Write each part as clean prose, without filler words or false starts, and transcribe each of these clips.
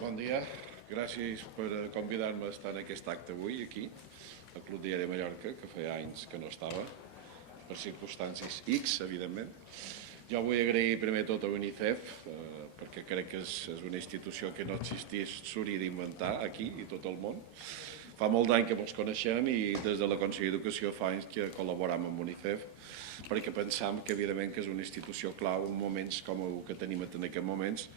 Bon dia, gràcies per convidar-me a estar en aquest acte avui, aquí, al Club Diari de Mallorca, que feia anys que no estava, per circumstàncies X, evidentment. Jo vull agrair primer tot a UNICEF, perquè crec que és una institució que no existís, s'hauria d'inventar aquí i tot el món. Fa molt d'any que ens coneixem i des de la Conselleria d'Educació fa anys que col·laboram amb UNICEF, perquè pensam que evidentment que és una institució clau en moments com el que tenim en aquests moments,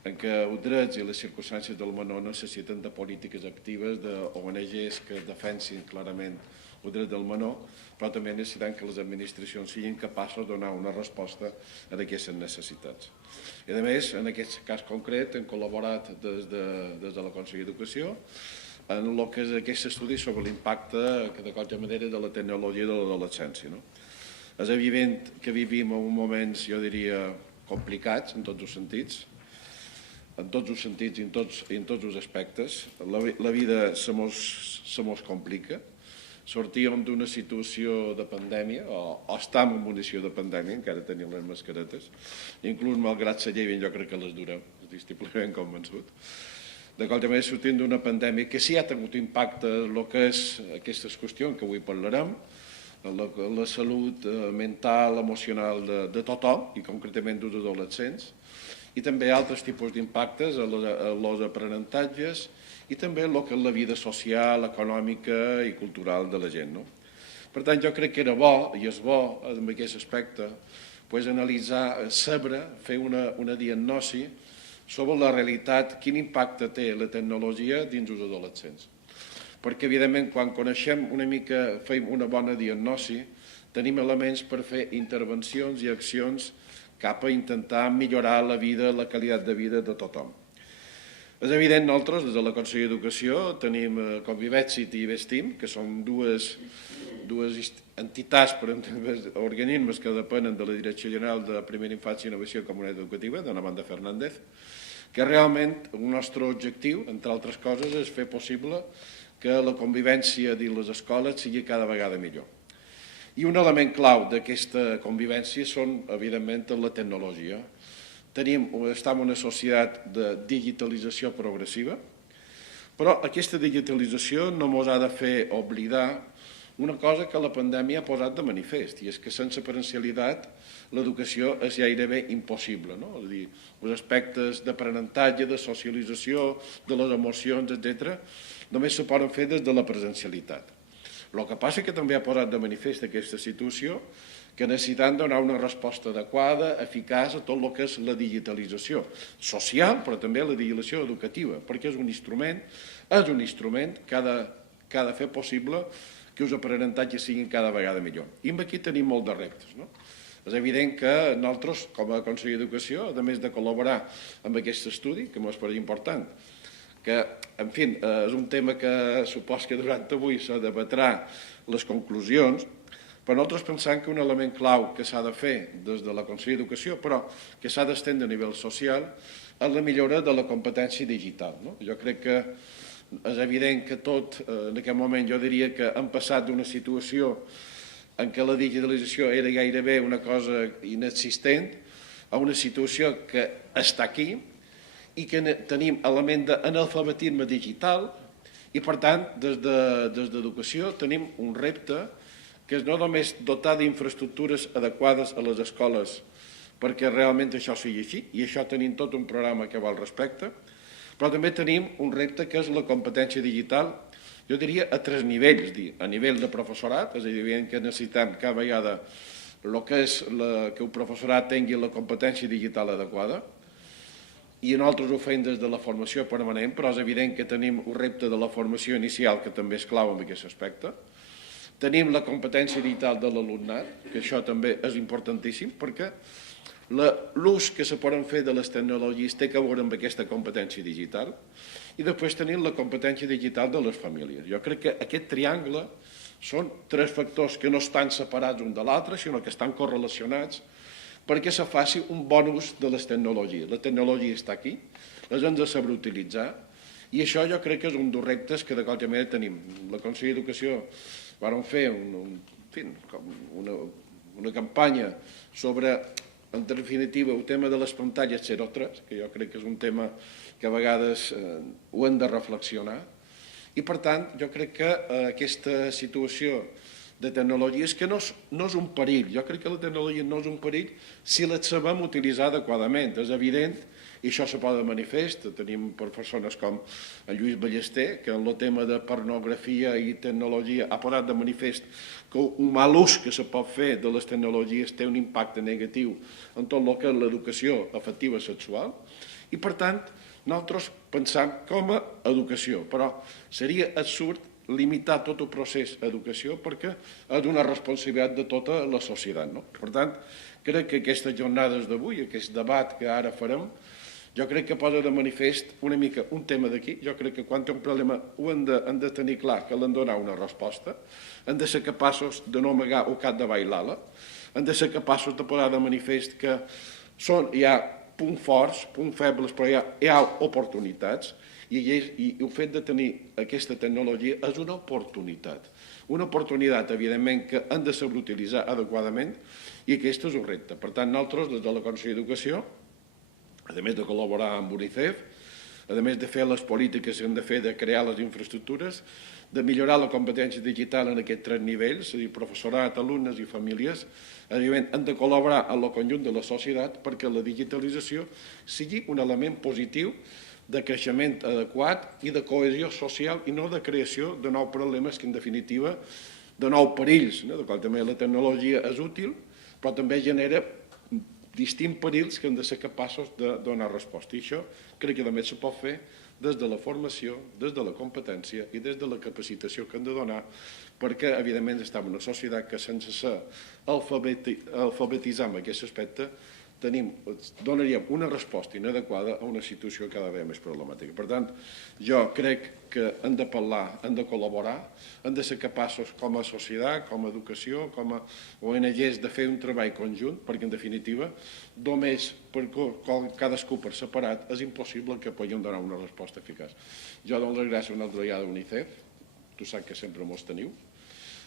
en què els drets i les circumstàncies del menor necessiten de polítiques actives, d'ONGs que defensin clarament el dret del menor, però també necessitem que les administracions siguin capaces de donar una resposta a aquestes necessitats. I a més, en aquest cas concret, hem col·laborat des de la Conselleria d'Educació en el que és aquest estudi sobre l'impacte que de qualsevol manera de la tecnologia de l'adolescència. És evident que vivim en moments, jo diria, complicats en tots els sentits, i en tots els aspectes. La vida se mos complica. Sortíem d'una situació de pandèmia, o estem en una situació de pandèmia, encara tenim les mascaretes, inclús malgrat la llei, jo crec que les durem, estic plenament convençut. De qualsevol manera, sortim d'una pandèmia que sí ha tingut impacte en el que és aquestes qüestions que avui parlarem, la salut mental, emocional de tothom, i concretament dels adolescents, i també altres tipus d'impactes a els aprenentatges i també el que és la vida social, econòmica i cultural de la gent. Per tant, jo crec que era bo, i és bo en aquest aspecte, analitzar, saber, fer una diagnosi sobre la realitat, quin impacte té la tecnologia dins els adolescents. Perquè, evidentment, quan coneixem una mica, fem una bona diagnosi, tenim elements per fer intervencions i accions cap a intentar millorar la vida, la qualitat de vida de tothom. És evident, nosaltres, des de la Conselleria d'Educació, tenim Convivèxit i Vestim, que són dues entitats, organismes que depenen de la Direcció General de Primera Infància i Innovació i Comunitat Educativa, d'Ana Amanda Fernández, que realment el nostre objectiu, entre altres coses, és fer possible que la convivència dins les escoles sigui cada vegada millor. I un element clau d'aquesta convivència són, evidentment, la tecnologia. Estem en una societat de digitalització progressiva, però aquesta digitalització no ens ha de fer oblidar una cosa que la pandèmia ha posat de manifest, i és que sense presencialitat l'educació és gairebé impossible. És a dir, els aspectes d'aprenentatge, de socialització, de les emocions, etc., només se poden fer des de la presencialitat. El que passa és que també ha posat de manifest aquesta situació que necessitem donar una resposta adequada, eficaç a tot el que és la digitalització social, però també la digitalització educativa, perquè és un instrument que ha de fer possible que els aprenentatges siguin cada vegada millor. I aquí tenim molt de reptes. És evident que nosaltres, com a Conselleria d'Educació, a més de col·laborar amb aquest estudi, que m'és per important, que, en fi, és un tema que supos que durant avui se debatrà les conclusions, però nosaltres pensem que un element clau que s'ha de fer des de la Conselleria d'Educació, però que s'ha d'estendre a nivell social, és la millora de la competència digital. Jo crec que és evident que tot, en aquest moment, jo diria que hem passat d'una situació en què la digitalització era gairebé una cosa inexistent a una situació que està aquí, i que tenim element d'analfabetisme digital i, per tant, des d'educació tenim un repte que és no només dotar d'infraestructures adequades a les escoles perquè realment això sigui així, i això tenim tot un programa que va al respecte, però també tenim un repte que és la competència digital, jo diria a tres nivells, a nivell de professorat, és a dir, que necessitem cada vegada que el professorat tingui la competència digital adequada, i nosaltres ho fem des de la formació permanent, però és evident que tenim un repte de la formació inicial que també és clau en aquest aspecte. Tenim la competència digital de l'alumnat, que això també és importantíssim, perquè l'ús que se poden fer de les tecnologies té que veure amb aquesta competència digital, i després tenim la competència digital de les famílies. Jo crec que aquest triangle són tres factors que no estan separats un de l'altre, sinó que estan correlacionats, perquè se faci un bon ús de les tecnologies. La tecnologia està aquí, les hem de saber utilitzar, i això jo crec que és un dels reptes que de qualsevol manera tenim. La Conselleria d'Educació vam fer una campanya sobre en definitiva, el tema de les pantalles 0-3, que jo crec que és un tema que a vegades ho hem de reflexionar, i per tant jo crec que aquesta situació de tecnologies que no és un perill, jo crec que la tecnologia no és un perill si la sabem utilitzar adequadament, és evident, i això se posa de manifest, tenim persones com en Lluís Ballester, que en el tema de pornografia i tecnologia ha posat de manifest que un mal ús que se pot fer de les tecnologies té un impacte negatiu en tot el que és l'educació afectiva sexual, i per tant nosaltres pensam com a educació, però seria absurd limitar tot el procés d'educació perquè és una responsabilitat de tota la societat. Per tant, crec que aquestes jornades d'avui, aquest debat que ara farem, jo crec que posa de manifest una mica un tema d'aquí. Jo crec que quan té un problema hem de tenir clar que l'hem de donar una resposta, hem de ser capaços de no amagar el cap davall l'ala, hem de ser capaços de posar de manifest que hi ha punts forts, punts febles, però hi ha oportunitats, i el fet de tenir aquesta tecnologia és una oportunitat. Una oportunitat, evidentment, que hem de saber utilitzar adequadament, i aquest és un repte. Per tant, nosaltres, des de la Conselleria d'Educació, a més de col·laborar amb UNICEF, a més de fer les polítiques que hem de fer de crear les infraestructures, de millorar la competència digital en aquests 3 nivells, és a dir, professorat, alumnes i famílies, evidentment hem de col·laborar amb el conjunt de la societat perquè la digitalització sigui un element positiu de creixement adequat i de cohesió social i no de creació de nous problemes que, en definitiva, de nous perills, de qual també la tecnologia és útil, però també genera distints perills que hem de ser capaços de donar resposta. I això crec que també se pot fer des de la formació, des de la competència i des de la capacitació que hem de donar, perquè, evidentment, estem en una societat que sense ser alfabetitzar en aquest aspecte donaríem una resposta inadequada a una situació cada vegada més problemàtica. Per tant, jo crec que hem de parlar, hem de col·laborar, hem de ser capaços com a societat, com a educació, com a ONGs, de fer un treball conjunt, perquè en definitiva, només per cadascú per separat és impossible que puguem donar una resposta eficaç. Jo dono les gràcies una altra vegada a UNICEF, tu saps que sempre mos teniu,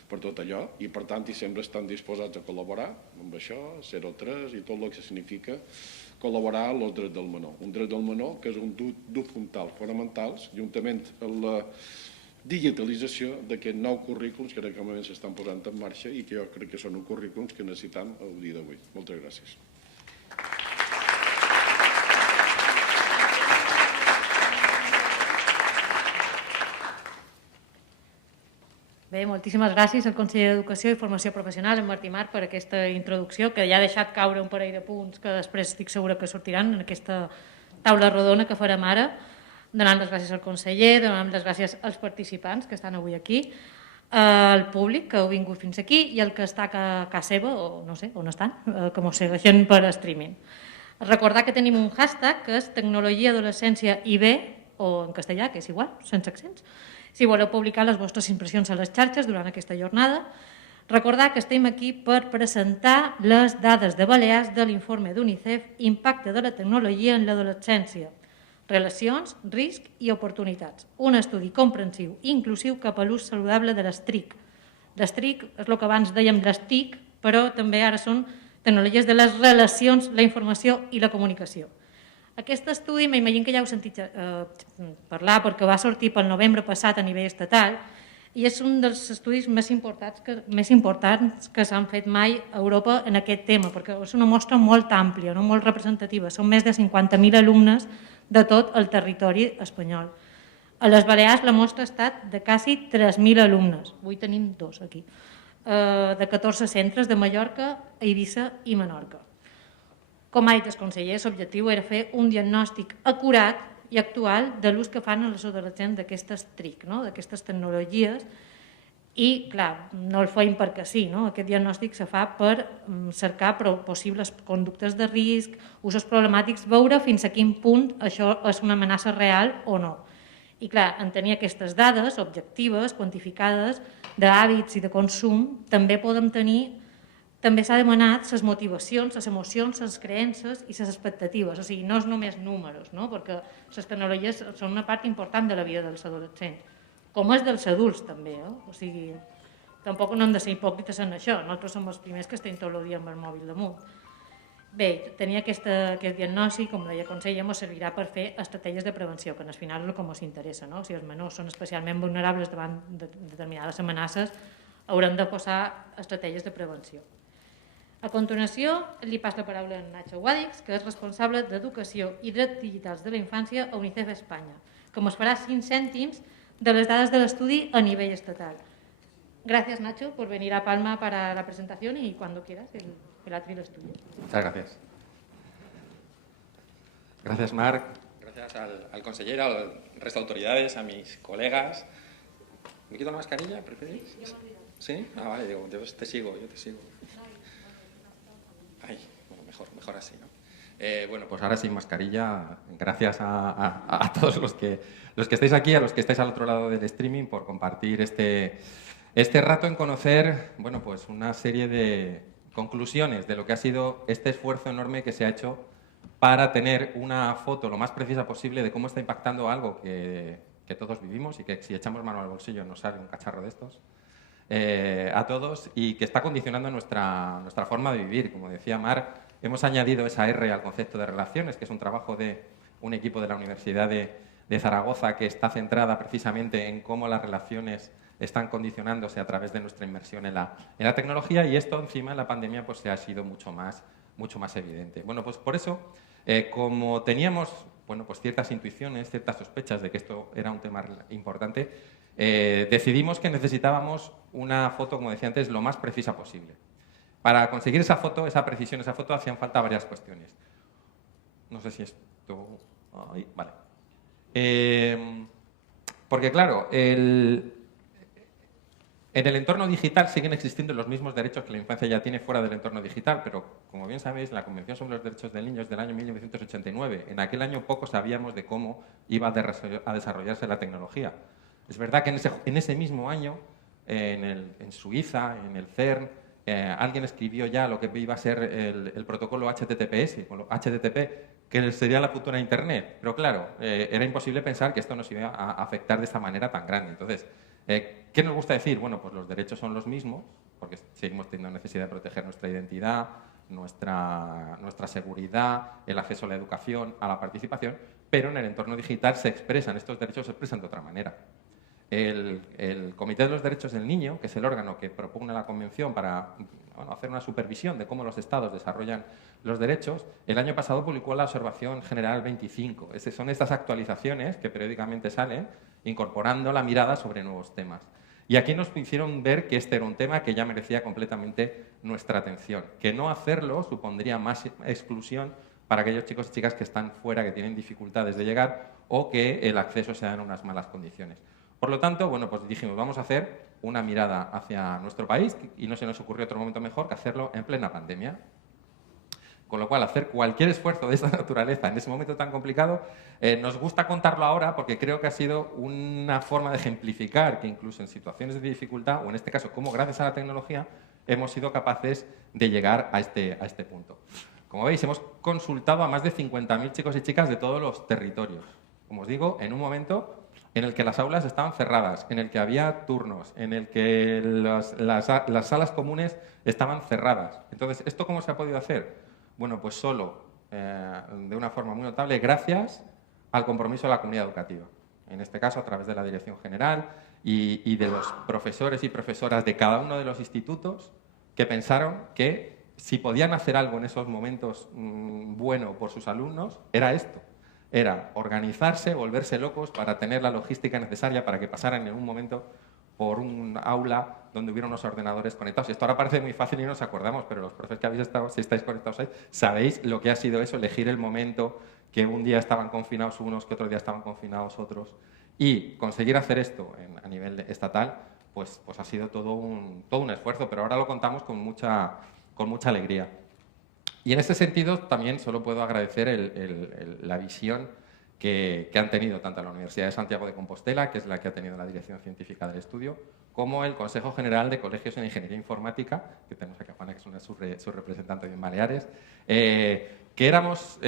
per tot allò, i per tant i sempre estan disposats a col·laborar amb això, 0-3 i tot el que significa col·laborar amb els drets del menor. Un dret del menor que és un dels puntals fonamentals, juntament amb la digitalització d'aquests nous currículums que en aquest moment s'estan posant en marxa i que jo crec que són uns currículums que necessitam el dia d'avui. Moltes gràcies. Bé, moltíssimes gràcies al conseller d'Educació i Formació Professional, en Martí Marc, per aquesta introducció, que ja ha deixat caure un parell de punts que després estic segura que sortiran en aquesta taula rodona que farem ara. Donant les gràcies al conseller, donant les gràcies als participants que estan avui aquí, al públic que heu vingut fins aquí i al que està a casa seva, o no sé on estan, que m'ho segueixen per streaming. Recordar que tenim un hashtag que és Tecnologia, Adolescència i B, o en castellà, que és igual, sense accents, si voleu publicar les vostres impressions a les xarxes durant aquesta jornada. Recordar que estem aquí per presentar les dades de Balears de l'informe d'UNICEF Impacte de la tecnologia en l'adolescència, relacions, risc i oportunitats. Un estudi comprensiu i inclusiu cap a l'ús saludable de les TIC. Les TIC és el que abans dèiem les TIC, però també ara són tecnologies de les relacions, la informació i la comunicació. Aquest estudi, m'imagino que ja heu sentit parlar perquè va sortir pel novembre passat a nivell estatal i és un dels estudis més importants que s'han fet mai a Europa en aquest tema, perquè és una mostra molt àmplia, molt representativa. Són més de 50.000 alumnes de tot el territori espanyol. A les Balears la mostra ha estat de quasi 3.000 alumnes, avui tenim 2 aquí, de 14 centres de Mallorca, Eivissa i Menorca. Com ha dit el conseller, l'objectiu era fer un diagnòstic acurat i actual de l'ús que fan els adolescents d'aquestes TIC, d'aquestes tecnologies, i, clar, no el feim perquè sí, aquest diagnòstic se fa per cercar possibles conductes de risc, usos problemàtics, veure fins a quin punt això és una amenaça real o no. I, clar, en tenir aquestes dades objectives, quantificades, d'hàbits i de consum, també podem tenir. També s'ha demanat les motivacions, les emocions, les creences i les expectatives. O sigui, no és només números, perquè les tecnologies són una part important de la vida dels adolescents, com és dels adults també. O sigui, tampoc no hem de ser hipòcrites en això. Nosaltres som els primers que estem tot el dia amb el mòbil damunt. Bé, tenir aquest diagnòstic, com deia el conseller, ens servirà per fer estratègies de prevenció, que al final és el que ens interessa, no? Si els menors són especialment vulnerables davant de determinades amenaces, haurem de posar estratègies de prevenció. A continuació, li passo la paraula a Nacho Guadix, que és responsable d'Educació i Drets Digitals de la Infància a UNICEF Espanya, que ens farà 5 cèntims de les dades de l'estudi a nivell estatal. Gracias, Nacho, por venir a Palma para la presentación y cuando quieras, el atrio es tuyo. Muchas gracias. Gracias, Marc. Gracias al consejero, al resto de autoridades, a mis colegas. ¿Me quito la mascarilla, preferís? ¿Sí? Ah, vale, digo, yo te sigo. Ay, bueno, mejor así, ¿no? Bueno, pues ahora sin mascarilla, gracias a todos los que estáis aquí, a los que estáis al otro lado del streaming, por compartir este rato en conocer, bueno, pues una serie de conclusiones de lo que ha sido este esfuerzo enorme que se ha hecho para tener una foto lo más precisa posible de cómo está impactando algo que todos vivimos y que si echamos mano al bolsillo nos sale un cacharro de estos a todos y que está condicionando nuestra forma de vivir. Como decía Mar, hemos añadido esa R al concepto de relaciones, que es un trabajo de un equipo de la Universidad de Zaragoza que está centrada precisamente en cómo las relaciones están condicionándose a través de nuestra inmersión en la tecnología, y esto encima en la pandemia pues se ha sido mucho más evidente. Bueno, pues por eso, como teníamos pues ciertas intuiciones, ciertas sospechas de que esto era un tema importante, decidimos que necesitábamos una foto, como decía antes, lo más precisa posible. Para conseguir esa foto, esa precisión, esa foto, hacían falta varias cuestiones. No sé si esto... Ahí, vale. Porque claro, en el entorno digital siguen existiendo los mismos derechos que la infancia ya tiene fuera del entorno digital, pero como bien sabéis, la Convención sobre los Derechos del Niño es del año 1989. En aquel año poco sabíamos de cómo iba a desarrollarse la tecnología. Es verdad que en ese mismo año, en Suiza, en el CERN, alguien escribió ya lo que iba a ser el protocolo HTTPS, HTTP, que sería la futura Internet. Pero claro, era imposible pensar que esto nos iba a afectar de esta manera tan grande. Entonces, ¿qué nos gusta decir? Bueno, pues los derechos son los mismos, porque seguimos teniendo necesidad de proteger nuestra identidad, nuestra seguridad, el acceso a la educación, a la participación, pero en el entorno digital estos derechos se expresan de otra manera. El Comité de los Derechos del Niño, que es el órgano que propone la Convención para hacer una supervisión de cómo los Estados desarrollan los derechos, el año pasado publicó la Observación General 25. Son estas actualizaciones que periódicamente salen, incorporando la mirada sobre nuevos temas. Y aquí nos hicieron ver que este era un tema que ya merecía completamente nuestra atención, que no hacerlo supondría más exclusión para aquellos chicos y chicas que están fuera, que tienen dificultades de llegar o que el acceso se da en unas malas condiciones. Por lo tanto, bueno, pues dijimos, vamos a hacer una mirada hacia nuestro país y no se nos ocurrió otro momento mejor que hacerlo en plena pandemia. Con lo cual, hacer cualquier esfuerzo de esta naturaleza en ese momento tan complicado, nos gusta contarlo ahora porque creo que ha sido una forma de ejemplificar que incluso en situaciones de dificultad, o en este caso, cómo gracias a la tecnología, hemos sido capaces de llegar a este punto. Como veis, hemos consultado a más de 50.000 chicos y chicas de todos los territorios. Como os digo, en un momento en el que las aulas estaban cerradas, en el que había turnos, en el que las salas comunes estaban cerradas. Entonces, ¿esto cómo se ha podido hacer? Bueno, pues solo de una forma muy notable gracias al compromiso de la comunidad educativa. En este caso, a través de la Dirección General y de los profesores y profesoras de cada uno de los institutos que pensaron que si podían hacer algo en esos momentos bueno por sus alumnos, era esto. Era organizarse, volverse locos para tener la logística necesaria para que pasaran en un momento por un aula donde hubiera unos ordenadores conectados. Esto ahora parece muy fácil y no nos acordamos, pero los profes que habéis estado, si estáis conectados ahí, sabéis lo que ha sido eso, elegir el momento, que un día estaban confinados unos, que otro día estaban confinados otros. Y conseguir hacer esto a nivel estatal, pues ha sido todo un esfuerzo, pero ahora lo contamos con mucha alegría. Y en este sentido también solo puedo agradecer la visión que han tenido tanto la Universidad de Santiago de Compostela, que es la que ha tenido la dirección científica del estudio, como el Consejo General de Colegios en Ingeniería Informática, que tenemos aquí a Juana, que es una su representante en Baleares, que éramos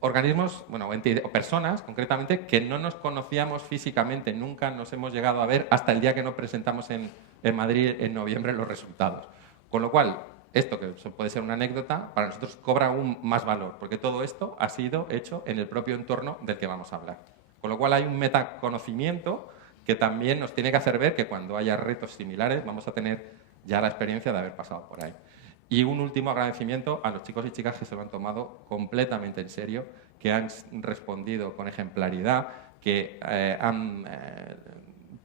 organismos, o personas concretamente, que no nos conocíamos físicamente, nunca nos hemos llegado a ver hasta el día que nos presentamos en Madrid en noviembre los resultados. Con lo cual, esto, que puede ser una anécdota, para nosotros cobra aún más valor, porque todo esto ha sido hecho en el propio entorno del que vamos a hablar. Con lo cual hay un metaconocimiento que también nos tiene que hacer ver que cuando haya retos similares vamos a tener ya la experiencia de haber pasado por ahí. Y un último agradecimiento a los chicos y chicas que se lo han tomado completamente en serio, que han respondido con ejemplaridad, que ha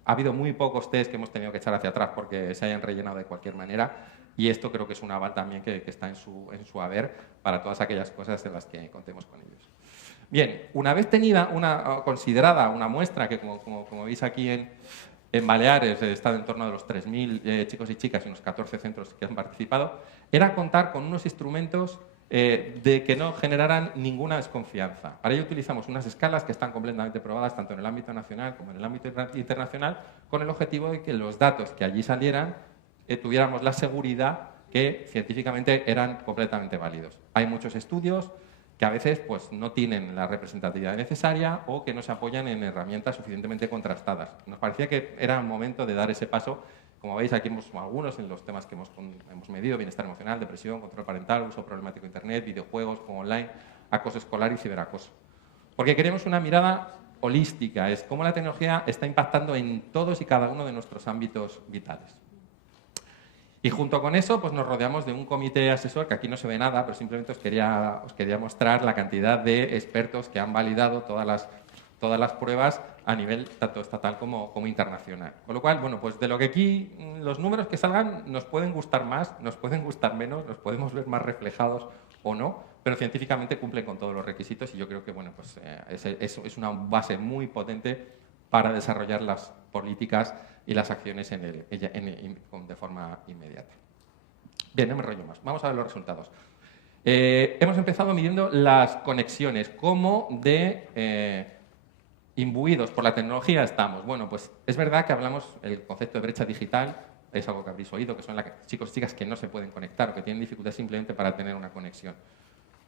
habido muy pocos test que hemos tenido que echar hacia atrás porque se hayan rellenado de cualquier manera, y esto creo que es un aval también que está en su haber para todas aquellas cosas en las que contemos con ellos. Bien, una vez tenida considerada una muestra que, como veis aquí en Baleares, está en torno a los 3.000 chicos y chicas y unos 14 centros que han participado, era contar con unos instrumentos de que no generaran ninguna desconfianza. Para ello utilizamos unas escalas que están completamente probadas tanto en el ámbito nacional como en el ámbito internacional, con el objetivo de que los datos que allí salieran tuviéramos la seguridad que científicamente eran completamente válidos. Hay muchos estudios que a veces pues, no tienen la representatividad necesaria o que no se apoyan en herramientas suficientemente contrastadas. Nos parecía que era el momento de dar ese paso. Como veis, aquí hemos algunos en los temas que hemos medido: bienestar emocional, depresión, control parental, uso problemático de Internet, videojuegos, juego online, acoso escolar y ciberacoso. Porque queremos una mirada holística, es cómo la tecnología está impactando en todos y cada uno de nuestros ámbitos vitales. Y junto con eso, pues nos rodeamos de un comité asesor, que aquí no se ve nada, pero simplemente os quería mostrar la cantidad de expertos que han validado todas las pruebas a nivel tanto estatal como internacional. Con lo cual, bueno, pues de lo que aquí los números que salgan nos pueden gustar más, nos pueden gustar menos, nos podemos ver más reflejados o no, pero científicamente cumplen con todos los requisitos y yo creo que bueno, pues, es una base muy potente para desarrollar las políticas y las acciones de forma inmediata. Bien, no me enrollo más. Vamos a ver los resultados. Hemos empezado midiendo las conexiones, cómo de imbuidos por la tecnología estamos. Bueno, pues es verdad que hablamos el concepto de brecha digital, es algo que habréis oído, que son chicos y chicas que no se pueden conectar o que tienen dificultad simplemente para tener una conexión.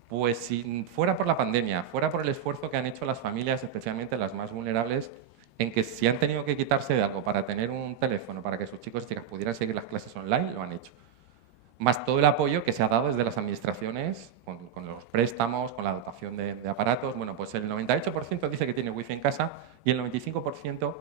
Pues si fuera por la pandemia, fuera por el esfuerzo que han hecho las familias, especialmente las más vulnerables, en que si han tenido que quitarse de algo para tener un teléfono para que sus chicos y chicas pudieran seguir las clases online, lo han hecho. Más todo el apoyo que se ha dado desde las administraciones, con los préstamos, con la dotación de aparatos. Bueno, pues el 98% dice que tiene wifi en casa y el 95%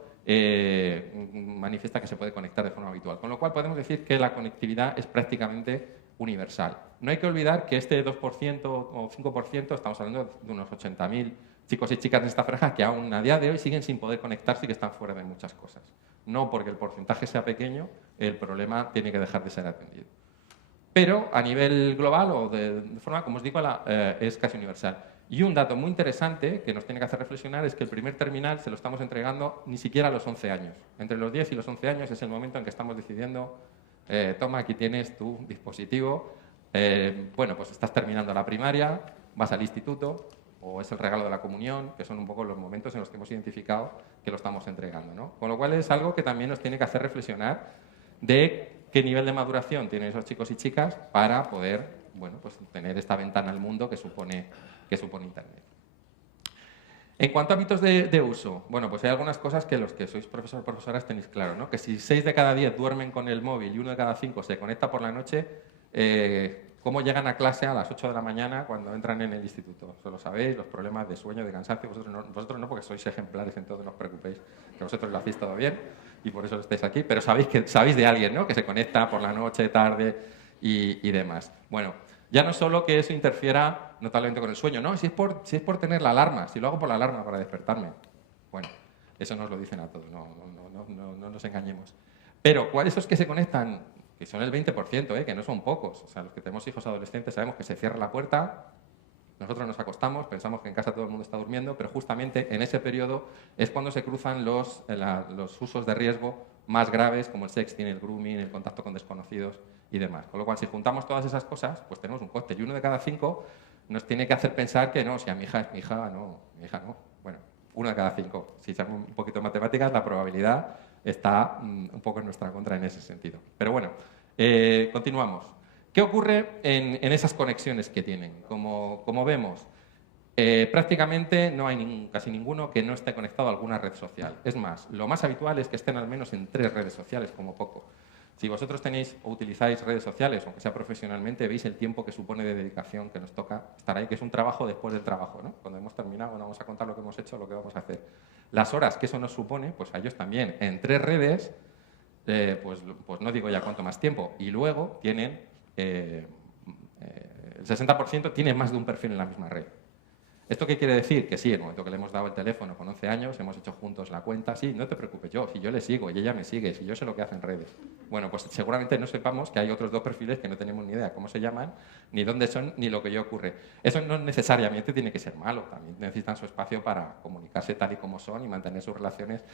manifiesta que se puede conectar de forma habitual. Con lo cual podemos decir que la conectividad es prácticamente universal. No hay que olvidar que este 2% o 5%, estamos hablando de unos 80.000 chicos y chicas de esta franja que aún a día de hoy siguen sin poder conectarse y que están fuera de muchas cosas. No porque el porcentaje sea pequeño, el problema tiene que dejar de ser atendido. Pero a nivel global o de forma, como os digo, es casi universal. Y un dato muy interesante que nos tiene que hacer reflexionar es que el primer terminal se lo estamos entregando ni siquiera a los 11 años. Entre los 10 y los 11 años es el momento en que estamos decidiendo, toma, aquí tienes tu dispositivo, bueno, pues estás terminando la primaria, vas al instituto, o es el regalo de la comunión, que son un poco los momentos en los que hemos identificado que lo estamos entregando, ¿no? Con lo cual es algo que también nos tiene que hacer reflexionar de qué nivel de maduración tienen esos chicos y chicas para poder, bueno, pues tener esta ventana al mundo que supone Internet. En cuanto a hábitos de uso, bueno, pues hay algunas cosas que los que sois profesor o profesoras tenéis claro, ¿no? Que si 6 de cada 10 duermen con el móvil y 1 de cada 5 se conecta por la noche, ¿cómo llegan a clase a las 8 de la mañana cuando entran en el instituto? Eso lo sabéis, los problemas de sueño, de cansancio, vosotros no porque sois ejemplares, entonces no os preocupéis, que vosotros lo hacéis todo bien y por eso estáis aquí, pero sabéis de alguien, ¿no? Que se conecta por la noche, tarde y demás. Bueno, ya no solo que eso interfiera notablemente con el sueño, no, si es por tener la alarma, si lo hago por la alarma para despertarme. Bueno, eso nos lo dicen a todos, no nos engañemos. Pero esos que se conectan, que son el 20%, que no son pocos, o sea, los que tenemos hijos adolescentes sabemos que se cierra la puerta, nosotros nos acostamos, pensamos que en casa todo el mundo está durmiendo, pero justamente en ese periodo es cuando se cruzan los usos de riesgo más graves, como el sexting, el grooming, el contacto con desconocidos y demás. Con lo cual, si juntamos todas esas cosas, pues tenemos un cóctel. Y 1 de cada 5 nos tiene que hacer pensar que no, si a mi hija es mi hija, no, mi hija no. Bueno, 1 de cada 5. Si echamos un poquito de matemáticas, la probabilidad está un poco en nuestra contra en ese sentido. Pero bueno, continuamos. ¿Qué ocurre en esas conexiones que tienen? Como vemos, prácticamente no hay casi ninguno que no esté conectado a alguna red social. Es más, lo más habitual es que estén al menos en 3 redes sociales, como poco. Si vosotros tenéis o utilizáis redes sociales, aunque sea profesionalmente, veis el tiempo que supone de dedicación que nos toca estar ahí, que es un trabajo después del trabajo, ¿no? Cuando hemos terminado, bueno, vamos a contar lo que hemos hecho, lo que vamos a hacer. Las horas que eso nos supone, pues a ellos también. En 3 redes, pues no digo ya cuánto más tiempo. Y luego tienen, el 60% tiene más de un perfil en la misma red. ¿Esto qué quiere decir? Que sí, en el momento que le hemos dado el teléfono con 11 años, hemos hecho juntos la cuenta, sí, no te preocupes si yo le sigo y ella me sigue, si yo sé lo que hace en redes. Bueno, pues seguramente no sepamos que hay otros 2 perfiles que no tenemos ni idea cómo se llaman, ni dónde son, ni lo que yo ocurre. Eso no necesariamente tiene que ser malo, también necesitan su espacio para comunicarse tal y como son y mantener sus relaciones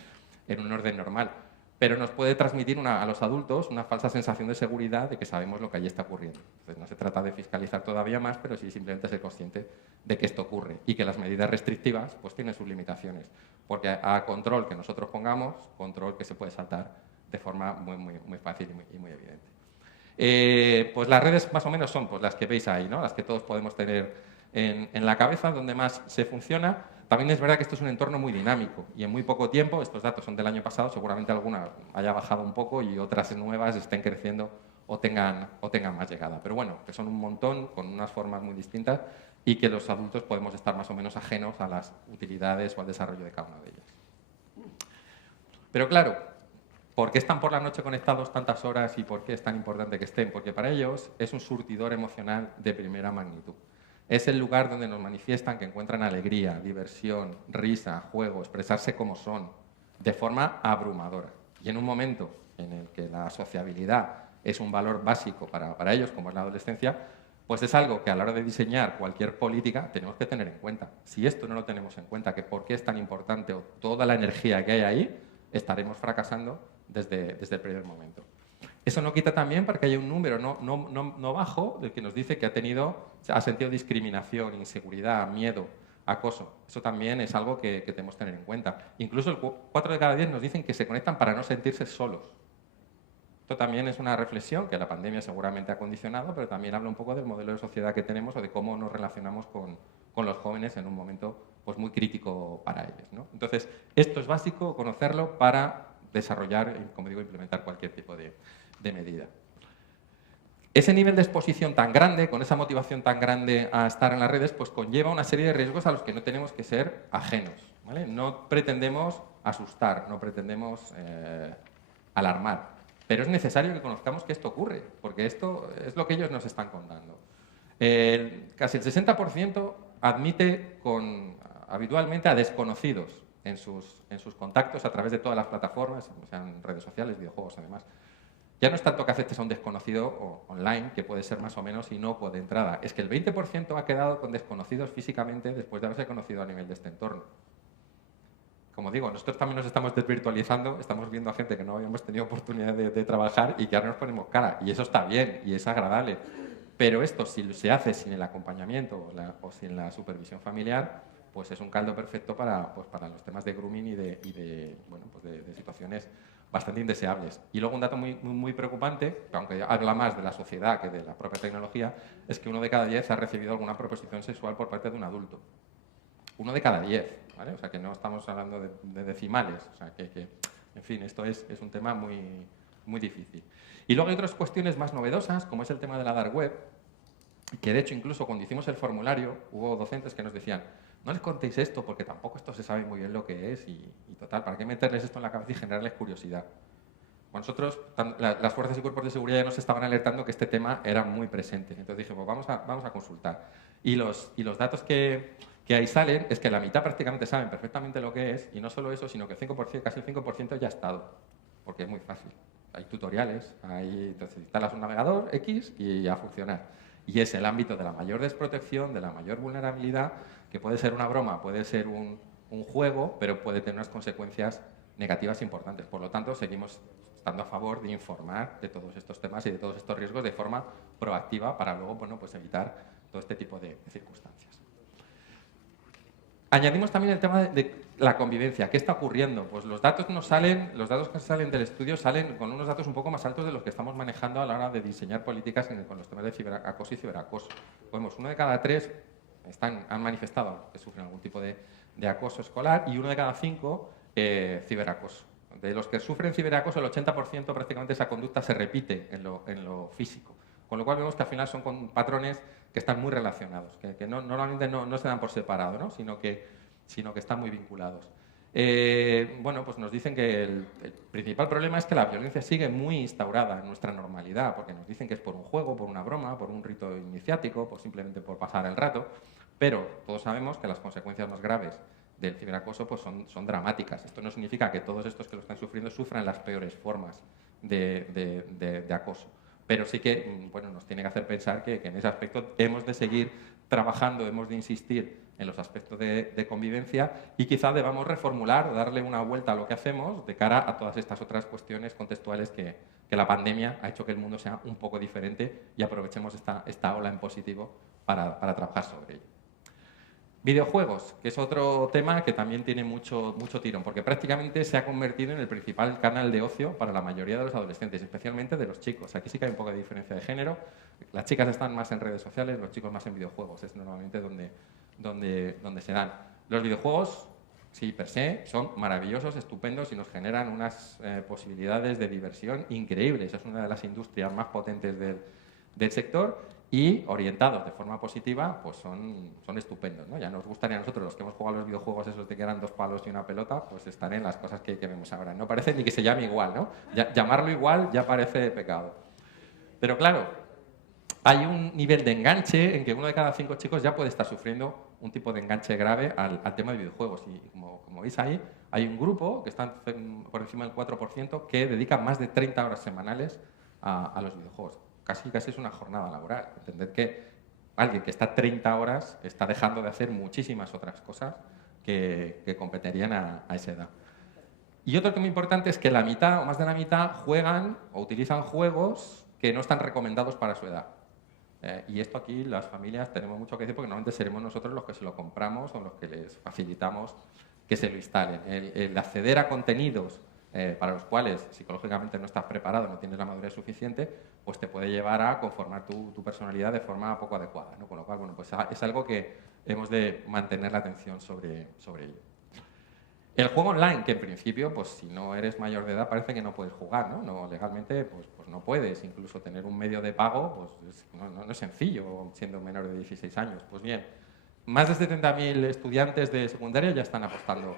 en un orden normal. Pero nos puede transmitir a los adultos una falsa sensación de seguridad de que sabemos lo que allí está ocurriendo. Entonces, no se trata de fiscalizar todavía más, pero sí simplemente ser consciente de que esto ocurre y que las medidas restrictivas pues, tienen sus limitaciones. Porque a control que nosotros pongamos, control que se puede saltar de forma muy fácil y muy evidente. Pues las redes más o menos son pues, las que veis ahí, ¿no? Las que todos podemos tener en la cabeza, donde más se funciona. También es verdad que esto es un entorno muy dinámico y en muy poco tiempo, estos datos son del año pasado, seguramente alguna haya bajado un poco y otras nuevas estén creciendo o tengan más llegada. Pero bueno, que son un montón, con unas formas muy distintas y que los adultos podemos estar más o menos ajenos a las utilidades o al desarrollo de cada una de ellas. Pero claro, ¿por qué están por la noche conectados tantas horas y por qué es tan importante que estén? Porque para ellos es un surtidor emocional de primera magnitud. Es el lugar donde nos manifiestan que encuentran alegría, diversión, risa, juego, expresarse como son, de forma abrumadora. Y en un momento en el que la sociabilidad es un valor básico para ellos, como es la adolescencia, pues es algo que a la hora de diseñar cualquier política tenemos que tener en cuenta. Si esto no lo tenemos en cuenta, que por qué es tan importante o toda la energía que hay ahí, estaremos fracasando desde el primer momento. Eso no quita también para que haya un número no bajo del que nos dice que ha sentido discriminación, inseguridad, miedo, acoso. Eso también es algo que tenemos que tener en cuenta. Incluso 4 de cada 10 nos dicen que se conectan para no sentirse solos. Esto también es una reflexión que la pandemia seguramente ha condicionado, pero también habla un poco del modelo de sociedad que tenemos o de cómo nos relacionamos con los jóvenes en un momento pues, muy crítico para ellos, ¿no? Entonces, esto es básico, conocerlo para desarrollar y, como digo, implementar cualquier tipo de medida. Ese nivel de exposición tan grande, con esa motivación tan grande a estar en las redes, pues conlleva una serie de riesgos a los que no tenemos que ser ajenos, ¿vale? No pretendemos asustar, no pretendemos alarmar, pero es necesario que conozcamos que esto ocurre, porque esto es lo que ellos nos están contando. Casi el 60% admite habitualmente a desconocidos en sus contactos a través de todas las plataformas, sean redes sociales, videojuegos, además. Ya no es tanto que aceptes a un desconocido online, que puede ser más o menos inocuo de entrada, es que el 20% ha quedado con desconocidos físicamente después de haberse conocido a nivel de este entorno. Como digo, nosotros también nos estamos desvirtualizando, estamos viendo a gente que no habíamos tenido oportunidad de trabajar y que ahora nos ponemos cara, y eso está bien y es agradable. Pero esto, si se hace sin el acompañamiento o sin la supervisión familiar, pues es un caldo perfecto para los temas de grooming y de situaciones bastante indeseables. Y luego un dato muy preocupante, aunque habla más de la sociedad que de la propia tecnología, es que 1 de cada 10 ha recibido alguna proposición sexual por parte de un adulto. 1 de cada 10, ¿vale? O sea que no estamos hablando de decimales. O sea que en fin, esto es un tema muy difícil. Y luego hay otras cuestiones más novedosas, como es el tema de la dark web, que de hecho incluso cuando hicimos el formulario hubo docentes que nos decían: no les contéis esto porque tampoco esto se sabe muy bien lo que es y total, ¿para qué meterles esto en la cabeza y generarles curiosidad? Bueno, nosotros, las fuerzas y cuerpos de seguridad ya nos estaban alertando que este tema era muy presente. Entonces dije, pues vamos a consultar. Y los datos que ahí salen es que la mitad prácticamente saben perfectamente lo que es, y no solo eso, sino que casi el 5% ya ha estado, porque es muy fácil. Hay tutoriales, entonces instalas un navegador X y a funcionar. Y es el ámbito de la mayor desprotección, de la mayor vulnerabilidad, que puede ser una broma, puede ser un juego, pero puede tener unas consecuencias negativas importantes. Por lo tanto, seguimos estando a favor de informar de todos estos temas y de todos estos riesgos de forma proactiva para luego pues evitar todo este tipo de circunstancias. Añadimos también el tema de la convivencia. ¿Qué está ocurriendo? Pues los datos que salen del estudio salen con unos datos un poco más altos de los que estamos manejando a la hora de diseñar políticas con los temas de ciberacoso y ciberacoso. Vemos, 1 de cada 3 han manifestado que sufren algún tipo de acoso escolar y 1 de cada 5 ciberacoso. De los que sufren ciberacoso, el 80% prácticamente esa conducta se repite en lo físico. Con lo cual vemos que al final son patrones que están muy relacionados, que normalmente no se dan por separado, ¿no? sino que están muy vinculados. Bueno, pues nos dicen que el principal problema es que la violencia sigue muy instaurada en nuestra normalidad, porque nos dicen que es por un juego, por una broma, por un rito iniciático, simplemente por pasar el rato, pero todos sabemos que las consecuencias más graves del ciberacoso pues son dramáticas. Esto no significa que todos estos que lo están sufriendo sufran las peores formas de acoso, pero sí que bueno, nos tiene que hacer pensar que en ese aspecto hemos de seguir trabajando, hemos de insistir en los aspectos de convivencia y quizá debamos reformular o darle una vuelta a lo que hacemos de cara a todas estas otras cuestiones contextuales que la pandemia ha hecho que el mundo sea un poco diferente y aprovechemos esta ola en positivo para trabajar sobre ello. Videojuegos, que es otro tema que también tiene mucho tirón, porque prácticamente se ha convertido en el principal canal de ocio para la mayoría de los adolescentes, especialmente de los chicos. Aquí sí que hay un poco de diferencia de género. Las chicas están más en redes sociales, los chicos más en videojuegos. Es normalmente donde se dan. Los videojuegos, sí, per se, son maravillosos, estupendos y nos generan unas posibilidades de diversión increíbles. Es una de las industrias más potentes del sector. Y orientados de forma positiva, pues son estupendos, ¿no? Ya nos gustaría a nosotros, los que hemos jugado a los videojuegos esos de que eran 2 palos y una pelota, pues están en las cosas que vemos ahora. No parece ni que se llame igual, ¿no? Llamarlo igual ya parece pecado. Pero claro, hay un nivel de enganche en que 1 de cada 5 chicos ya puede estar sufriendo un tipo de enganche grave al tema de videojuegos. Y como veis ahí, hay un grupo que está por encima del 4% que dedica más de 30 horas semanales a los videojuegos. Casi es una jornada laboral. Entender que alguien que está 30 horas está dejando de hacer muchísimas otras cosas que competirían a esa edad. Y otro tema importante es que la mitad o más de la mitad juegan o utilizan juegos que no están recomendados para su edad. Y esto aquí las familias tenemos mucho que decir porque normalmente seremos nosotros los que se lo compramos o los que les facilitamos que se lo instalen. El acceder a contenidos para los cuales psicológicamente no estás preparado, no tienes la madurez suficiente, pues te puede llevar a conformar tu personalidad de forma poco adecuada, ¿no? Con lo cual, bueno, pues es algo que hemos de mantener la atención sobre ello. El juego online, que en principio, pues si no eres mayor de edad, parece que no puedes jugar, ¿no? Legalmente, pues no puedes. Incluso tener un medio de pago, pues no es sencillo, siendo menor de 16 años. Pues bien, más de 70.000 estudiantes de secundaria ya están apostando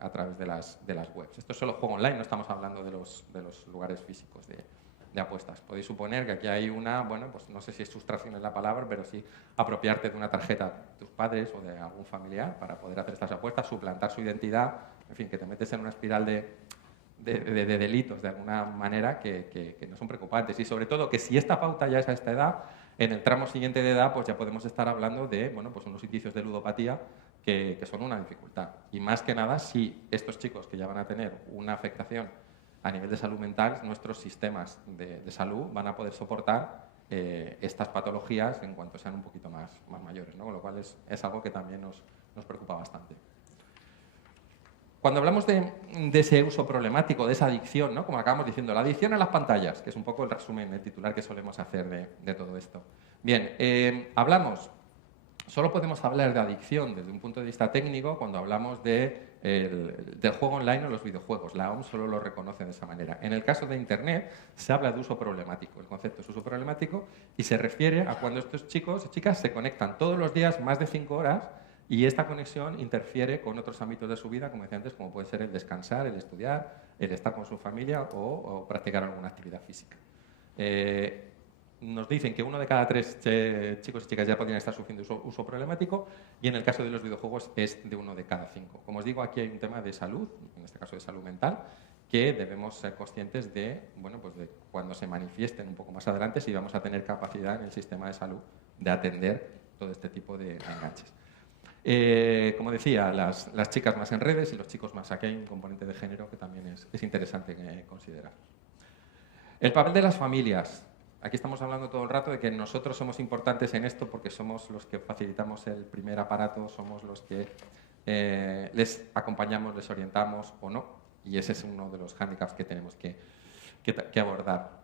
a través de las webs. Esto es solo juego online, no estamos hablando de los lugares físicos de apuestas. Podéis suponer que aquí hay bueno, pues no sé si es sustracción es la palabra, pero sí apropiarte de una tarjeta de tus padres o de algún familiar para poder hacer estas apuestas, suplantar su identidad, en fin, que te metes en una espiral de delitos de alguna manera que no son preocupantes. Y sobre todo que si esta pauta ya es a esta edad, en el tramo siguiente de edad pues ya podemos estar hablando de bueno, pues unos indicios de ludopatía que son una dificultad. Y más que nada, si estos chicos que ya van a tener una afectación a nivel de salud mental, nuestros sistemas de salud van a poder soportar estas patologías en cuanto sean un poquito más mayores, ¿no? Con lo cual es algo que también nos preocupa bastante. Cuando hablamos de ese uso problemático, de esa adicción, ¿no? Como acabamos diciendo, la adicción a las pantallas, que es un poco el resumen, el titular que solemos hacer de todo esto. Bien, solo podemos hablar de adicción desde un punto de vista técnico cuando hablamos del juego online o los videojuegos. La OMS solo lo reconoce de esa manera. En el caso de Internet se habla de uso problemático. El concepto es uso problemático y se refiere a cuando estos chicos y chicas se conectan todos los días más de 5 horas y esta conexión interfiere con otros ámbitos de su vida, como decía antes, como puede ser el descansar, el estudiar, el estar con su familia o practicar alguna actividad física. Nos dicen que 1 de cada 3 chicos y chicas ya podrían estar sufriendo uso problemático y en el caso de los videojuegos es de 1 de cada 5. Como os digo, aquí hay un tema de salud, en este caso de salud mental, que debemos ser conscientes de, bueno, pues de cuando se manifiesten un poco más adelante si vamos a tener capacidad en el sistema de salud de atender todo este tipo de enganches. Como decía, las chicas más en redes y los chicos más. Aquí hay un componente de género que también es interesante considerar. El papel de las familias. Aquí estamos hablando todo el rato de que nosotros somos importantes en esto porque somos los que facilitamos el primer aparato, somos los que les acompañamos, les orientamos o no. Y ese es uno de los hándicaps que tenemos que abordar.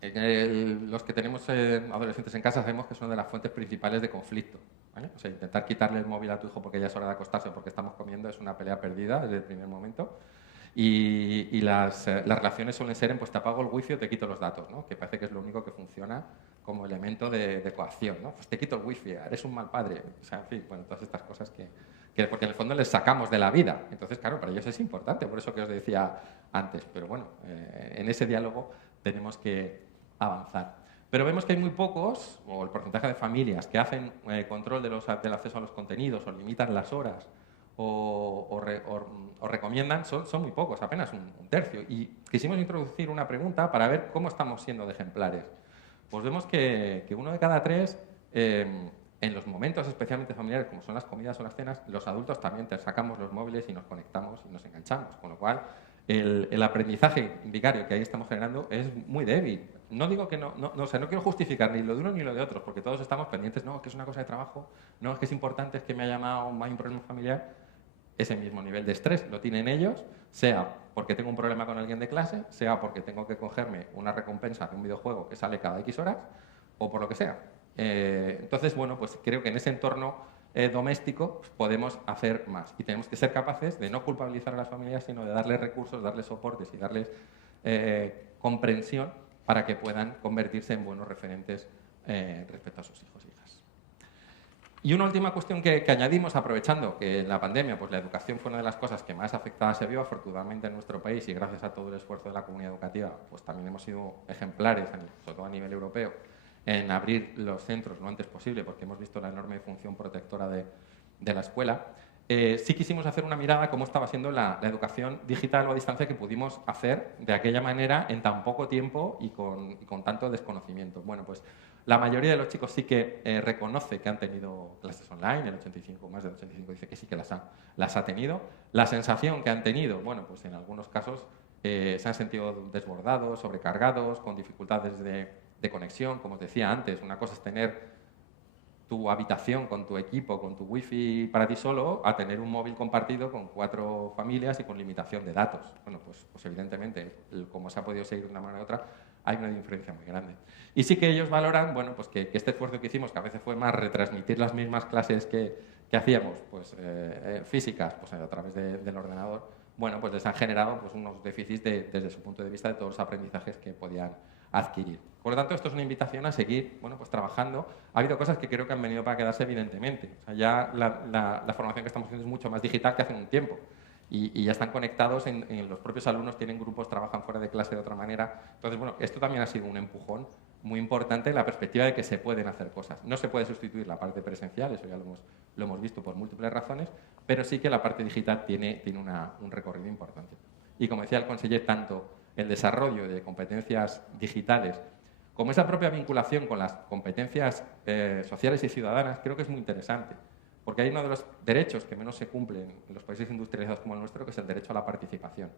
Los que tenemos adolescentes en casa sabemos que es una de las fuentes principales de conflicto, ¿vale? O sea, intentar quitarle el móvil a tu hijo porque ya es hora de acostarse o porque estamos comiendo es una pelea perdida desde el primer momento. y las relaciones suelen ser en pues te apago el wifi o te quito los datos, ¿no? Que parece que es lo único que funciona como elemento de coacción, ¿no? Pues te quito el wifi, eres un mal padre, o sea, en fin, bueno, todas estas cosas porque en el fondo les sacamos de la vida. Entonces, claro, para ellos es importante, por eso que os decía antes, pero bueno, en ese diálogo tenemos que avanzar. Pero vemos que hay muy pocos, o el porcentaje de familias que hacen control del acceso a los contenidos o limitan las horas o recomiendan, son muy pocos, apenas un tercio. Y quisimos introducir una pregunta para ver cómo estamos siendo de ejemplares. Pues vemos que 1 de cada 3, en los momentos especialmente familiares, como son las comidas o las cenas, los adultos también te sacamos los móviles y nos conectamos y nos enganchamos. Con lo cual, el aprendizaje vicario que ahí estamos generando es muy débil. No digo que o sea, no quiero justificar ni lo de uno ni lo de otros, porque todos estamos pendientes, no, es que es una cosa de trabajo, no, es que es importante, es que me ha llamado, hay un problema familiar. Ese mismo nivel de estrés lo tienen ellos, sea porque tengo un problema con alguien de clase, sea porque tengo que cogerme una recompensa de un videojuego que sale cada X horas, o por lo que sea. Entonces, bueno, pues creo que en ese entorno doméstico pues, podemos hacer más. Y tenemos que ser capaces de no culpabilizar a las familias, sino de darles recursos, darles soportes y darles comprensión para que puedan convertirse en buenos referentes respecto a sus hijos e hijas. Y una última cuestión que añadimos, aprovechando que en la pandemia pues, la educación fue una de las cosas que más afectada se vio, afortunadamente en nuestro país, y gracias a todo el esfuerzo de la comunidad educativa, pues también hemos sido ejemplares, sobre todo a nivel europeo, en abrir los centros lo antes posible, porque hemos visto la enorme función protectora de la escuela. Sí quisimos hacer una mirada a cómo estaba siendo la educación digital o a distancia que pudimos hacer de aquella manera en tan poco tiempo y con tanto desconocimiento. Bueno, pues la mayoría de los chicos sí que reconoce que han tenido clases online, más del 85 dice que sí que las ha tenido. La sensación que han tenido, bueno, pues en algunos casos se han sentido desbordados, sobrecargados, con dificultades de conexión. Como os decía antes, una cosa es tener tu habitación con tu equipo, con tu wifi para ti solo, a tener un móvil compartido con 4 familias y con limitación de datos. Bueno, pues evidentemente, como se ha podido seguir de una manera u otra, hay una diferencia muy grande. Y sí que ellos valoran, bueno, pues que este esfuerzo que hicimos, que a veces fue más retransmitir las mismas clases que hacíamos, pues físicas, pues a través del ordenador, bueno, pues les han generado pues, unos déficits desde su punto de vista de todos los aprendizajes que podían adquirir. Por lo tanto, esto es una invitación a seguir, bueno, pues trabajando. Ha habido cosas que creo que han venido para quedarse, evidentemente. O sea, ya la formación que estamos haciendo es mucho más digital que hace un tiempo. Y ya están conectados, en los propios alumnos tienen grupos, trabajan fuera de clase de otra manera. Entonces, bueno, esto también ha sido un empujón muy importante en la perspectiva de que se pueden hacer cosas. No se puede sustituir la parte presencial, eso ya lo hemos visto por múltiples razones, pero sí que la parte digital tiene un recorrido importante. Y como decía el conseller, tanto el desarrollo de competencias digitales como esa propia vinculación con las competencias sociales y ciudadanas, creo que es muy interesante. Porque hay uno de los derechos que menos se cumplen en los países industrializados como el nuestro, que es el derecho a la participación,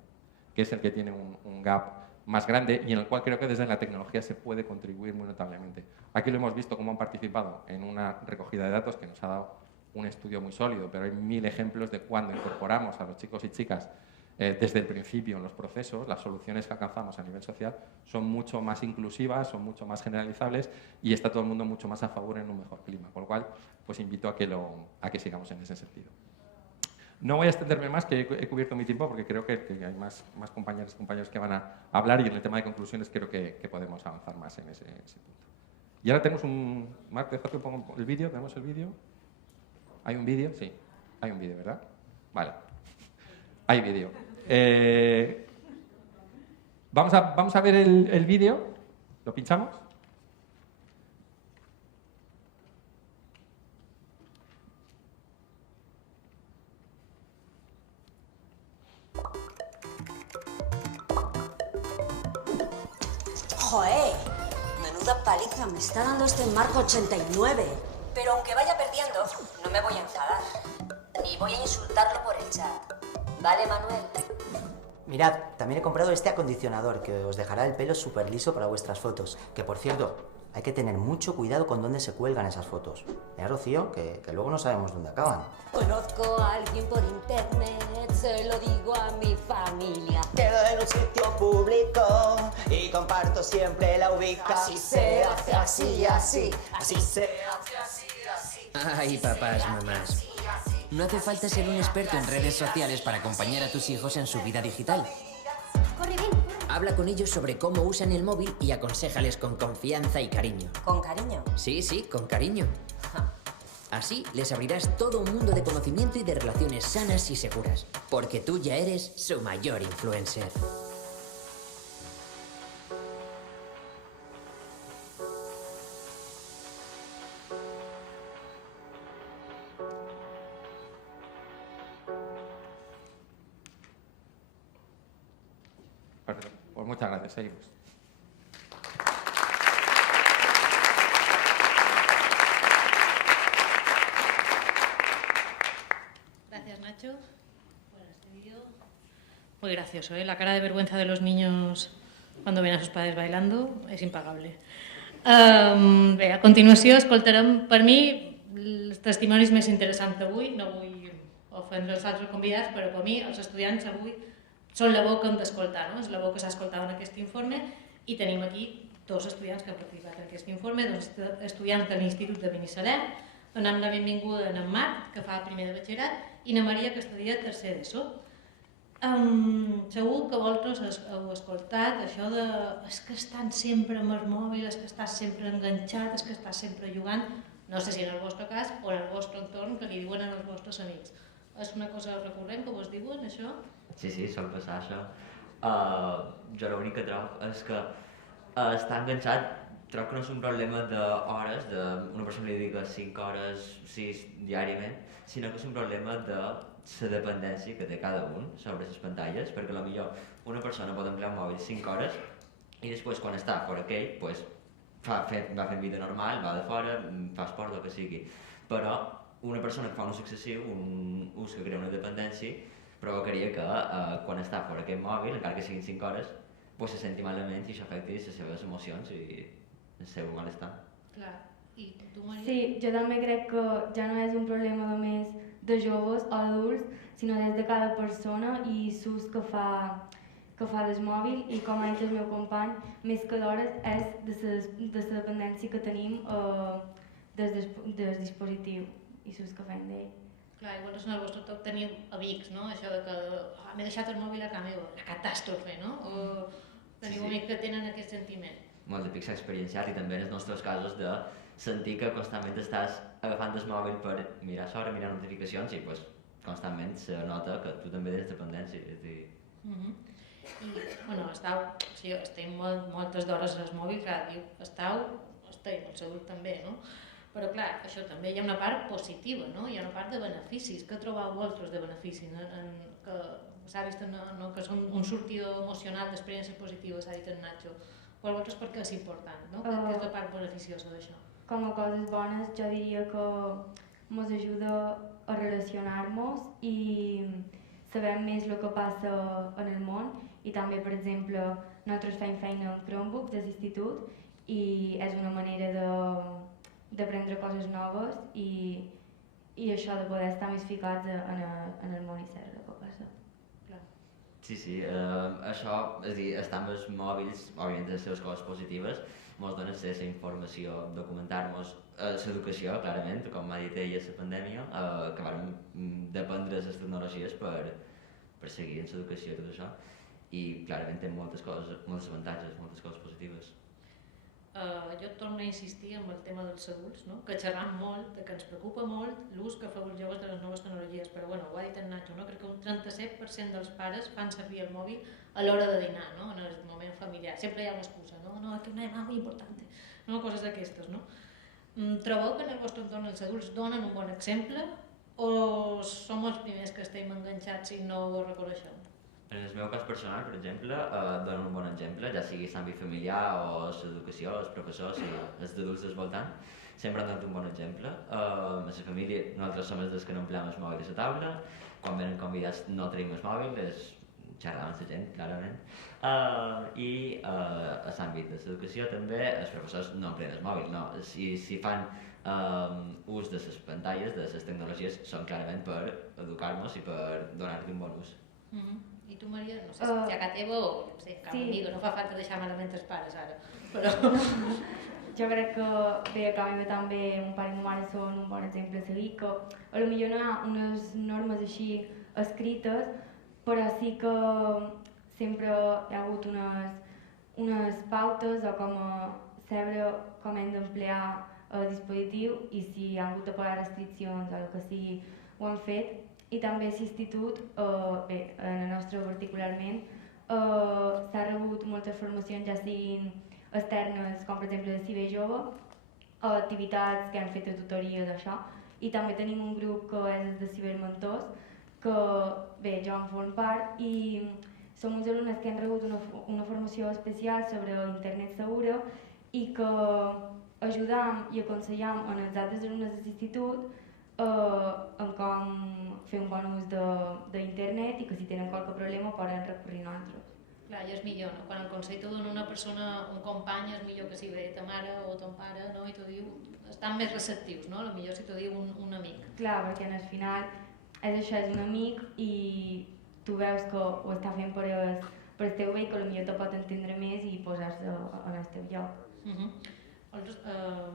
que es el que tiene un gap más grande y en el cual creo que desde la tecnología se puede contribuir muy notablemente. Aquí lo hemos visto cómo han participado en una recogida de datos que nos ha dado un estudio muy sólido, pero hay 1000 ejemplos de cuando incorporamos a los chicos y chicas desde el principio en los procesos, las soluciones que alcanzamos a nivel social son mucho más inclusivas, son mucho más generalizables y está todo el mundo mucho más a favor en un mejor clima. Con lo cual, pues invito a que sigamos en ese sentido. No voy a extenderme más, que he cubierto mi tiempo porque creo que hay más compañeros y compañeros que van a hablar y en el tema de conclusiones creo que podemos avanzar más en ese punto. Y ahora tenemos Marc, deja que ponga el vídeo. ¿Tenemos el vídeo? ¿Hay un vídeo? Sí, hay un vídeo, ¿verdad? Vale. Hay vídeo. Vamos a ver el vídeo. ¿Lo pinchamos? ¡Joder! Menuda paliza me está dando este Mark 89. Pero aunque vaya perdiendo, no me voy a enfadar. Ni voy a insultarlo por el chat. ¿Vale, Manuel? Mirad, también he comprado este acondicionador que os dejará el pelo súper liso para vuestras fotos. Que, por cierto, hay que tener mucho cuidado con dónde se cuelgan esas fotos. Rocío, que luego no sabemos dónde acaban. Conozco a alguien por internet, se lo digo a mi familia. Quedo en un sitio público y comparto siempre la ubicación. Así se hace así, así. Así se hace así, así. Ay, papás, mamás. No hace falta ser un experto en redes sociales para acompañar a tus hijos en su vida digital. Corre, ven. Habla con ellos sobre cómo usan el móvil y aconséjales con confianza y cariño. Con cariño. Sí, con cariño. Así les abrirás todo un mundo de conocimiento y de relaciones sanas y seguras, porque tú ya eres su mayor influencer. Pues muchas gracias, seguimos. Gracias, Nacho. Bueno, este vídeo muy gracioso, ¿eh? La cara de vergüenza de los niños cuando ven a sus padres bailando és impagable. Bé, a continuació escoltarem, per mi, els testimonis més interessants d'avui. No vull ofendre els altres convidats, però per mi els estudiants avui són la veu que hem d'escoltar, no? És la veu que s'ha escoltat en aquest informe i tenim aquí dos estudiants que han participat en aquest informe, dos estudiants de l'Institut de Binissalem. Donem la benvinguda a en Marc, que fa primer de batxillerat, i na Maria, que estudia tercer d'ESO. Segur que vosaltres heu escoltat això de és que estan sempre amb el mòbil, és que estàs sempre enganxat, és que estàs sempre jugant. No sé si en el vostre cas o en el vostre entorn que li diuen als vostres amics. És una cosa recurrent que vos diuen, això? Sí, sol passar això. Jo l'únic que trobo és que estar enganxat trobo que no és un problema d'hores, d'una persona li diga 5 hores, 6 diàriament, sinó que és un problema de la dependència que té cada un sobre les pantalles, perquè potser una persona pot emplear un mòbil 5 hores i després quan està fora aquell va fent vida normal, va de fora, fa esport, el que sigui. Però una persona que fa un ús excessiu, un ús que crea una dependència, provocaria que quan està fora aquest mòbil, encara que siguin 5 hores, se senti malament i això afecti les seves emocions i el seu malestar. Clar. I tu, Maria? Sí, jo també crec que ja no és un problema només de joves o adults, sinó des de cada persona i l'ús que fa del mòbil i, com ha dit el meu company, més que d'hores és de la dependència que tenim del dispositiu i l'ús que fem d'ell. Clar, i vosaltres en el vostre toc teniu amics, no? Això de que m'he deixat el mòbil a casa meva, una catàstrofe, no? O teniu amics que tenen aquest sentiment. Molts amics s'ha experienciat i també en els nostres casos de sentir que constantment estàs agafant el mòbil per mirar l'hora, mirar notificacions i constantment se nota que tu també tens dependència. I, bueno, estem moltes d'hores als mòbils, clar, diu, estem, el seu també, no? Però clar, això també hi ha una part positiva, no? Hi ha una part de beneficis. Què trobeu vosaltres de beneficis? Que s'ha vist que és un sortidor emocional d'experiències positives, s'ha dit en Nacho. Per vosaltres per què és important, no? Què és la part beneficiosa d'això? Com a coses bones, jo diria que ens ajuda a relacionar-nos i saber més el que passa en el món i també, per exemple, nosaltres fem feina amb Chromebooks de l'institut i és una manera d'aprendre coses noves i això de poder estar més ficats en el món i saber el que passa. Sí, això, és a dir, estar amb els mòbils, òbviament, de les seves coses positives, ens dona la informació, documentar-nos, l'educació, clarament, com m'ha dit ella, la pandèmia, que vam dependre de les tecnologies per seguir en l'educació i tot això, i clarament té moltes avantatges, moltes coses positives. Jo torno a insistir en el tema dels adults, no? Que xerram molt, que ens preocupa molt l'ús que feu els joves de les noves tecnologies, però bueno, ho ha dit en Nacho, no? Crec que un 37% dels pares fan servir el mòbil a l'hora de dinar, no? En el moment familiar. Sempre hi ha una excusa, no? No, que una llamada molt important, no? Coses d'aquestes, no? Trobeu que en el vostre entorn els adults donen un bon exemple o som els primers que estem enganxats i no ho reconeixem? En el meu cas personal, per exemple, dono un bon exemple, ja sigui l'àmbit familiar o l'educació, els professors i els adults del voltant, sempre han donat un bon exemple. A la família, nosaltres som els que no empleem el mòbil a la taula, quan venen convidats no tenim el mòbil, és xerrar amb la gent, clarament. I a l'àmbit de l'educació també, els professors no empleen el mòbil, no. Si fan ús de les pantalles, de les tecnologies, són clarament per educar-nos i per donar-li un bon ús. I tu, Maria, no sé si a casa teva o no sé, cap amiga, no fa falta deixar malament els pares ara, però... jo crec que bé, a casa meva també mon pare i ma mare són un bon exemple a seguir, que a lo millor no hi ha unes normes així escrites, però sí que sempre hi ha hagut unes pautes o com a saber com hem d'emplear el dispositiu i si hi ha hagut de posar restriccions o el que sigui ho han fet. I també a l'institut, bé, en el nostre particularment, s'ha rebut moltes formacions, ja siguin externes, com per exemple de Ciber Jove, o activitats que han fet de tutories, això. I també tenim un grup que és de cibermentors, que bé, jo en formo part, i som uns alumnes que han rebut una formació especial sobre internet segura i que ajudam i aconsellam als altres alumnes de l'institut en com fer un bon ús d'internet i que si tenen qualque problema poden recurrir a nosaltres. Clar, i és millor, no? Quan el consell t'ho dona una persona, un company, és millor que si ve ta mare o ton pare, no? I t'ho diu, estan més receptius, no? Potser si t'ho diu un amic. Clar, perquè al final és això, és un amic i tu veus que ho està fent per el teu bé i que potser te pot entendre més i posar-se en el teu lloc.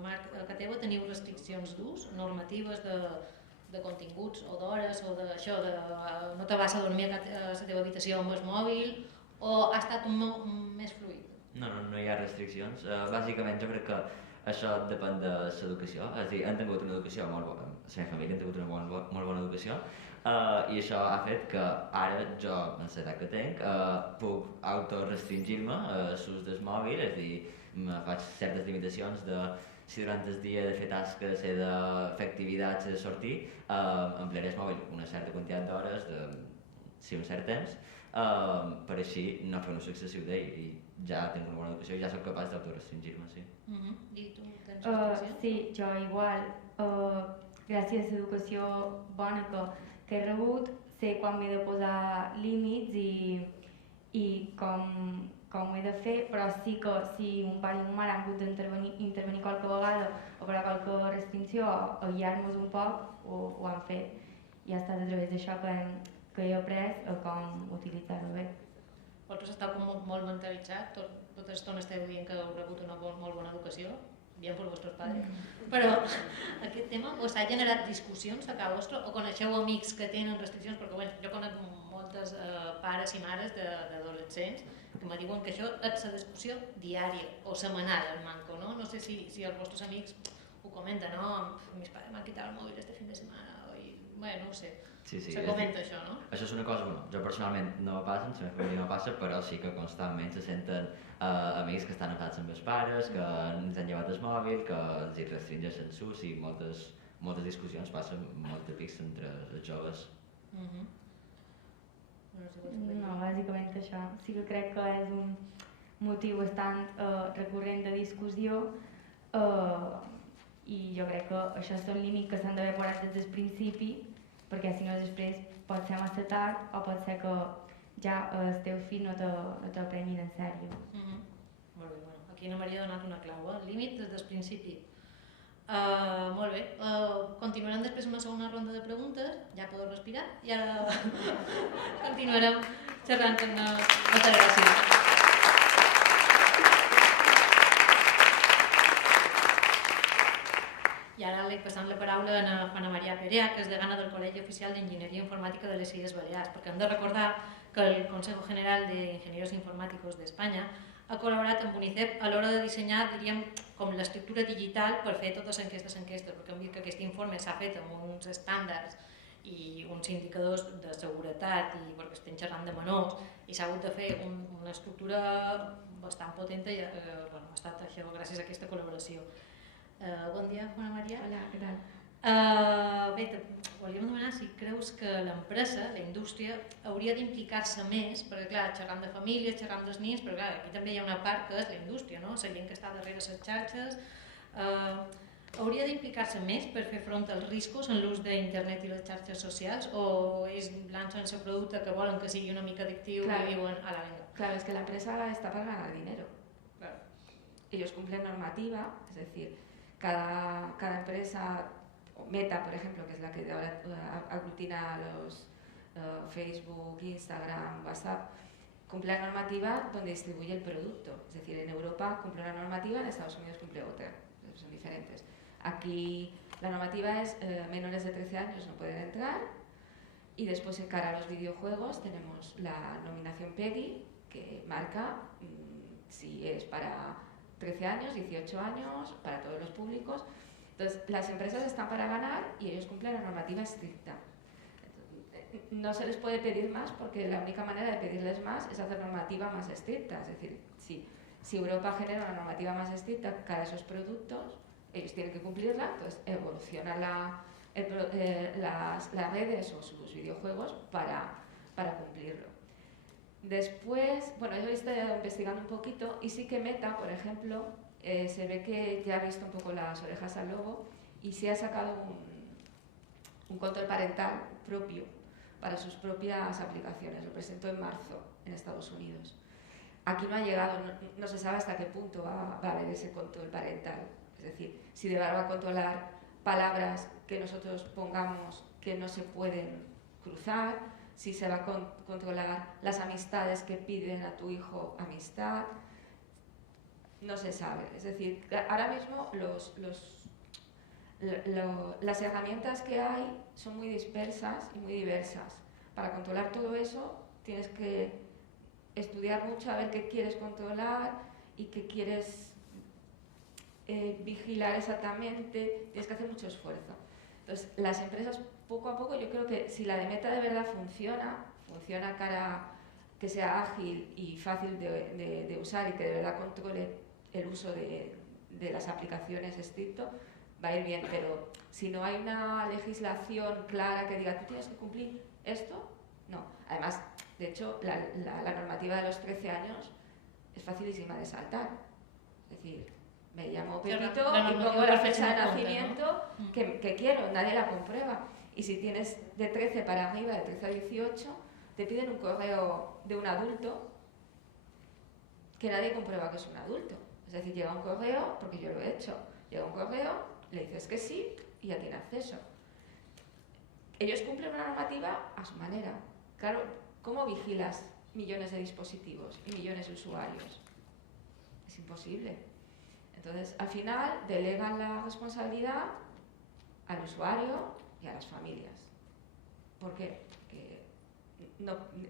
Marc, a Cateva teniu restriccions d'ús, normatives de continguts o d'hores o d'això, no te vas a dormir a la teva habitació amb el mòbil, o ha estat més fluid? No hi ha restriccions. Bàsicament jo crec que això depèn de l'educació, és a dir, hem tingut una educació molt bona, la meva família ha tingut una molt bona educació i això ha fet que ara jo, en l'edat que tinc, puc autorestringir-me l'ús del mòbil, és a dir, me faig certes limitacions de si durant el dia he de fer tasques, he de fer activitats, he de sortir, emplearé el mòbil una certa quantitat d'hores, sí, un cert temps, per així no fer un ús excessiu d'ell i ja tinc una bona educació i ja soc capaç d'autorestringir-me, sí. I tu tens restriccions? Sí, jo igual. Gràcies a l'educació bona que he rebut, sé quan m'he de posar límits i com ho he de fer, però sí que si un pare i una mare han hagut d'intervenir qualque vegada o per a qualque restricció o guiar-nos un poc, ho han fet. I ha estat a través d'això que he après com utilitzar-ho bé. Vosaltres esteu molt mentalitzats, tota l'estona esteu dient que heu rebut una molt bona educació, bien per vostres pares, però aquest tema us ha generat discussions a casa vostra o coneixeu amics que tenen restriccions? Perquè bueno, jo conec moltes pares i mares d'adolescents que me diuen que això és la discussió diària o setmanal al manco, no? No sé si els vostres amics ho comenten, no? Mis pares m'han quitat el mòbil este fin de setmana, bueno, no ho sé. Sí, se comenta això, no? Això és una cosa, bueno, jo personalment no passa, la meva família no passa, però sí que constantment se senten amics que estan enfadats amb els pares, que ens han llevat el mòbil, que els hi restringeixen l'ús i moltes discussions passen molt de pics entre els joves. No, bàsicament això. Sí que crec que és un motiu bastant recurrent de discussió i jo crec que això són límits que s'han d'haver posat des del principi, perquè si no després pot ser massa tard o pot ser que ja el teu fill no te prenguin en sèrio. Molt bé, bueno, aquí na Maria ha donat una clau, el límit des del principi. Molt bé, continuarem després una segona ronda de preguntes, ja podeu respirar i ara continuarem xerrant amb moltes gràcies. I ara li passam la paraula a Juana María Perea, que és degana del Col·legi Oficial d'Enginyeria Informàtica de les Illes Balears, perquè hem de recordar que el Consejo General de Ingenieros Informáticos d'Espanya ha col·laborat amb UNICEF a l'hora de dissenyar, diríem, com l'estructura digital per fer totes aquestes enquestes, perquè hem vist que aquest informe s'ha fet amb uns estàndards i uns indicadors de seguretat i perquè estem xerrant de menors i s'ha hagut de fer una estructura bastant potent i ha estat això gràcies a aquesta col·laboració. Bon dia, Juana Maria. Hola, què tal? Bé, volíem demanar si creus que l'empresa, la indústria, hauria d'implicar-se més, perquè clar, xerram de famílies, xerram dels nens, però clar, aquí també hi ha una part que és la indústria, no? La gent que està darrere les xarxes, hauria d'implicar-se més per fer front als riscos en l'ús d'internet i les xarxes socials o lancen el seu producte que volen que sigui una mica addictiu i diuen a la venga? Claro, es que la empresa está para ganar dinero. Claro. Ellos cumplen normativa, es decir, cada empresa, Meta, por ejemplo, que es la que ahora aglutina a los Facebook, Instagram, WhatsApp, cumple la normativa donde distribuye el producto. Es decir, en Europa cumple una normativa, en Estados Unidos cumple otra. Son diferentes. Aquí la normativa es menores de 13 años no pueden entrar, y después en cara a los videojuegos tenemos la nominación PEGI, que marca si es para 13 años, 18 años, para todos los públicos. Entonces, las empresas están para ganar y ellos cumplen la normativa estricta. No se les puede pedir más porque la única manera de pedirles más es hacer normativa más estricta. Es decir, si Europa genera una normativa más estricta cara a esos productos, ellos tienen que cumplirla, entonces evoluciona las redes o sus videojuegos para cumplirlo. Después, bueno, yo he estado investigando un poquito y sí que Meta, por ejemplo, se ve que ya ha visto un poco las orejas al lobo y sí ha sacado un control parental propio para sus propias aplicaciones. Lo presentó en marzo en Estados Unidos. Aquí no ha llegado, no se sabe hasta qué punto va a haber ese control parental. Es decir, si de verdad va a controlar palabras que nosotros pongamos que no se pueden cruzar, si se va a controlar las amistades que piden a tu hijo amistad, no se sabe. Es decir, ahora mismo las herramientas que hay son muy dispersas y muy diversas. Para controlar todo eso tienes que estudiar mucho a ver qué quieres controlar y qué quieres vigilar exactamente, tienes que hacer mucho esfuerzo. Entonces, las empresas poco a poco, yo creo que si la de Meta de verdad funciona cara que sea ágil y fácil de usar y que de verdad controle el uso de las aplicaciones estricto, va a ir bien. Pero si no hay una legislación clara que diga tú tienes que cumplir esto, no. Además, de hecho, la normativa de los 13 años es facilísima de saltar. Es decir, me llamo Pepito y pongo la fecha de nacimiento, ¿no? que quiero, nadie la comprueba. Y si tienes de 13 para arriba, de 13 a 18, te piden un correo de un adulto que nadie comprueba que es un adulto. Es decir, llega un correo, porque yo lo he hecho, llega un correo, le dices que sí y ya tiene acceso. Ellos cumplen una normativa a su manera. Claro, ¿cómo vigilas millones de dispositivos y millones de usuarios? Es imposible. Entonces, al final, delegan la responsabilidad al usuario y a las familias. ¿Por qué? Porque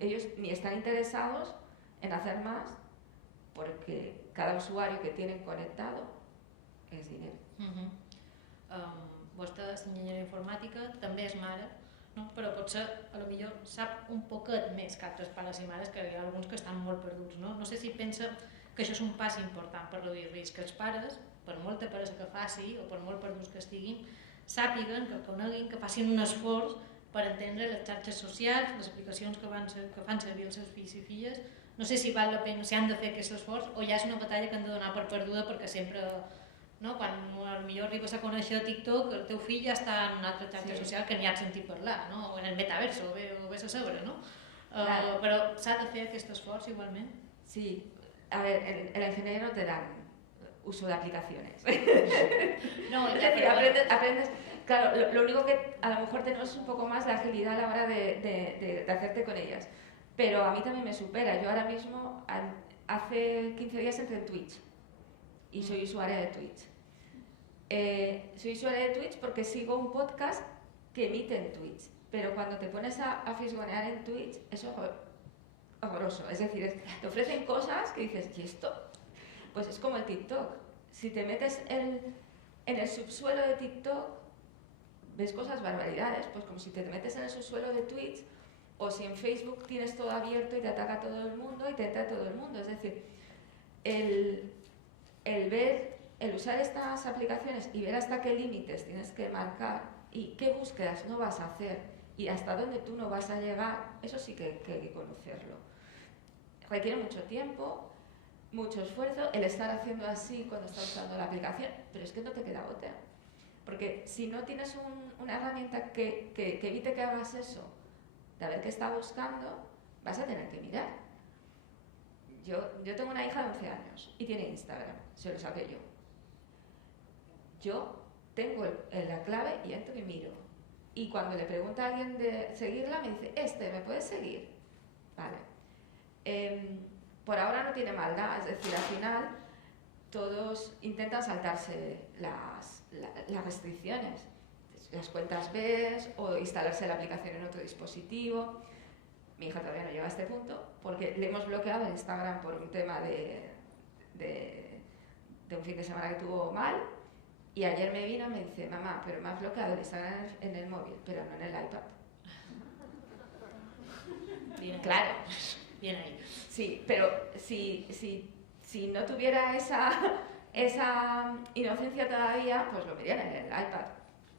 ellos ni están interesados en hacer más, porque cada usuario que tienen conectado és dinero. Vostè és enginyera informàtica, també és mare, no? Però potser a lo millor sap un poquet més que altres pares i mares, que hi ha alguns que estan molt perduts. No sé si pensa que això és un pas important per reduir risc, que els pares, per molta peresa que faci o per molt perduts que estiguin, sàpiguen, que coneguin, que facin un esforç per entendre les xarxes socials, les aplicacions que fan servir els seus fills i filles. No sé si val la pena, si han de fer aquest esforç o ja és una batalla que han de donar per perduda perquè sempre, no? Quan potser arribes a conèixer TikTok, el teu fill ja està en una altra xarxa social que ni has sentit parlar, no? O en el metaverso, o vés a saber, no? Però s'ha de fer aquest esforç igualment? Sí, a ver, en la ingeniería no te dan uso de aplicaciones. No, es decir, aprendes. Claro, lo único que a lo mejor tenemos un poco más de agilidad a la hora de hacerte con ellas. Pero a mí también me supera. Yo ahora mismo, hace 15 días entré en Twitch y soy usuaria de Twitch. Soy usuaria de Twitch porque sigo un podcast que emite en Twitch. Pero cuando te pones a fisgonear en Twitch, es horroroso. Es decir, te ofrecen cosas que dices, ¿y esto? Pues es como el TikTok. Si te metes en el subsuelo de TikTok, ves cosas barbaridades, pues como si te metes en el subsuelo de Twitch, o si en Facebook tienes todo abierto y te ataca todo el mundo y te entra todo el mundo. Es decir, el usar estas aplicaciones y ver hasta qué límites tienes que marcar y qué búsquedas no vas a hacer y hasta dónde tú no vas a llegar, eso sí que hay que conocerlo. Requiere mucho tiempo, mucho esfuerzo, el estar haciendo así cuando estás usando la aplicación, pero es que no te queda otra. Porque si no tienes una herramienta que evite que hagas eso, de ver qué está buscando, vas a tener que mirar. Yo tengo una hija de 11 años y tiene Instagram, se lo saqué yo. Yo tengo la clave y entro y miro. Y cuando le pregunta a alguien de seguirla, me dice, ¿me puedes seguir? Vale. Por ahora no tiene maldad, es decir, al final todos intentan saltarse las restricciones, las cuentas BES o instalarse la aplicación en otro dispositivo. Mi hija todavía no llega a este punto porque le hemos bloqueado Instagram por un tema de un fin de semana que tuvo mal, y ayer me vino y me dice: mamá, pero me has bloqueado el Instagram en el móvil, pero no en el iPad. Bien, claro. Bien ahí. Sí, pero si no tuviera esa inocencia todavía, pues lo vería en el iPad.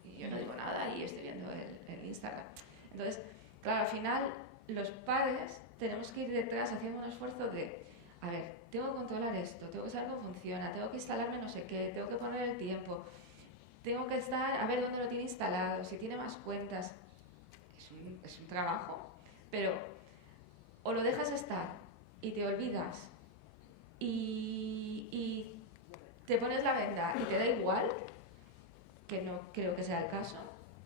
Y yo no digo nada y estoy viendo el Instagram. Entonces, claro, al final los padres tenemos que ir detrás haciendo un esfuerzo de, a ver, tengo que controlar esto, tengo que saber cómo funciona, tengo que instalarme no sé qué, tengo que poner el tiempo, tengo que estar, a ver dónde lo tiene instalado, si tiene más cuentas. Es un trabajo, pero o lo dejas estar y te olvidas y te pones la venda y te da igual, que no creo que sea el caso,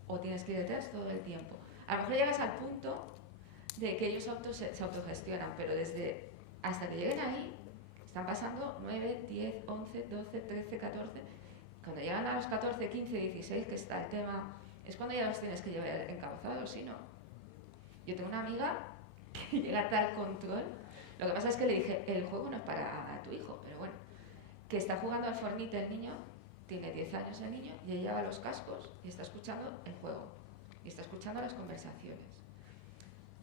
o tienes que ir detrás todo el tiempo. A lo mejor llegas al punto de que ellos se autogestionan, pero hasta que lleguen ahí están pasando 9, 10, 11, 12, 13, 14. Cuando llegan a los 14, 15, 16, que está el tema, es cuando ya los tienes que llevar encauzados, si no. Yo tengo una amiga que llega a tal control. Lo que pasa es que le dije, el juego no es para tu hijo, pero bueno, que está jugando al Fortnite el niño, tiene 10 años el niño, y ella lleva los cascos y está escuchando el juego, y está escuchando las conversaciones.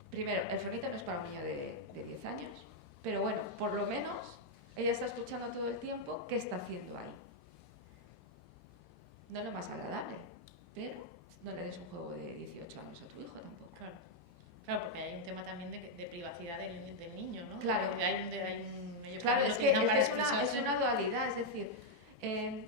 Primero, el Fortnite no es para un niño de 10 años, pero bueno, por lo menos ella está escuchando todo el tiempo qué está haciendo ahí. No es lo más agradable, pero no le des un juego de 18 años a tu hijo tampoco. Claro, porque hay un tema también de privacidad del niño, ¿no? Claro, ellos claro, es que es una una dualidad, es decir,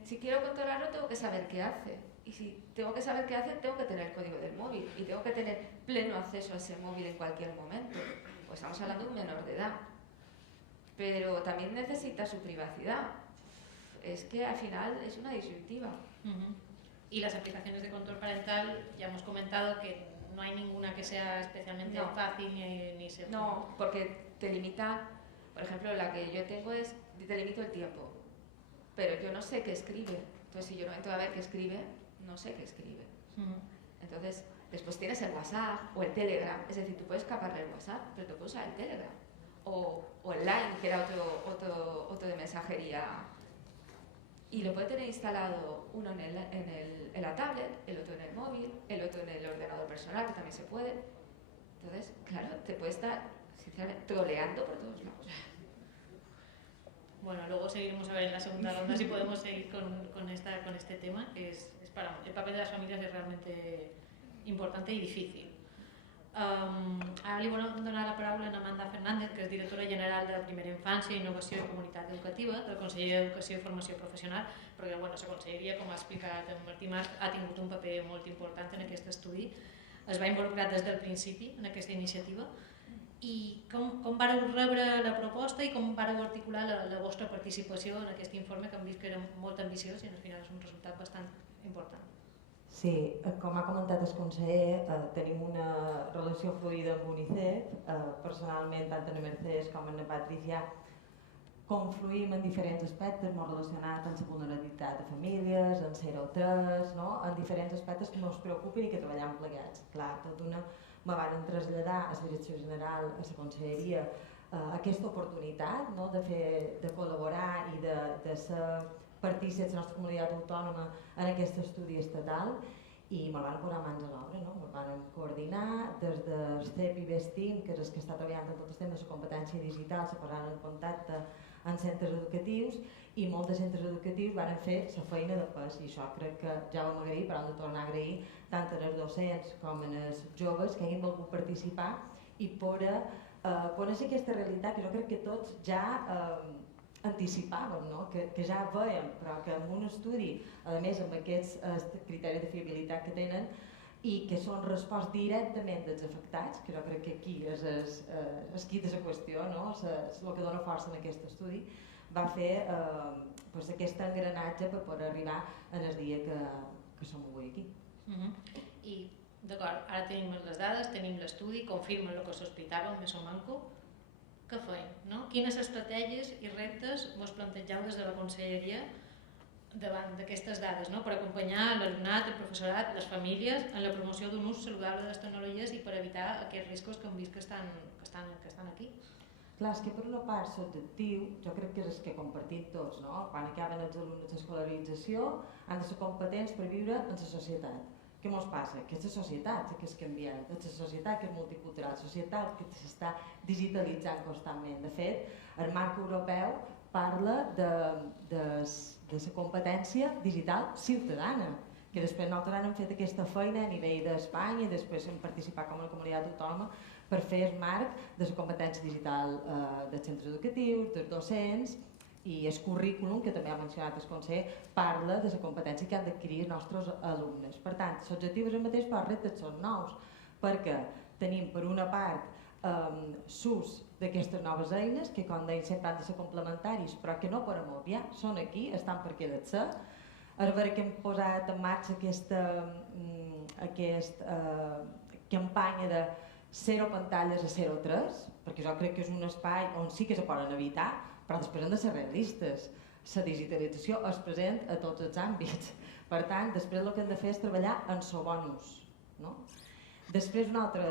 si quiero controlarlo tengo que saber qué hace, y si tengo que saber qué hace tengo que tener el código del móvil y tengo que tener pleno acceso a ese móvil en cualquier momento. Pues estamos hablando de un menor de edad, pero también necesita su privacidad. Es que al final es una disyuntiva. Y las aplicaciones de control parental, ya hemos comentado que no hay ninguna que sea especialmente fácil ni segura. No, porque te limita. Por ejemplo, la que yo tengo es, te limito el tiempo, pero yo no sé qué escribe. Entonces, si yo no entro a ver qué escribe, no sé qué escribe. Entonces, después tienes el WhatsApp o el Telegram. Es decir, tú puedes escaparle el WhatsApp, pero tú puedes usar el Telegram. O el Line, que era otro de mensajería. Y lo puede tener instalado uno en la tablet, el otro en el móvil, el otro en el ordenador personal, que también se puede. Entonces, claro, te puede estar, sinceramente, troleando por todos lados. Bueno, luego seguiremos a ver en la segunda ronda si podemos seguir con este tema, que es para el papel de las familias es realmente importante y difícil. Ara li volem donar la paraula a Amanda Fernández, que és directora general de la Primera Infància, Innovació i Comunitat Educativa del Consell d'Educació i Formació Professional, perquè la Conselleria, com ha explicat en Martí Marc, ha tingut un paper molt important en aquest estudi, es va involucrar des del principi en aquesta iniciativa. I com vareu rebre la proposta i com vareu articular la vostra participació en aquest informe, que hem vist que era molt ambiciós i al final és un resultat bastant important? Sí, com ha comentat el conseller, tenim una relació fluida amb UNICEF. Personalment, tant en Mercedes com en Patricia, confluïm en diferents aspectes molt relacionats amb la vulnerabilitat de famílies, en 0-3, en diferents aspectes que ens preocupen i que treballem plegats. Clar, tot una me van traslladar a la Direcció General, a la Conselleria, aquesta oportunitat de col·laborar i de ser partícips de la nostra comunitat autònoma en aquest estudi estatal i me'l van posar mans a l'obra, me'l van coordinar des del CEP i BESTIM, que és el que està treballant en tot el tema de la competència digital, se posaran en contacte amb centres educatius i molts de centres educatius van fer la feina de pes i això crec que ja ho hem agraït, però hem de tornar a agrair tant als docents com als joves que hagin volgut participar i poder conèixer aquesta realitat que jo crec que tots ja anticipàvem, que ja veiem, però que amb un estudi, a més amb aquests criteris de fiabilitat que tenen i que són resposts directament dels afectats, que jo crec que aquí és el quid de la qüestió, el que dona força en aquest estudi, va fer aquest engranatge per poder arribar en el dia que som avui aquí. I d'acord, ara tenim les dades, tenim l'estudi, confirmen el que sospitàvem, més o manco. què feim? No? Quines estratègies i reptes vos plantegeu des de la conselleria davant d'aquestes dades, no? Per acompanyar l'alumnat, el professorat, les famílies en la promoció d'un ús saludable de les tecnologies i per evitar aquests riscos que hem vist que estan aquí? Clar, és que per una part l'objectiu, jo crec que és el que compartim tots, no? Quan acaben els alumnes d'escolarització han de ser competents per viure en la societat. Què ens passa? Que és la societat que és canviant, és la societat que és multicultural, la societat que s'està digitalitzant constantment. De fet, el marc europeu parla de la competència digital ciutadana, que després nosaltres hem fet aquesta feina a nivell d'Espanya i després hem participat com a comunitat autònoma per fer el marc de la competència digital dels centres educatius, dels docents, i el currículum, que també ha mencionat el conseller, parla de la competència que han d'adquirir els nostres alumnes. Per tant, l'objectiu és el mateix, però els reptes són nous, perquè tenim per una part l'ús d'aquestes noves eines, que com deia sempre han de ser complementaris, però que no podem obviar, són aquí, estan per quedar-se. A veure que hem posat en marxa aquesta campanya de 0 pantalles a 0,3, perquè jo crec que és un espai on sí que se poden evitar, però després hem de ser realistes. La digitalització és present a tots els àmbits. Per tant, després el que hem de fer és treballar en el bon ús. Després, un altre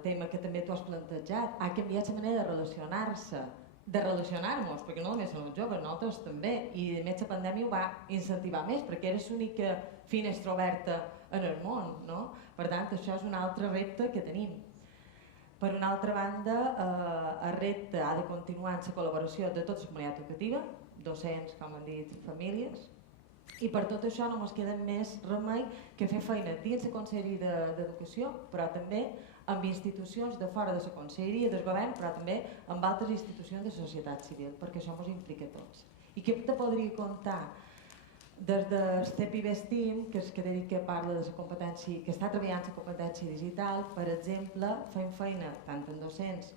tema que també tu has plantejat, ha canviat la manera de relacionar-se, de relacionar-nos, perquè no només són els joves, nosaltres també, i a més la pandèmia ho va incentivar més, perquè era l'única finestra oberta en el món. Per tant, això és un altre repte que tenim. Per una altra banda, el repte ha de continuar en la col·laboració de tota la comunitat educativa, docents, com han dit, famílies, i per tot això no ens queda més remei que fer feina dins la Conselleria d'Educació, però també amb institucions de fora de la Conselleria, del govern, però també amb altres institucions de societat civil, perquè això ens implica a tots. I què te podria contar? Des del CEPIBESTIM, que és que que parla de la competència, que està treballant la competència digital, per exemple, fem feina tant en docents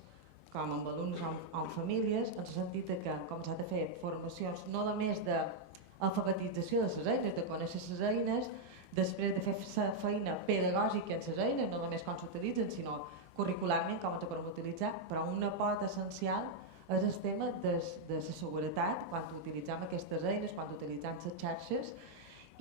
com amb alumnes o amb famílies, en el sentit que com s'ha de fer formacions no només d'alfabetització de les eines, de conèixer les eines, després de fer la feina pedagògica en les eines, no només com s'utilitzen, sinó curricularment com ens podem utilitzar, però una pota essencial és el tema de la seguretat quan utilitzem aquestes eines, quan utilitzem les xarxes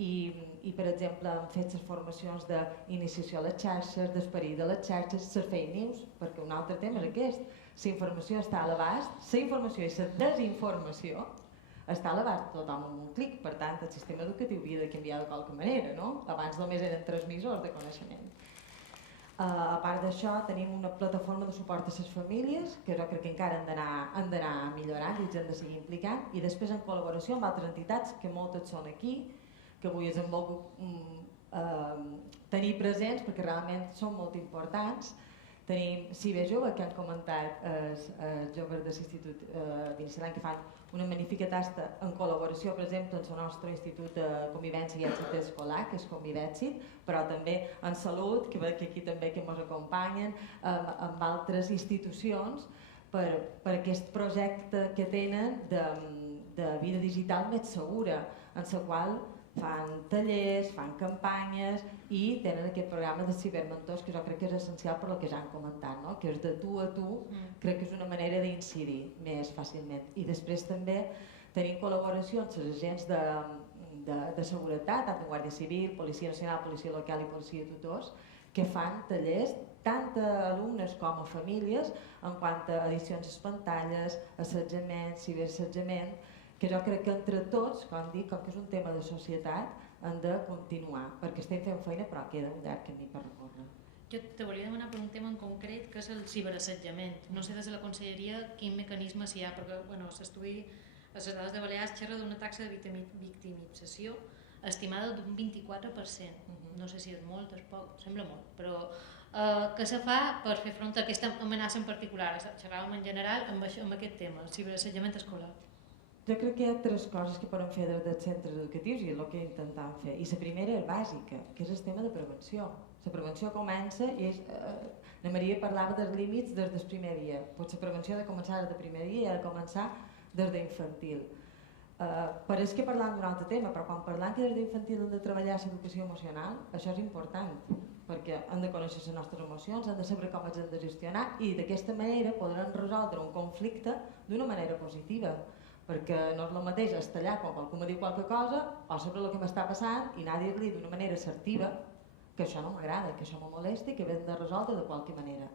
i per exemple hem fet les formacions d'iniciació a les xarxes, d'esperit de les xarxes, les fake news, perquè un altre tema és aquest, la informació està a l'abast, la informació i la desinformació està a l'abast tothom amb un clic, per tant el sistema educatiu havia de canviar de qualque manera, no? Abans només eren transmissors de coneixement. A part d'això, tenim una plataforma de suport a les famílies, que jo crec que encara han d'anar millorant i ens hem de seguir implicant, i després en col·laboració amb altres entitats, que moltes són aquí, que avui ens hem volgut tenir presents perquè realment són molt importants. Tenim Cibe Jove, que han comentat els joves de l'Institut d'Inicialant, que fan una magnífica tasca en col·laboració, per exemple, amb el nostre Institut de Convivència i Èxit Escolar, que és Convivèxit, però també en Salut, que aquí també que ens acompanyen, amb altres institucions, per aquest projecte que tenen de vida digital més segura, en la qual fan tallers, fan campanyes i tenen aquest programa de cibermentors que jo crec que és essencial per el que ja han comentat, no? Que és de tu a tu, crec que és una manera d'incidir més fàcilment. I després també tenim col·laboració amb els agents de seguretat, tant de Guàrdia Civil, Policia Nacional, Policia Local i Policia de Tutors, que fan tallers tant a alumnes com a famílies en quant a edicions a les pantalles, assetjament, ciberassetjament, que jo crec que entre tots, com dic, com que és un tema de societat, han de continuar, perquè estem fent feina però queda un llarg camí per recórrer. Jo te volia demanar per un tema en concret, que és el ciberassetjament. No sé des de la Conselleria quin mecanisme s'hi ha, perquè l'estudi a les dades de Balears xerra d'una taxa de victimització estimada d'un 24%. No sé si és molt o és poc, sembla molt, però què se fa per fer front a aquesta amenaça en particular? Xerràvem en general amb aquest tema, el ciberassetjament escolar. Jo crec que hi ha tres coses que podem fer des dels centres educatius i és el que intentem fer. I la primera és bàsica, que és el tema de prevenció. La prevenció comença i la Maria parlava dels límits des del primer dia. Pues la prevenció ha de començar des del primer dia i ha de començar des d'infantil. Pareix que parlant d'un altre tema, però quan parlant que des d'infantil hem de treballar l'educació emocional, això és important. perquè han de conèixer les nostres emocions, han de saber com els hem de gestionar i d'aquesta manera podran resoldre un conflicte d'una manera positiva, perquè no és el mateix estar allà quan qualcú me diu qualque cosa o saber el que m'està passant i anar a dir-li d'una manera assertiva que això no m'agrada, que això me molesta i que hem de resoldre de qualque manera.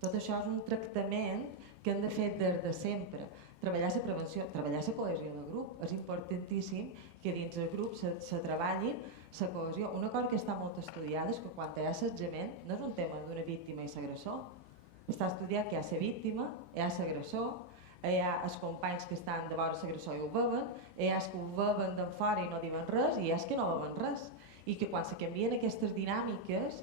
Tot això és un tractament que hem de fer des de sempre. Treballar la prevenció, treballar la cohesió del grup. És importantíssim que dins el grup se treballin la cohesió. Una cosa que està molt estudiada és que quan hi ha assetjament no és un tema d'una víctima i l'agressor. Està estudiat que hi ha la víctima, hi ha l'agressor, hi ha els companys que estan de vora l'agressor i ho veuen, hi ha els que ho veuen d'en fora i no diuen res i hi ha els que no veuen res. I que quan se canvien aquestes dinàmiques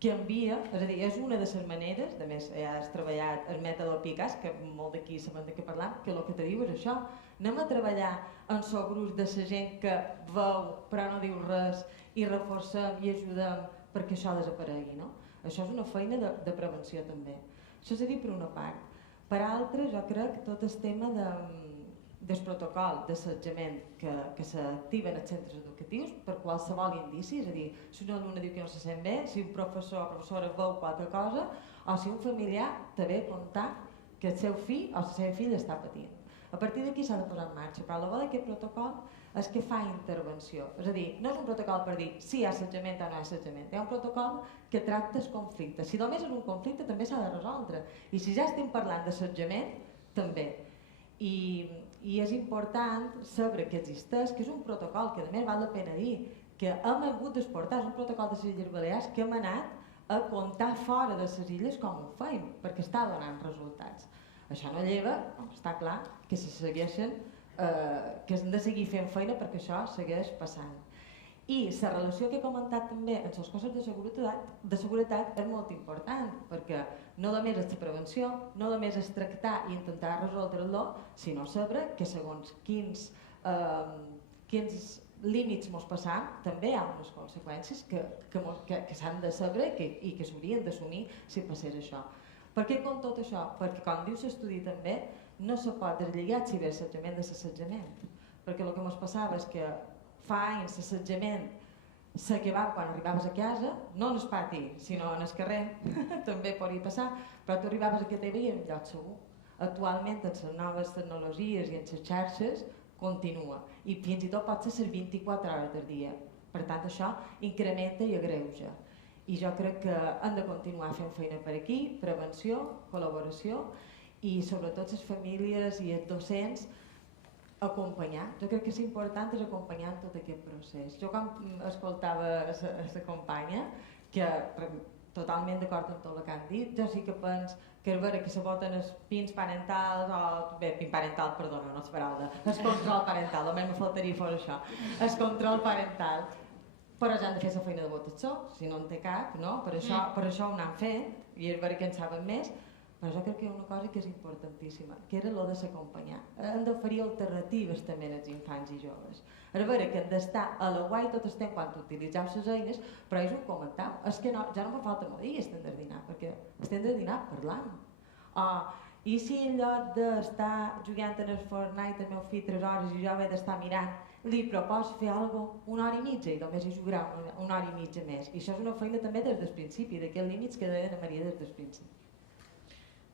canvia, és a dir, és una de les maneres, a més has treballat el mètode PICAS, que molt d'aquí sabem de què parlam, que el que te diu és això, anem a treballar en subgrups de la gent que veu però no diu res i reforcem i ajudem perquè això desaparegui, no? Això és una feina de prevenció també. Això és a dir per una part. Per altra, jo crec que tot el tema del protocol d'assetjament que s'activa en els centres educatius per qualsevol indici, és a dir, si un alumne diu que no se sent bé, si un professor o professora veu qualque cosa, o si un familiar te ve a contar que el seu fill o la seva filla està patint. A partir d'aquí s'ha de posar en marxa, però la bo d'aquest protocol és que fa intervenció. És a dir, no és un protocol per dir si hi ha assetjament o no hi ha assetjament, hi ha un protocol que tracta el conflicte. Si només és un conflicte també s'ha de resoldre. I si ja estem parlant d'assetjament, també. I és important saber que existeix, que és un protocol que a més val la pena dir, que hem hagut d'exportar, és un protocol de les Illes Balears que hem anat a comptar fora de les illes com ho feim, perquè està donant resultats. Això no lleva, està clar, que se segueixen, que hem de seguir fent feina perquè això segueix passant. I la relació que he comentat també amb els cossos de seguretat és molt important, perquè no només és la prevenció, no només és tractar i intentar resoldre-lo, sinó saber que segons quins límits ens passam, també hi ha unes conseqüències que s'han de saber i que s'haurien d'assumir si passés això. Per què com tot això? Perquè, com diu l'estudi també, no se pot deslligar el ciberassetjament de l'assetjament. Perquè el que ens passava és que fa anys l'assetjament s'acabava quan arribaves a casa, no en el pati, sinó en el carrer, també podria passar, però tu arribaves a casa teva i en lloc segur. Actualment, amb les noves tecnologies i amb les xarxes, continua. I fins i tot pot ser les 24 hores del dia. Per tant, això incrementa i agreuja. I jo crec que hem de continuar fent feina per aquí, prevenció, col·laboració i sobretot les famílies i els docents acompanyar. Jo crec que és important acompanyar tot aquest procés. Jo quan escoltava la companya, que totalment d'acord amb tot el que han dit, jo sí que penso que és vera que se voten els pins parentals, pin parental, perdona, no és paraula, el control parental, només me faltaria fora això, el control parental, però ja han de fer la feina de votació, si no en té cap, no? Per això ho anant fent, i és vera que en saben més, però jo crec que hi ha una cosa que és importantíssima, que era lo de s'acompanyar. Hem d'oferir alternatives també als infants i joves. És vera que hem d'estar a la guai tot el temps quan utilitzeu les eines, però és un comentari, és que no, ja no me falta molt dir estem de dinar, perquè estem de dinar parlant. I si en lloc d'estar jugant en el Fortnite el meu fill 3 hores i jo he d'estar mirant, li propos fer alguna cosa 1 hora i mitja i només hi jugarà 1 hora i mitja més. I això és una feina també des del principi, d'aquests límits que deia Ana Maria des del principi.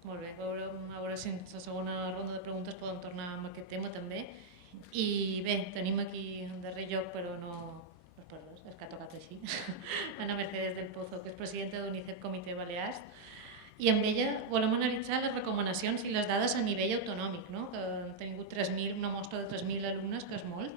Molt bé, a veure si en la segona ronda de preguntes podem tornar amb aquest tema també. I bé, tenim aquí en darrer lloc, però no per res, és que ha tocat així, Ana Mercedes del Pozo, que és presidenta d'UNICEF Comitè Balears, i amb ella volem analitzar les recomanacions i les dades a nivell autonòmic, no? Que hem tingut una mostra de 3.000 alumnes, que és molt.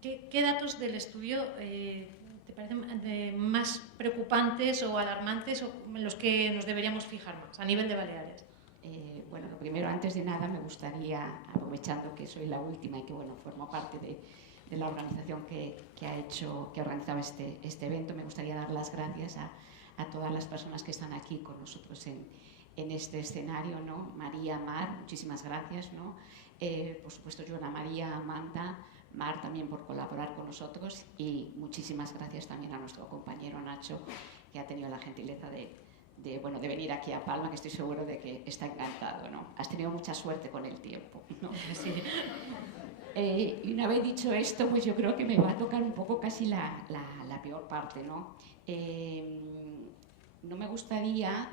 ¿Qué datos del estudio te parecen más preocupantes o alarmantes o en los que nos deberíamos fijar más a nivel de Baleares? Bueno, lo primero, antes de nada, me gustaría, aprovechando que soy la última y que bueno, formo parte de la organización que ha organizado este evento, me gustaría dar las gracias a todas las personas que están aquí con nosotros en este escenario, ¿no? María, Mar, muchísimas gracias, ¿no? Por supuesto, Joana María, Amanda, Mar también por colaborar con nosotros y muchísimas gracias también a nuestro compañero Nacho, que ha tenido la gentileza de venir aquí a Palma, que estoy seguro de que está encantado, ¿no? Has tenido mucha suerte con el tiempo, ¿no? Sí. Y una vez dicho esto, pues yo creo que me va a tocar un poco casi la peor por parte, ¿no? No me gustaría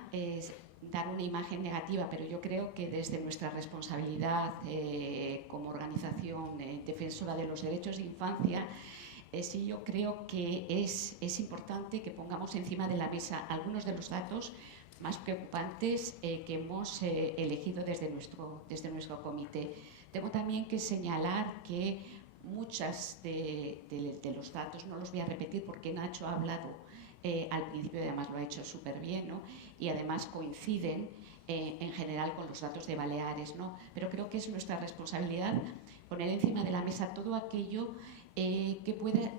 dar una imagen negativa, pero yo creo que desde nuestra responsabilidad como organización defensora de los derechos de infancia, sí yo creo que es importante que pongamos encima de la mesa algunos de los datos más preocupantes que hemos elegido desde nuestro comité. Tengo también que señalar que muchas de los datos, no los voy a repetir porque Nacho ha hablado al principio y además lo ha hecho súper bien, ¿no? Y además coinciden en general con los datos de Baleares, ¿no? Pero creo que es nuestra responsabilidad poner encima de la mesa todo aquello que pueda,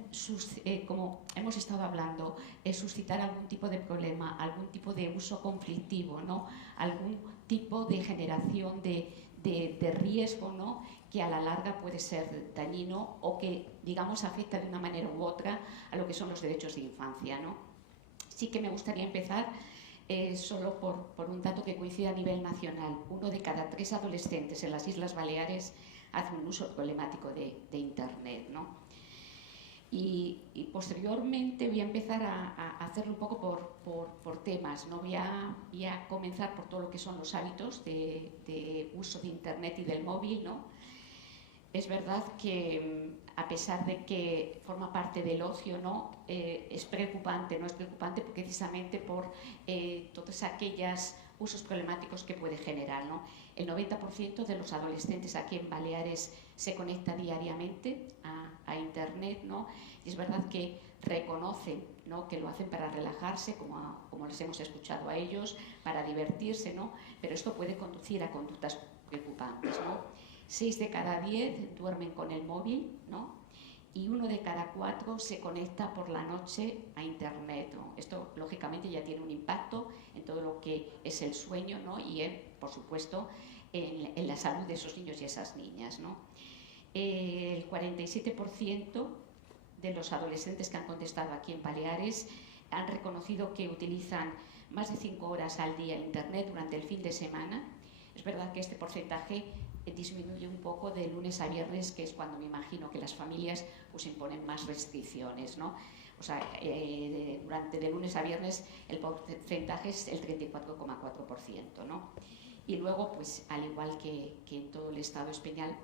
como hemos estado hablando, suscitar algún tipo de problema, algún tipo de uso conflictivo, ¿no? Algún tipo de generación de riesgo, ¿no? Que a la larga puede ser dañino o que, digamos, afecta de una manera u otra a lo que son los derechos de infancia, ¿no? Sí que me gustaría empezar solo por un dato que coincide a nivel nacional. 1 de cada 3 adolescentes en las Islas Baleares hace un uso problemático de Internet, ¿no? Y posteriormente voy a empezar a hacerlo un poco por temas, ¿no? Voy a comenzar por todo lo que son los hábitos de uso de Internet y del móvil, ¿no? Es verdad que a pesar de que forma parte del ocio, ¿no? Es preocupante, ¿no? Es preocupante precisamente por todos aquellos usos problemáticos que puede generar, ¿no? El 90% de los adolescentes aquí en Baleares se conecta diariamente a Internet, ¿no? Y es verdad que reconocen, ¿no? Que lo hacen para relajarse, como les hemos escuchado a ellos, para divertirse, ¿no? Pero esto puede conducir a conductas preocupantes, ¿no? 6 de cada 10 duermen con el móvil, ¿no? Y 1 de cada 4 se conecta por la noche a Internet, ¿no? Esto, lógicamente, ya tiene un impacto en todo lo que es el sueño, ¿no? Y, por supuesto, en la salud de esos niños y esas niñas, ¿no? El 47% de los adolescentes que han contestado aquí en Baleares han reconocido que utilizan más de 5 horas al día Internet durante el fin de semana. Es verdad que este porcentaje disminuye un poco de lunes a viernes, que es cuando me imagino que las familias pues imponen más restricciones, ¿no? O sea, durante de lunes a viernes el porcentaje es el 34,4%, ¿no? Y luego, pues al igual que en todo el Estado español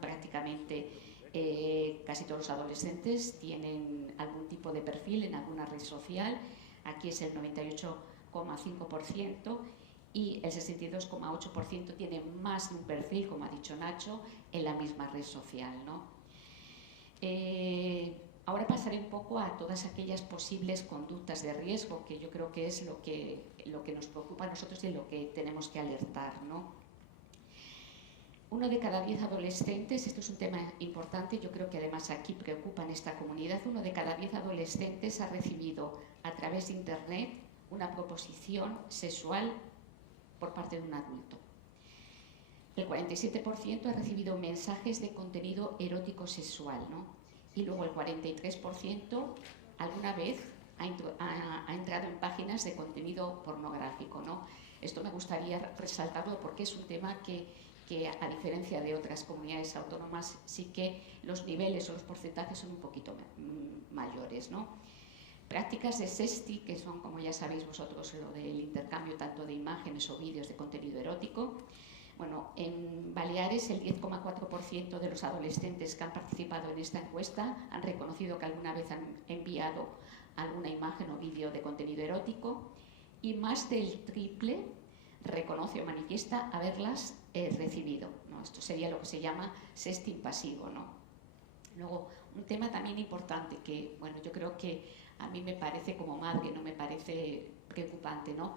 prácticamente casi todos los adolescentes tienen algún tipo de perfil en alguna red social. Aquí es el 98,5%. Y el 62,8% tiene más de un perfil, como ha dicho Nacho, en la misma red social, ¿no? Ahora pasaré un poco a todas aquellas posibles conductas de riesgo, que yo creo que es lo que nos preocupa a nosotros y lo que tenemos que alertar, ¿no? 1 de cada 10 adolescentes, esto es un tema importante, yo creo que además aquí preocupa en esta comunidad, 1 de cada 10 adolescentes ha recibido a través de Internet una proposición sexual por parte de un adulto. El 47% ha recibido mensajes de contenido erótico sexual, ¿no? Y luego el 43% alguna vez ha entrado en páginas de contenido pornográfico, ¿no? Esto me gustaría resaltarlo porque es un tema que a diferencia de otras comunidades autónomas sí que los niveles o los porcentajes son un poquito mayores, ¿no? Prácticas de sexting, que son, como ya sabéis vosotros, lo del intercambio tanto de imágenes o vídeos de contenido erótico. Bueno, en Baleares el 10,4% de los adolescentes que han participado en esta encuesta han reconocido que alguna vez han enviado alguna imagen o vídeo de contenido erótico y más del triple reconoce o manifiesta haberlas recibido, ¿no? Esto sería lo que se llama sexting pasivo, ¿no? Luego, un tema también importante que, bueno, yo creo que a mí me parece como madre, no me parece preocupante, ¿no?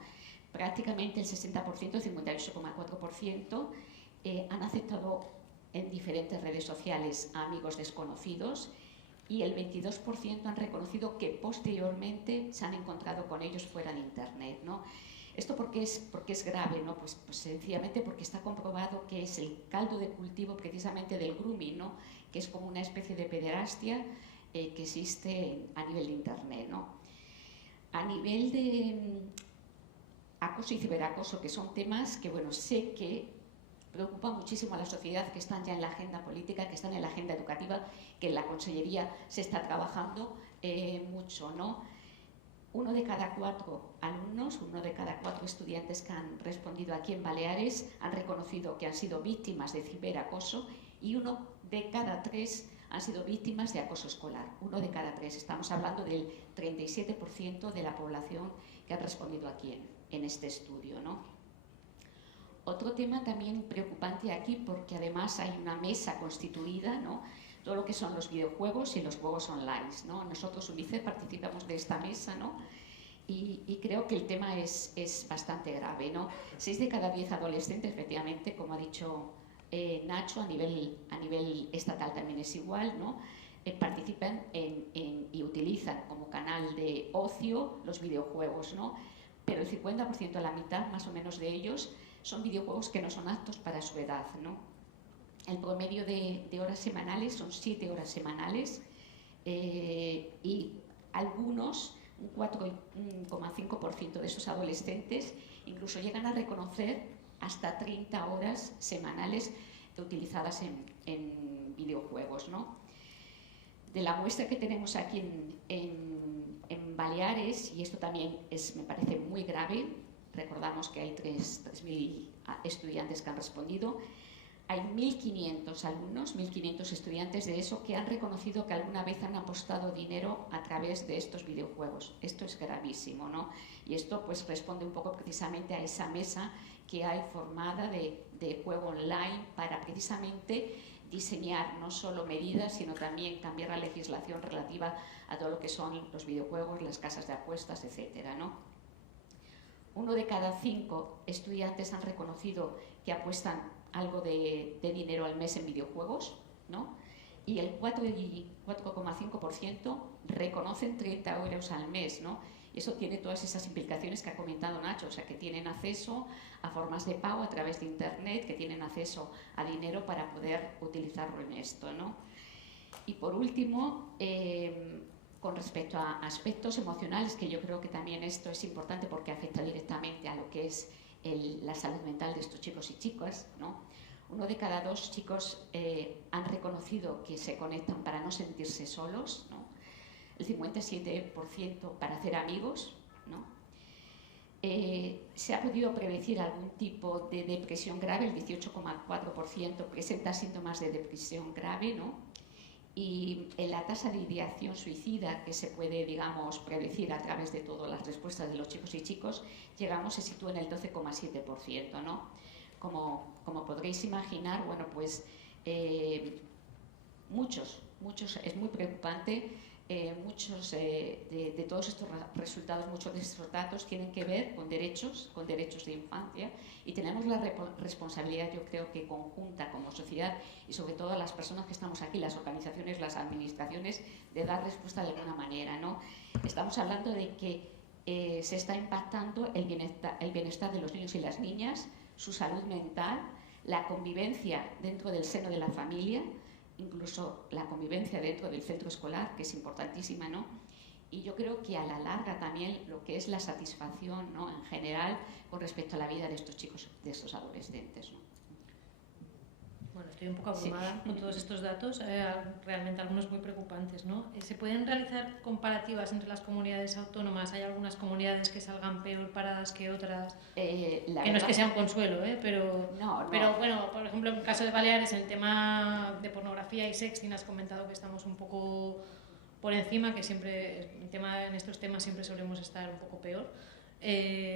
Prácticamente el 60%, 58,4%, han aceptado en diferentes redes sociales a amigos desconocidos y el 22% han reconocido que posteriormente se han encontrado con ellos fuera de Internet, ¿no? ¿Esto por qué es grave, ¿no? Pues sencillamente porque está comprobado que es el caldo de cultivo precisamente del grooming, ¿no? Que es como una especie de pederastia que existe a nivel de Internet, ¿no? A nivel de acoso y ciberacoso, que son temas que, bueno, sé que preocupan muchísimo a la sociedad, que están ya en la agenda política, que están en la agenda educativa, que en la Consellería se está trabajando, mucho, ¿no? 1 de cada 4 alumnos, 1 de cada 4 estudiantes que han respondido aquí en Baleares han reconocido que han sido víctimas de ciberacoso y 1 de cada 3 han sido víctimas de acoso escolar. 1 de cada 3. Estamos hablando del 37% de la población que ha respondido aquí en este estudio, ¿no? Otro tema también preocupante aquí, porque además hay una mesa constituida, ¿no? Todo lo que son los videojuegos y los juegos online, ¿no? Nosotros, UNICEF, participamos de esta mesa, ¿no? Y creo que el tema es bastante grave, ¿no? 6 de cada 10 adolescentes, efectivamente, como ha dicho Nacho, a nivel estatal también es igual, ¿no? Participan y utilizan como canal de ocio los videojuegos, ¿no? Pero el 50%, la mitad más o menos de ellos, son videojuegos que no son aptos para su edad, ¿no? El promedio de horas semanales son 7 horas semanales y algunos, un 4,5% de esos adolescentes, incluso llegan a reconocer hasta 30 horas semanales utilizadas en videojuegos, ¿no? De la muestra que tenemos aquí en Baleares, y esto también me parece muy grave, recordamos que hay 3.000 estudiantes que han respondido, hay 1.500 alumnos, 1.500 estudiantes de eso que han reconocido que alguna vez han apostado dinero a través de estos videojuegos. Esto es gravísimo, ¿no? Y esto pues responde un poco precisamente a esa mesa que hay formada de juego online para precisamente diseñar no solo medidas, sino también cambiar la legislación relativa a todo lo que son los videojuegos, las casas de apuestas, etcétera, ¿no? 1 de cada 5 estudiantes han reconocido que apuestan algo de dinero al mes en videojuegos, ¿no? Y el 4,5% reconocen 30 euros al mes, ¿no? Y eso tiene todas esas implicaciones que ha comentado Nacho, o sea, que tienen acceso a formas de pago a través de Internet, que tienen acceso a dinero para poder utilizarlo en esto, ¿no? Y por último, con respecto a aspectos emocionales, que yo creo que también esto es importante porque afecta directamente a lo que es la salud mental de estos chicos y chicas, ¿no? 1 de cada 2 chicos han reconocido que se conectan para no sentirse solos, ¿no? El 57% para hacer amigos, ¿no? Se ha podido predecir algún tipo de depresión grave, el 18,4% presenta síntomas de depresión grave, ¿no? Y en la tasa de ideación suicida que se puede, digamos, predecir a través de todas las respuestas de los chicos y chicos, se sitúa en el 12,7%, ¿no? Como podréis imaginar, bueno, pues muchos, es muy preocupante. Muchos de todos estos resultados, muchos de estos datos tienen que ver con derechos de infancia, y tenemos la responsabilidad, yo creo que conjunta como sociedad y sobre todo las personas que estamos aquí, las organizaciones, las administraciones, de dar respuesta de alguna manera, ¿no? Estamos hablando de que se está impactando el bienestar de los niños y las niñas, su salud mental, la convivencia dentro del seno de la familia, incluso la convivencia dentro del centro escolar, que es importantísima, ¿no? Y yo creo que a la larga también lo que es la satisfacción, ¿no?, en general con respecto a la vida de estos chicos, de estos adolescentes, ¿no? Bueno, estoy un poco abrumada con todos estos datos, realmente algunos muy preocupantes, ¿no? ¿Se pueden realizar comparativas entre las comunidades autónomas? ¿Hay algunas comunidades que salgan peor paradas que otras? Que no es que sea un consuelo, pero bueno, por ejemplo, en el caso de Baleares, en el tema de pornografía y sexting has comentado que estamos un poco por encima, que siempre en estos temas siempre solemos estar un poco peor.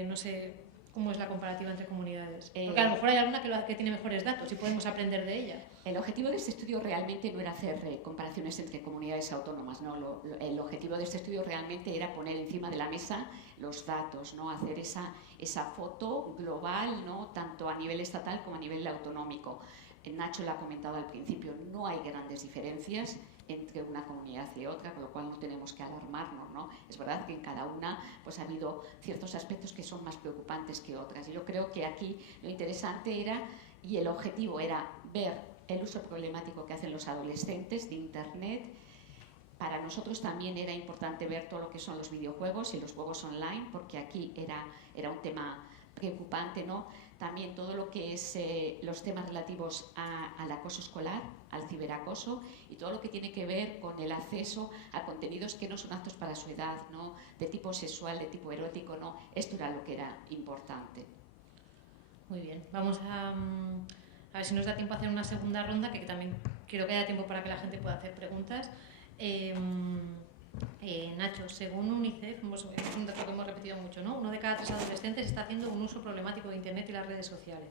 No sé cómo es la comparativa entre comunidades, porque a lo mejor hay alguna que tiene mejores datos y podemos aprender de ella. El objetivo de este estudio realmente no era hacer comparaciones entre comunidades autónomas, ¿no? El objetivo de este estudio realmente era poner encima de la mesa los datos, ¿no? Hacer esa foto global, ¿no?, tanto a nivel estatal como a nivel autonómico. Nacho lo ha comentado al principio, no hay grandes diferencias entre una comunidad y otra, con lo cual no tenemos que alarmarnos, ¿no? Es verdad que en cada una pues ha habido ciertos aspectos que son más preocupantes que otras. Y yo creo que aquí lo interesante era, y el objetivo era, ver el uso problemático que hacen los adolescentes de Internet. Para nosotros también era importante ver todo lo que son los videojuegos y los juegos online, porque aquí era un tema preocupante, ¿no? También todo lo que es los temas relativos al acoso escolar, al ciberacoso y todo lo que tiene que ver con el acceso a contenidos que no son aptos para su edad, ¿no? De tipo sexual, de tipo erótico, ¿no? Esto era lo que era importante. Muy bien, vamos a ver si nos da tiempo a hacer una segunda ronda, que también quiero que haya tiempo para que la gente pueda hacer preguntas. Nacho, según UNICEF, es un dato que hemos repetido mucho, ¿no? 1 de cada 3 adolescentes está haciendo un uso problemático de Internet y las redes sociales.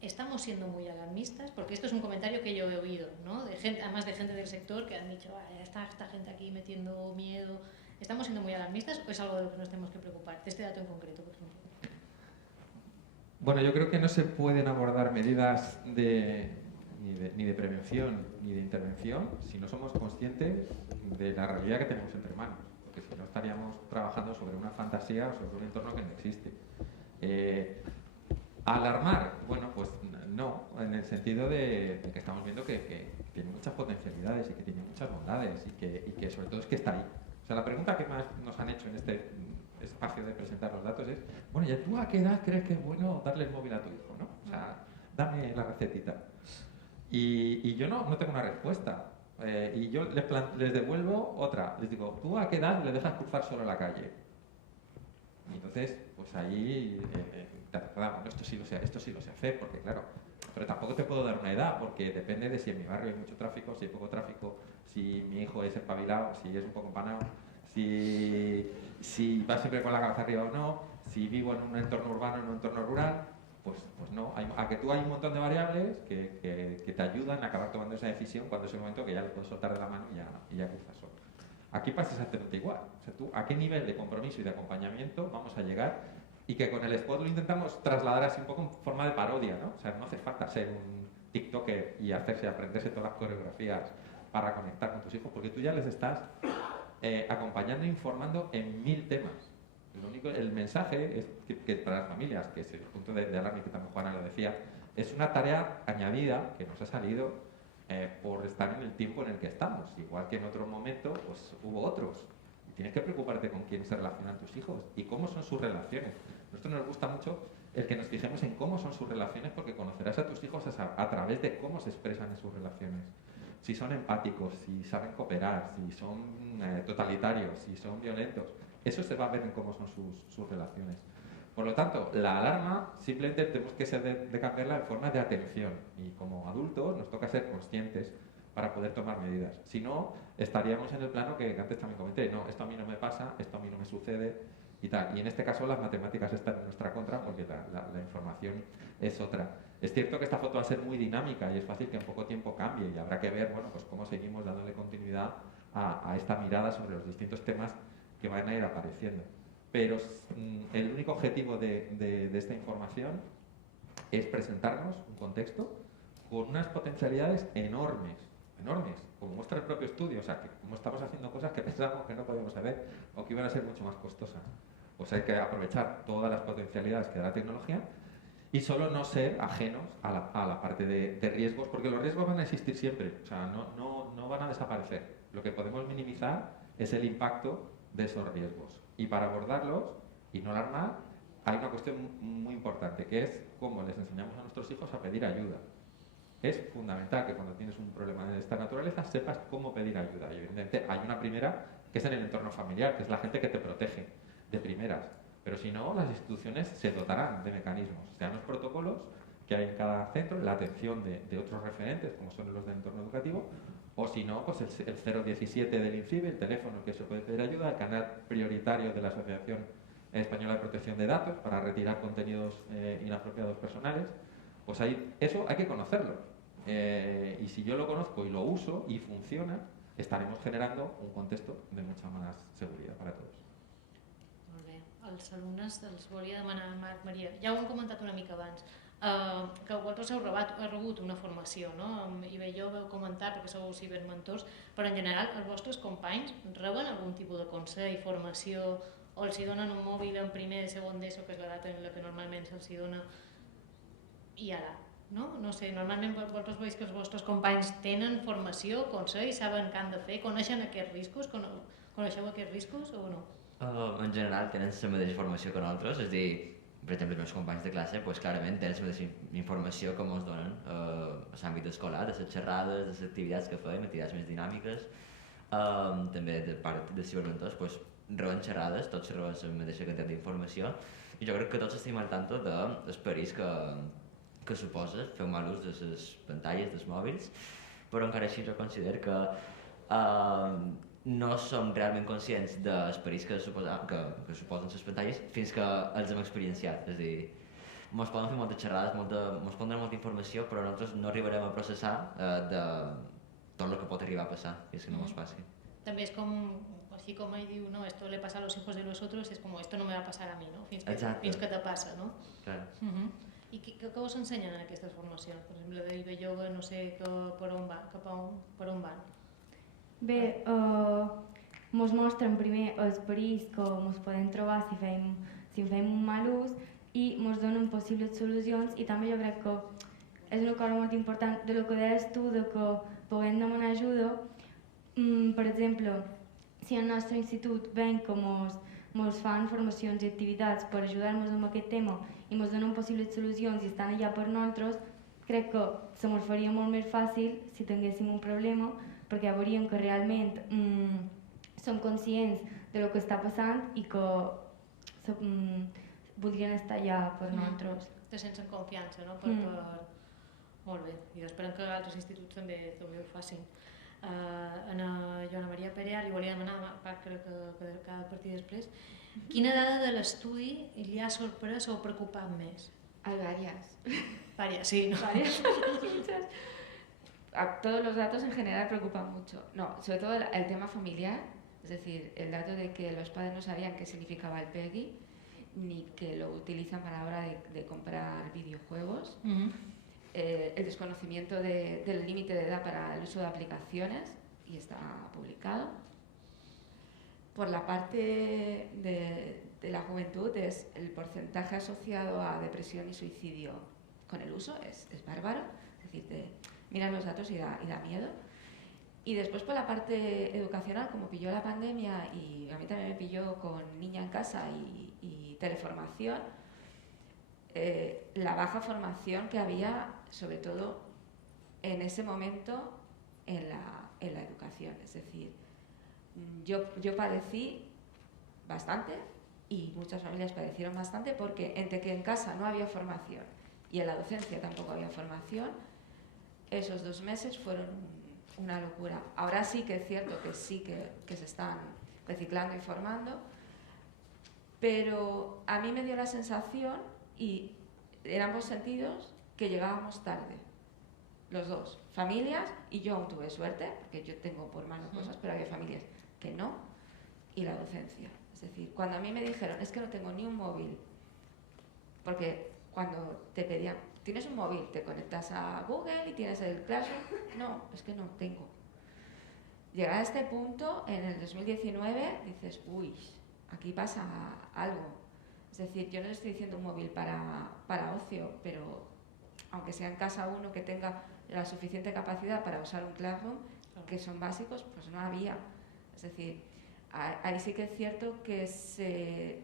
¿Estamos siendo muy alarmistas? Porque esto es un comentario que yo he oído, ¿no? De gente, además de gente del sector que han dicho, ya está esta gente aquí metiendo miedo. ¿Estamos siendo muy alarmistas o es algo de lo que nos tenemos que preocupar? De este dato en concreto, por ejemplo. Bueno, yo creo que no se pueden abordar medidas ni de prevención ni de intervención si no somos conscientes de la realidad que tenemos entre manos, porque si no estaríamos trabajando sobre una fantasía o sobre un entorno que no existe. ¿Alarmar? Bueno, pues no, en el sentido de que estamos viendo que tiene muchas potencialidades y que tiene muchas bondades y que sobre todo es que está ahí. O sea, la pregunta que más nos han hecho en este espacio de presentar los datos es, bueno, ¿y tú a qué edad crees que es bueno darle el móvil a tu hijo, no? O sea, dame la recetita. Y yo no tengo una respuesta. Y yo les devuelvo otra. Les digo, ¿tú a qué edad le dejas cruzar solo la calle? Y entonces, pues ahí bueno, esto sí lo sé hacer, porque claro, pero tampoco te puedo dar una edad, porque depende de si en mi barrio hay mucho tráfico, si hay poco tráfico, si mi hijo es espabilado, si es un poco empanado, si va siempre con la cabeza arriba o no, si vivo en un entorno urbano o en un entorno rural, pues no. A que tú hay un montón de variables que te ayudan a acabar tomando esa decisión cuando es el momento que ya le puedes soltar de la mano y ya cruzas solo. Aquí pasa exactamente igual. O sea, tú, ¿a qué nivel de compromiso y de acompañamiento vamos a llegar? Y que con el spot lo intentamos trasladar así un poco en forma de parodia, ¿no? O sea, no hace falta ser un TikToker y aprenderse todas las coreografías para conectar con tus hijos, porque tú ya les estás acompañando e informando en 1000 temas. El mensaje es que para las familias, que es el punto de alarme que también Juana lo decía, es una tarea añadida que nos ha salido por estar en el tiempo en el que estamos. Igual que en otro momento, pues hubo otros. Y tienes que preocuparte con quién se relacionan tus hijos y cómo son sus relaciones. A nosotros nos gusta mucho el que nos fijemos en cómo son sus relaciones, porque conocerás a tus hijos a través de cómo se expresan en sus relaciones. Si son empáticos, si saben cooperar, si son totalitarios, si son violentos. Eso se va a ver en cómo son sus relaciones. Por lo tanto, la alarma simplemente tenemos que de cambiarla en forma de atención. Y como adultos nos toca ser conscientes para poder tomar medidas. Si no, estaríamos en el plano que antes también comenté. No, esto a mí no me pasa, esto a mí no me sucede y tal. Y en este caso las matemáticas están en nuestra contra porque la información es otra. Es cierto que esta foto va a ser muy dinámica y es fácil que en poco tiempo cambie y habrá que ver, bueno, pues cómo seguimos dándole continuidad a esta mirada sobre los distintos temas que van a ir apareciendo. Pero el único objetivo de esta información es presentarnos un contexto con unas potencialidades enormes, como muestra el propio estudio, o sea, que como estamos haciendo cosas que pensábamos que no podíamos hacer o que iban a ser mucho más costosas. Pues hay que aprovechar todas las potencialidades que da la tecnología y solo no ser ajenos a la parte de riesgos, porque los riesgos van a existir siempre, o sea, no van a desaparecer. Lo que podemos minimizar es el impacto de esos riesgos. Y para abordarlos y no alarmar, hay una cuestión muy importante, que es cómo les enseñamos a nuestros hijos a pedir ayuda. Es fundamental que cuando tienes un problema de esta naturaleza sepas cómo pedir ayuda. Y evidentemente hay una primera que es en el entorno familiar, que es la gente que te protege de primeras. Pero si no, las instituciones se dotarán de mecanismos, sean los protocolos que hay en cada centro, la atención de otros referentes, como son los del entorno educativo, o si no, pues el 017 del INCIBE, el teléfono que se puede pedir ayuda, el canal prioritario de la Asociación Española de Protección de Datos para retirar contenidos inapropiados personales. Pues eso hay que conocerlo. Y si yo lo conozco y lo uso y funciona, estaremos generando un contexto de mucha más seguridad para todos. Molt bé. Els alumnes els volia demanar, Marc, Maria, ja ho hem comentat una mica abans, que vosaltres heu rebut una formació, no? I bé, jo ho vau comentar perquè sou cibermentors, però en general els vostres companys reben algun tipus de consell, formació, o els hi donen un mòbil en primer, segon d'ESO, que és l'edat en la que normalment se'ls hi dona, i ara, no? No sé, normalment vosaltres veus que els vostres companys tenen formació, consell, saben què han de fer, coneixen aquests riscos, coneixeu aquests riscos o no? En general tenen la mateixa formació que nosaltres, és a dir, per exemple, els meus companys de classe, pues, clarament tenen la mateixa informació que ens donen a l'àmbit escolar, de les xerrades, de les activitats que fem, activitats més dinàmiques, també de part de cibermentors, pues, reben xerrades, tots reben la mateixa quantitat d'informació, i jo crec que tots estem al tanto dels perills que suposa fer un mal ús de les pantalles, dels mòbils, però encara així jo considero que no som realment conscients dels perills que suposen les pantalles fins que els hem experienciat. És a dir, ens poden fer moltes xerrades, ens poden donar molta informació, però nosaltres no arribarem a processar de tot el que pot arribar a passar fins que no ens passi. També és com, així com ell diu, no, esto le pasa a los hijos de los otros, es como, esto no me va a pasar a mí, no? Fins que te passa, no? Claro. I què us ensenyen en aquestes formacions? Per exemple, de l'IBE Yoga, no sé per on van? Bé, ens mostren primer els perills que ens podem trobar si fem un mal ús i ens donen possibles solucions, i també jo crec que és una cosa molt important de lo que deies tu, de que puguem demanar ajuda. Per exemple, si al nostre institut ven que ens fan formacions i activitats per ajudar-nos amb aquest tema i ens donen possibles solucions i estan allà per nosaltres, crec que se ens faria molt més fàcil si tinguéssim un problema, perquè veuríem que realment som conscients de lo que està passant i que voldrien estar allà per nosaltres. Te sents en confiança, no? Molt bé, i esperem que altres instituts també ho facin. A Joana Maria Perea li volia demanar, crec que ha de partir després, quina dada de l'estudi li ha sorprès o preocupat més? Hay varias. Varias, sí, ¿no? Varias, muchas. Todos los datos en general preocupan mucho. No, sobre todo el tema familiar, es decir, el dato de que los padres no sabían qué significaba el PEGI, ni que lo utilizan para la hora de comprar videojuegos. El desconocimiento del límite de edad para el uso de aplicaciones, y está publicado. Por la parte de la juventud, es el porcentaje asociado a depresión y suicidio con el uso es bárbaro, es decir, miras los datos y da miedo. Y después por la parte educacional, como pilló la pandemia y a mí también me pilló con niña en casa y teleformación, la baja formación que había, sobre todo en ese momento, en la educación. Es decir, yo padecí bastante y muchas familias padecieron bastante porque entre que en casa no había formación y en la docencia tampoco había formación, esos 2 meses fueron una locura. Ahora sí que es cierto que que se están reciclando y formando, pero a mí me dio la sensación, y en ambos sentidos, que llegábamos tarde, los dos, familias, y yo aún tuve suerte, porque yo tengo por mano cosas, pero había familias que no, y la docencia. Es decir, cuando a mí me dijeron, es que no tengo ni un móvil, porque cuando te pedían, ¿tienes un móvil? Te conectas a Google y tienes el Classroom. No, es que no tengo. Llegar a este punto, en el 2019, dices, uy, aquí pasa algo. Es decir, yo no le estoy diciendo un móvil para ocio, pero aunque sea en casa uno que tenga la suficiente capacidad para usar un Classroom, que son básicos, pues no había. Es decir, ahí sí que es cierto que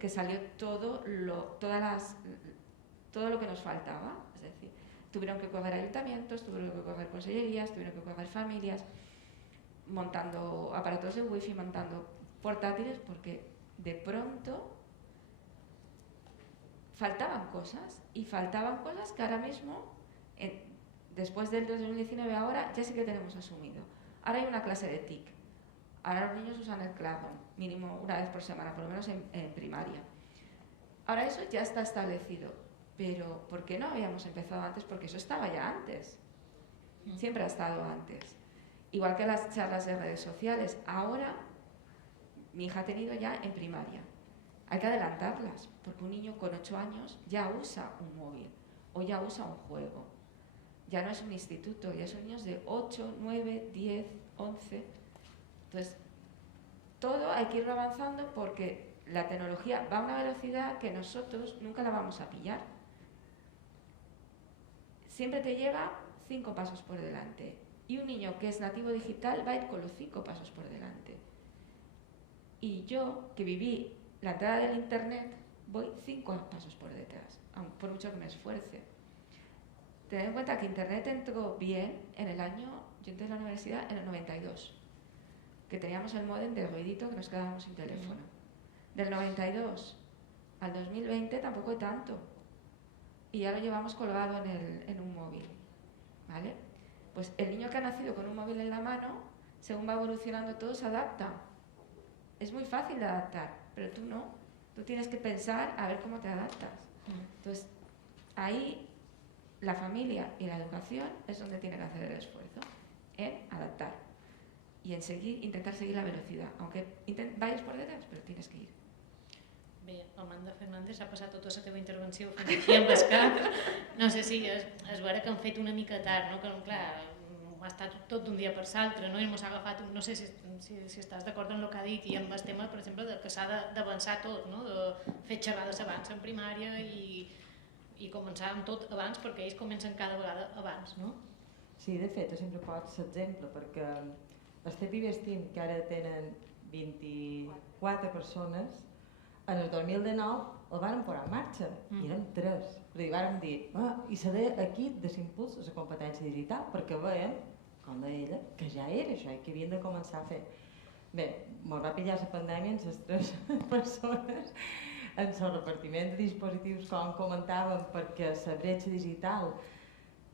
salió todo lo que nos faltaba. Es decir, tuvieron que coger ayuntamientos, tuvieron que coger consellerías, tuvieron que coger familias, montando aparatos de wifi, montando portátiles, porque de pronto faltaban cosas que ahora mismo, después del 2019 ahora, ya sí que tenemos asumido. Ahora hay una clase de TIC, ahora los niños usan el Classroom, mínimo una vez por semana, por lo menos en primaria. Ahora eso ya está establecido, pero ¿por qué no habíamos empezado antes? Porque eso estaba ya antes, siempre ha estado antes. Igual que las charlas de redes sociales, ahora mi hija ha tenido ya en primaria. Hay que adelantarlas, porque un niño con 8 años ya usa un móvil o ya usa un juego. Ya no es un instituto, ya son niños de 8, 9, 10, 11. Entonces, todo hay que ir avanzando porque la tecnología va a una velocidad que nosotros nunca la vamos a pillar. Siempre te lleva 5 pasos por delante. Y un niño que es nativo digital va a ir con los 5 pasos por delante. Y yo, que viví la entrada del Internet voy 5 pasos por detrás, por mucho que me esfuerce. Tened en cuenta que Internet entró bien en el año, yo entré en la universidad en el 92, que teníamos el módem de ruidito que nos quedábamos sin teléfono. Del 92 al 2020 tampoco es tanto, y ya lo llevamos colgado en un móvil, ¿vale? Pues el niño que ha nacido con un móvil en la mano, según va evolucionando todo, se adapta. Es muy fácil de adaptar, pero tú no. Tú tienes que pensar a ver cómo te adaptas. Entonces, ahí la familia y la educación es donde tiene que hacer el esfuerzo, en adaptar y en intentar seguir la velocidad, aunque vayas por detrás, però tienes que ir. Bé, Amanda Fernández, ha passat tota la teva intervenció fent així amb el cap. No sé si és vera que han fet una mica tard, no? Que clar, ha estat tot d'un dia per l'altre, no? I ens ha agafat, no sé si estàs d'acord amb el que ha dit, i amb el tema, per exemple, que s'ha d'avançar tot, no? De fer xerrades abans en primària i començar amb tot abans, perquè ells comencen cada vegada abans, no? Sí, de fet, sempre pots l'exemple, perquè el CEPI Vestim, que ara tenen 24 persones, en el 2019 el vàrem posar en marxa, i eren 3. I vàrem dir, i seré aquí de s'impuls a la competència digital, perquè veiem, com deia ella, que ja era això i que havien de començar a fer. Bé, ens va pillar la pandèmia en les 3 persones, en el repartiment de dispositius, com comentàvem, perquè la bretxa digital,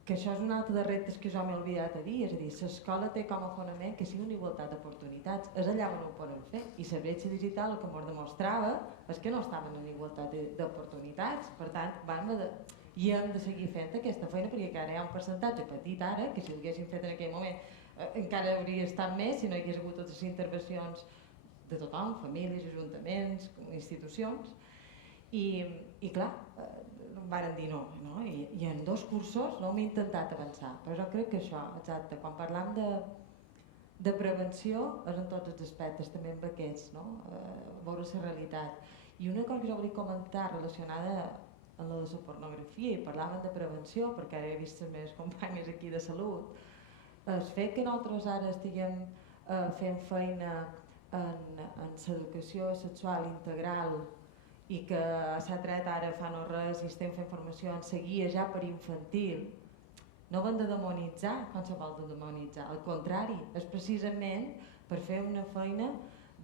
que això és un altre dels reptes que jo m'he oblidat a dir, és a dir, l'escola té com a fonament que sigui una igualtat d'oportunitats, és allà on ho poden fer, i la bretxa digital el que ens demostrava és que no estaven en igualtat d'oportunitats, per tant, i hem de seguir fent aquesta feina, perquè encara hi ha un percentatge petit ara, que si ho haguéssim fet en aquell moment encara hauria estat més si no hi hagués hagut totes les intervencions de tothom, famílies, ajuntaments, institucions, i clar, varen dir no, i en 2 cursos no hem intentat avançar, però jo crec que això, exacte, quan parlam de prevenció és en tots els aspectes, també en aquests, veure la realitat. I una cosa que jo volia comentar relacionada amb la de la pornografia, i parlaven de prevenció, perquè ara he vist les meves companyes aquí de salut, el fet que nosaltres ara estiguem fent feina en l'educació sexual integral i que s'ha tret ara fa no res i estem fent formació en la guia ja per infantil, no ho hem de demonitzar quan se vol demonitzar, al contrari, és precisament per fer una feina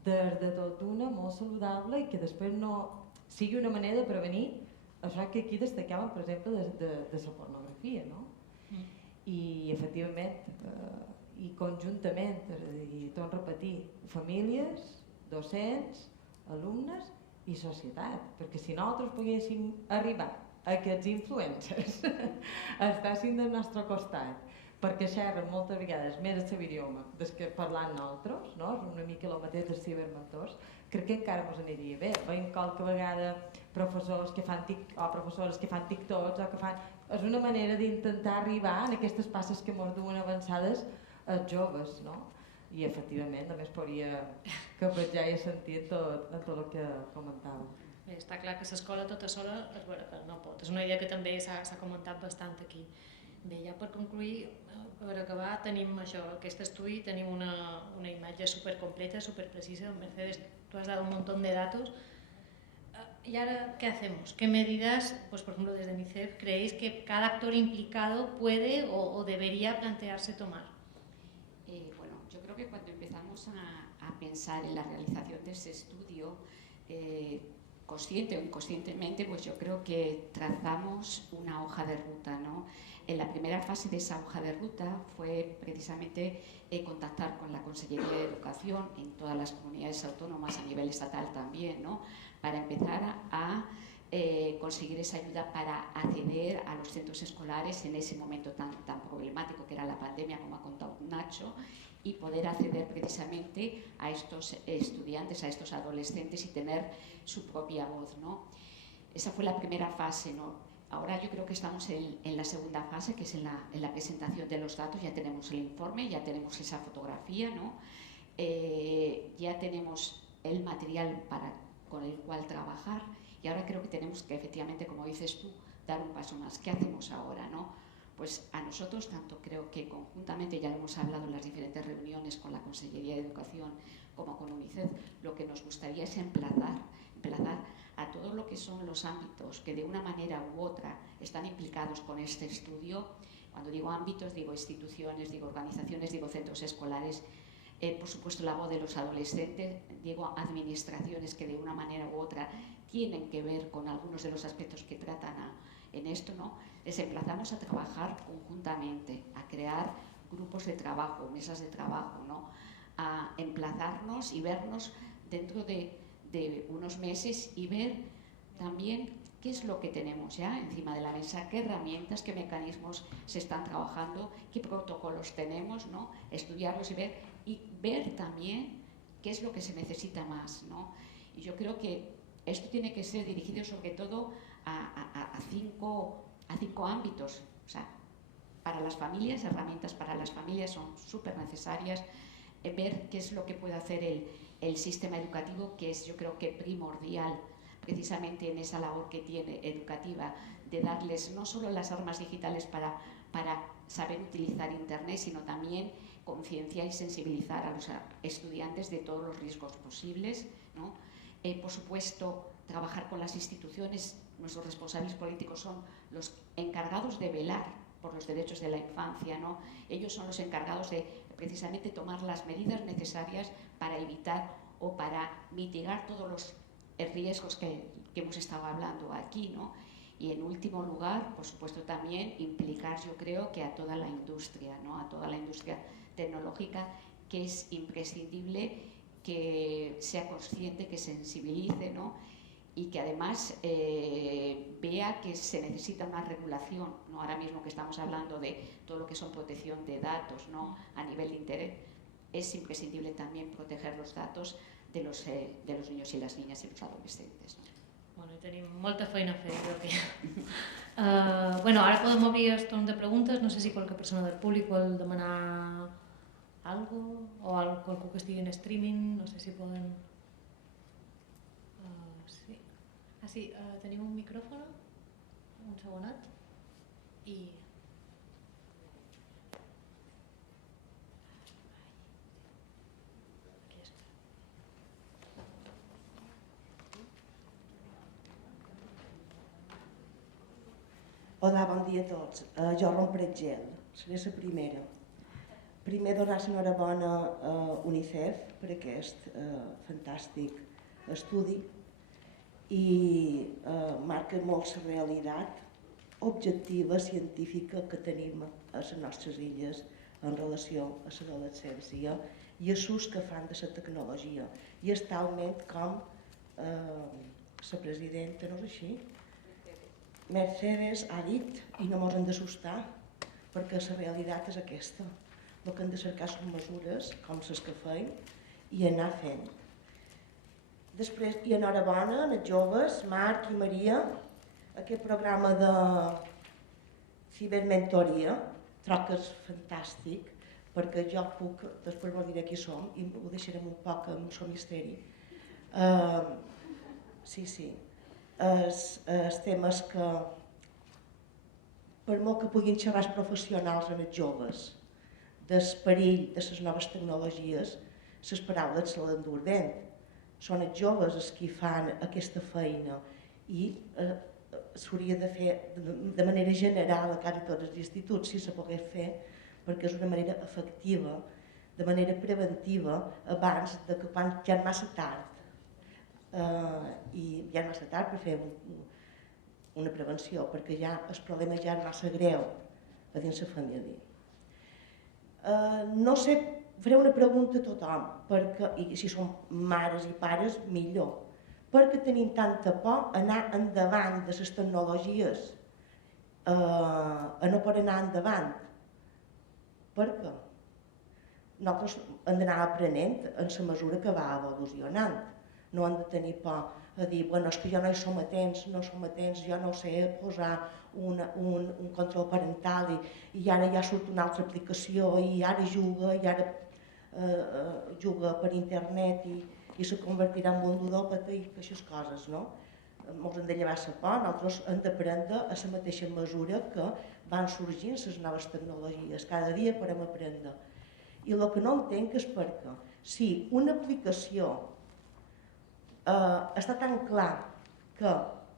de tot una molt saludable i que després no sigui una manera de prevenir això que aquí destacàvem, per exemple, de la pornografia, no? I efectivament, i conjuntament, i torno a repetir, famílies, docents, alumnes i societat, perquè si nosaltres poguéssim arribar a aquests influencers estessin del nostre costat, perquè xerren moltes vegades més el seu idioma des que parlant nosaltres, no? És una mica el mateix dels cibermentors, crec que encara ens aniria bé. Veiem qualque vegada professors que fan o professores que fan TikToks o que fan... És una manera d'intentar arribar en aquestes passes que ens duen avançades els joves, no? I efectivament també es podria capetjar i sentir tot el que comentava. Bé, està clar que l'escola tota sola és vera que no pot. És una idea que també s'ha comentat bastant aquí. Bé, ja per concluir, per acabar, tenim això, aquest estudi, tenim una imatge supercompleta, superprecisa. Mercedes, tú has dado un montón de datos. ¿Y ahora qué hacemos? ¿Qué medidas, pues por ejemplo desde MICEF, creéis que cada actor implicado puede o debería plantearse tomar? Bueno, yo creo que cuando empezamos a pensar en la realización de ese estudio, consciente o inconscientemente, pues yo creo que trazamos una hoja de ruta, ¿no? En la primera fase de esa hoja de ruta fue precisamente contactar con la Consellería de Educación en todas las comunidades autónomas, a nivel estatal también, ¿no? Para empezar a conseguir esa ayuda para acceder a los centros escolares en ese momento tan problemático que era la pandemia, como ha contado Nacho, y poder acceder precisamente a estos estudiantes, a estos adolescentes y tener su propia voz, ¿no? Esa fue la primera fase, ¿no? Ahora yo creo que estamos en la segunda fase, que es en la presentación de los datos. Ya tenemos el informe, ya tenemos esa fotografía, ¿no? Ya tenemos el material con el cual trabajar, y ahora creo que tenemos que, efectivamente, como dices tú, dar un paso más. ¿Qué hacemos ahora, no? Pues a nosotros, tanto creo que conjuntamente, ya lo hemos hablado en las diferentes reuniones con la Consellería de Educación como con UNICEF, lo que nos gustaría es emplazar a todo lo que son los ámbitos que de una manera u otra están implicados con este estudio. Cuando digo ámbitos, digo instituciones, digo organizaciones, digo centros escolares, por supuesto la voz de los adolescentes, digo administraciones que de una manera u otra tienen que ver con algunos de los aspectos que tratan en esto, ¿no? Les emplazamos a trabajar conjuntamente, a crear grupos de trabajo, mesas de trabajo, ¿no? A emplazarnos y vernos dentro de unos meses y ver también qué es lo que tenemos ya encima de la mesa, qué herramientas, qué mecanismos se están trabajando, qué protocolos tenemos, ¿no? Estudiarlos y ver también qué es lo que se necesita más, ¿no? Y yo creo que esto tiene que ser dirigido sobre todo a cinco ámbitos. O sea, para las familias, herramientas para las familias son súper necesarias, ver qué es lo que puede hacer el sistema educativo, que es yo creo que primordial precisamente en esa labor que tiene educativa, de darles no solo las armas digitales para saber utilizar Internet, sino también concienciar y sensibilizar a los estudiantes de todos los riesgos posibles, ¿no? Por supuesto, trabajar con las instituciones. Nuestros responsables políticos son los encargados de velar por los derechos de la infancia, ¿no? Ellos son los encargados de precisamente tomar las medidas necesarias para evitar o para mitigar todos los riesgos que hemos estado hablando aquí, ¿no? Y en último lugar, por supuesto, también implicar, yo creo, que a toda la industria, ¿no? A toda la industria tecnológica, que es imprescindible que sea consciente, que sensibilice, ¿no? Y que además vea que se necesita una regulación, ¿no? Ahora mismo que estamos hablando de todo lo que son protección de datos, ¿no? A nivel de interés, es imprescindible también proteger los datos de los niños y las niñas y los adolescentes, ¿no? Bueno, tenim molta feina a fer, creo que. Bueno, ara podem obrir el torn de preguntes. No sé si qualque persona del públic vol demanar algo o qualcú que estigui en streaming. No sé si poden... Sí. Sí, tenim un micròfon. Un segonet. I... Hola, bon dia a tots. Jo rompré el gel, seré la primera. Primer donar l'enhorabona a UNICEF per aquest fantàstic estudi i marca molt la realitat objectiva, científica que tenim a les nostres illes en relació a l'adolescència i a l'ús que fan de la tecnologia. I és talment com la presidenta, no és així? Mercedes ha dit, i no ens hem d'assustar, perquè la realitat és aquesta. El que hem de cercar són mesures, com les que feim, i anar fent. Després, i enhorabona als joves, Marc i Maria, aquest programa de cibermentoria, trobo que és fantàstic, perquè jo puc, després vos diré qui som, i ho deixarem un poc amb el misteri. Sí. Els temes que, per molt que puguin xerrar els professionals en els joves, del perill de les noves tecnologies, les paraules se l'endur vent. Són els joves els que fan aquesta feina i s'hauria de fer de manera general a quasi tots els instituts, si se pogués fer, perquè és una manera efectiva, de manera preventiva, abans que quan ja és massa tard. I ja és massa tard per fer una prevenció, perquè ja el problema ja és massa greu a dins la família. No sé, faré una pregunta a tothom, i si són mares i pares, millor. Per què tenim tanta por a anar endavant de les tecnologies, a no poder anar endavant? Per què? Nosaltres hem d'anar aprenent en la mesura que va evolucionant. No hem de tenir por a dir, bueno, és que jo no hi som atents, jo no sé posar un control parental i ara ja surt una altra aplicació i ara juga per internet i se convertirà en un ludòpata i aquestes coses, no? Ens hem de llevar la por, nosaltres hem d'aprendre a la mateixa mesura que van sorgint les noves tecnologies, cada dia podem aprendre. I el que no entenc és perquè si una aplicació està tan clar que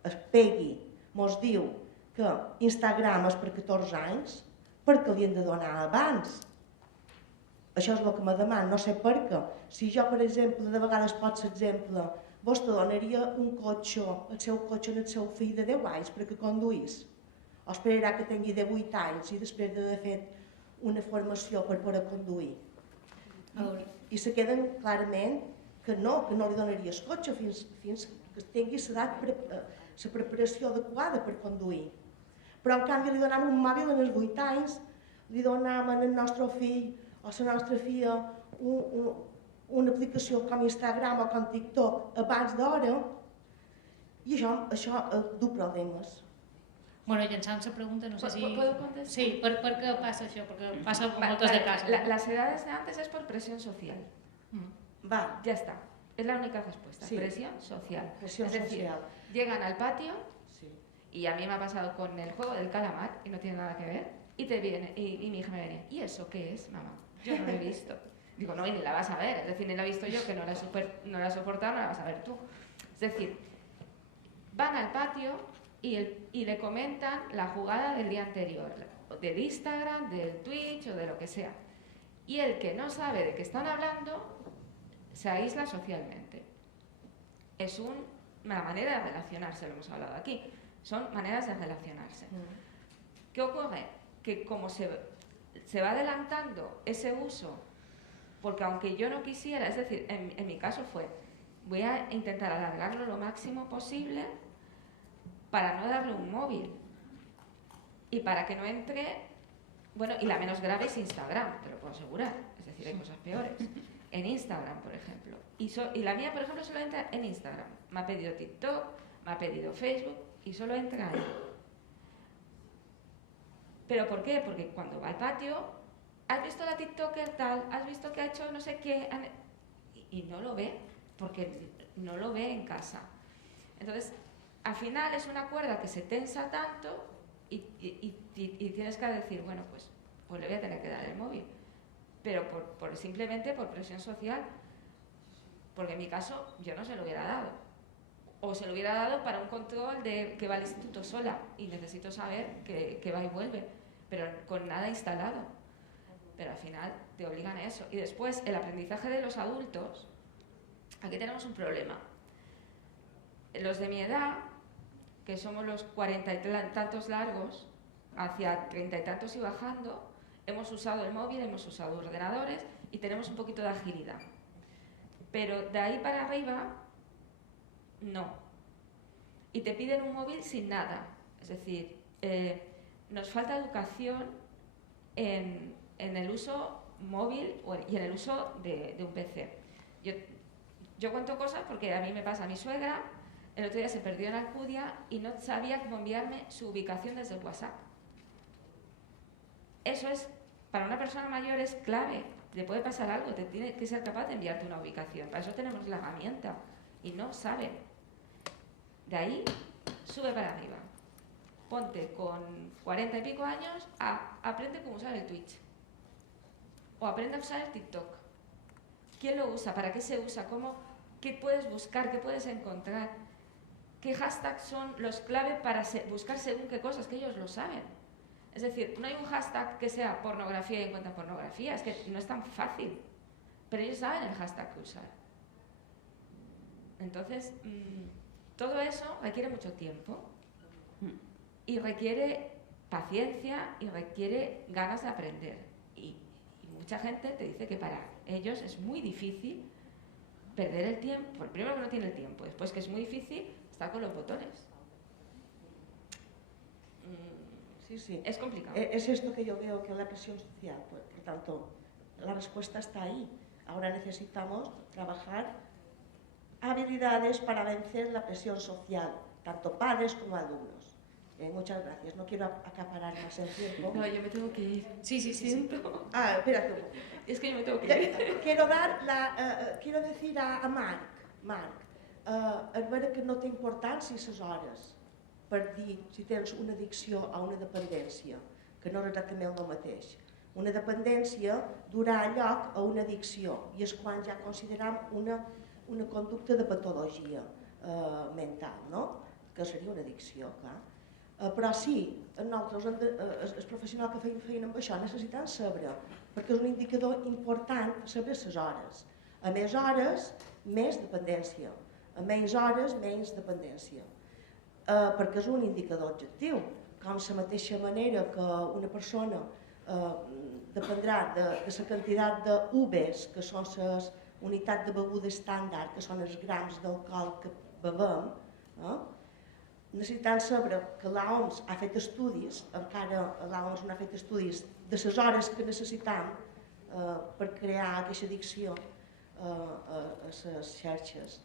es pegui, mos diu que Instagram és per 14 anys, perquè li hem de donar abans. Això és el que me demana, no sé per què. Si jo, per exemple, de vegades pot ser exemple, vostè donaria un cotxe, el seu cotxe al seu fill de 10 anys perquè conduís? O esperarà que tingui de 8 anys i després d'haver fet una formació per poder conduir? I se queden clarament que no li donaries cotxe fins que tingui la preparació adequada per conduir. Però en canvi li donam un mòbil als 8 anys, li donam al nostre fill o a la nostra filla una aplicació com Instagram o com TikTok abans d'hora, i això du problemes. Bueno, llançant la pregunta, no sé si... ¿Puedo contestar? Sí, ¿por qué pasa eso? Porque pasa con moltes de casos. Las edades de antes es por presión social. Va. Ya está. Es la única respuesta. Sí. Presión social. Presión es decir, social. llegan al patio, y a mí me ha pasado con el juego del calamar, y no tiene nada que ver, y te viene, y mi hija me viene, ¿y eso qué es, mamá? Yo no lo he visto. Digo, no, y ni la vas a ver. Es decir, ni la he visto yo, que no la he soportado, no la vas a ver tú. Es decir, van al patio y le comentan la jugada del día anterior, del Instagram, del Twitch o de lo que sea. Y el que no sabe de qué están hablando se aísla socialmente. Es una manera de relacionarse, lo hemos hablado aquí. Son maneras de relacionarse. ¿Qué ocurre? Que como se va adelantando ese uso, porque aunque yo no quisiera, es decir, en mi caso fue, voy a intentar alargarlo lo máximo posible para no darle un móvil y para que no entre, bueno, y la menos grave es Instagram, te lo puedo asegurar, es decir, hay cosas peores. En Instagram, por ejemplo. Y la mía, por ejemplo, solo entra en Instagram. Me ha pedido TikTok, me ha pedido Facebook y solo entra ahí. ¿Pero por qué? Porque cuando va al patio, ¿has visto la TikToker tal? ¿Has visto que ha hecho no sé qué? Y no lo ve, porque no lo ve en casa. Entonces, al final es una cuerda que se tensa tanto y tienes que decir, bueno, pues le voy a tener que dar el móvil. Pero simplemente por presión social, porque en mi caso yo no se lo hubiera dado. O se lo hubiera dado para un control de que va al instituto sola y necesito saber que va y vuelve, pero con nada instalado. Pero al final te obligan a eso. Y después, el aprendizaje de los adultos, aquí tenemos un problema. Los de mi edad, que somos los 40 y tantos largos, hacia 30 y tantos y bajando, hemos usado el móvil, hemos usado ordenadores y tenemos un poquito de agilidad. Pero de ahí para arriba, no. Y te piden un móvil sin nada. Es decir, nos falta educación en el uso móvil y en el uso de un PC. Yo cuento cosas porque a mí me pasa, mi suegra el otro día se perdió en Alcudia y no sabía cómo enviarme su ubicación desde el WhatsApp. Eso es, para una persona mayor es clave. Te puede pasar algo, te tiene que ser capaz de enviarte una ubicación. Para eso tenemos la herramienta. Y no saben. De ahí, sube para arriba. Ponte con 40 y pico años, aprende cómo usar el Twitch. O aprende a usar el TikTok. ¿Quién lo usa? ¿Para qué se usa? ¿Qué puedes buscar? ¿Qué puedes encontrar? ¿Qué hashtags son los clave para buscar según qué cosas? Que ellos lo saben. Es decir, no hay un hashtag que sea pornografía y encuentran pornografía, es que no es tan fácil. Pero ellos saben el hashtag que usar. Entonces, todo eso requiere mucho tiempo y requiere paciencia y requiere ganas de aprender. Y mucha gente te dice que para ellos es muy difícil perder el tiempo. Primero que no tiene el tiempo, después que es muy difícil estar con los botones. Sí. Es complicado. Es esto que yo veo, que es la presión social. Por tanto, la respuesta está ahí. Ahora necesitamos trabajar habilidades para vencer la presión social, tanto padres como alumnos. Muchas gracias. No quiero acaparar más el tiempo. No, yo me tengo que ir. Sí. Siento. Espérate un poco. Es que yo me tengo que ir. Quiero decir a Marc, es vera que no té importància les hores per dir si tens una addicció o una dependència, que no és exactament el mateix. Una dependència durà lloc a una addicció i és quan ja considerem una conducta de patologia mental, no? que seria una addicció, clar. Però sí, nosaltres, el professional que feien feina amb això, necessitem saber, perquè és un indicador important saber les hores. A més hores, més dependència. A menys hores, menys dependència. Perquè és un indicador objectiu. Com la mateixa manera que una persona dependrà de la quantitat d'UBs, que són les unitats de beguda estàndard, que són els grams d'alcohol que bevem, necessitant saber que l'OMS ha fet estudis, encara l'OMS no ha fet estudis de les hores que necessitam per crear aquesta addicció a les xarxes.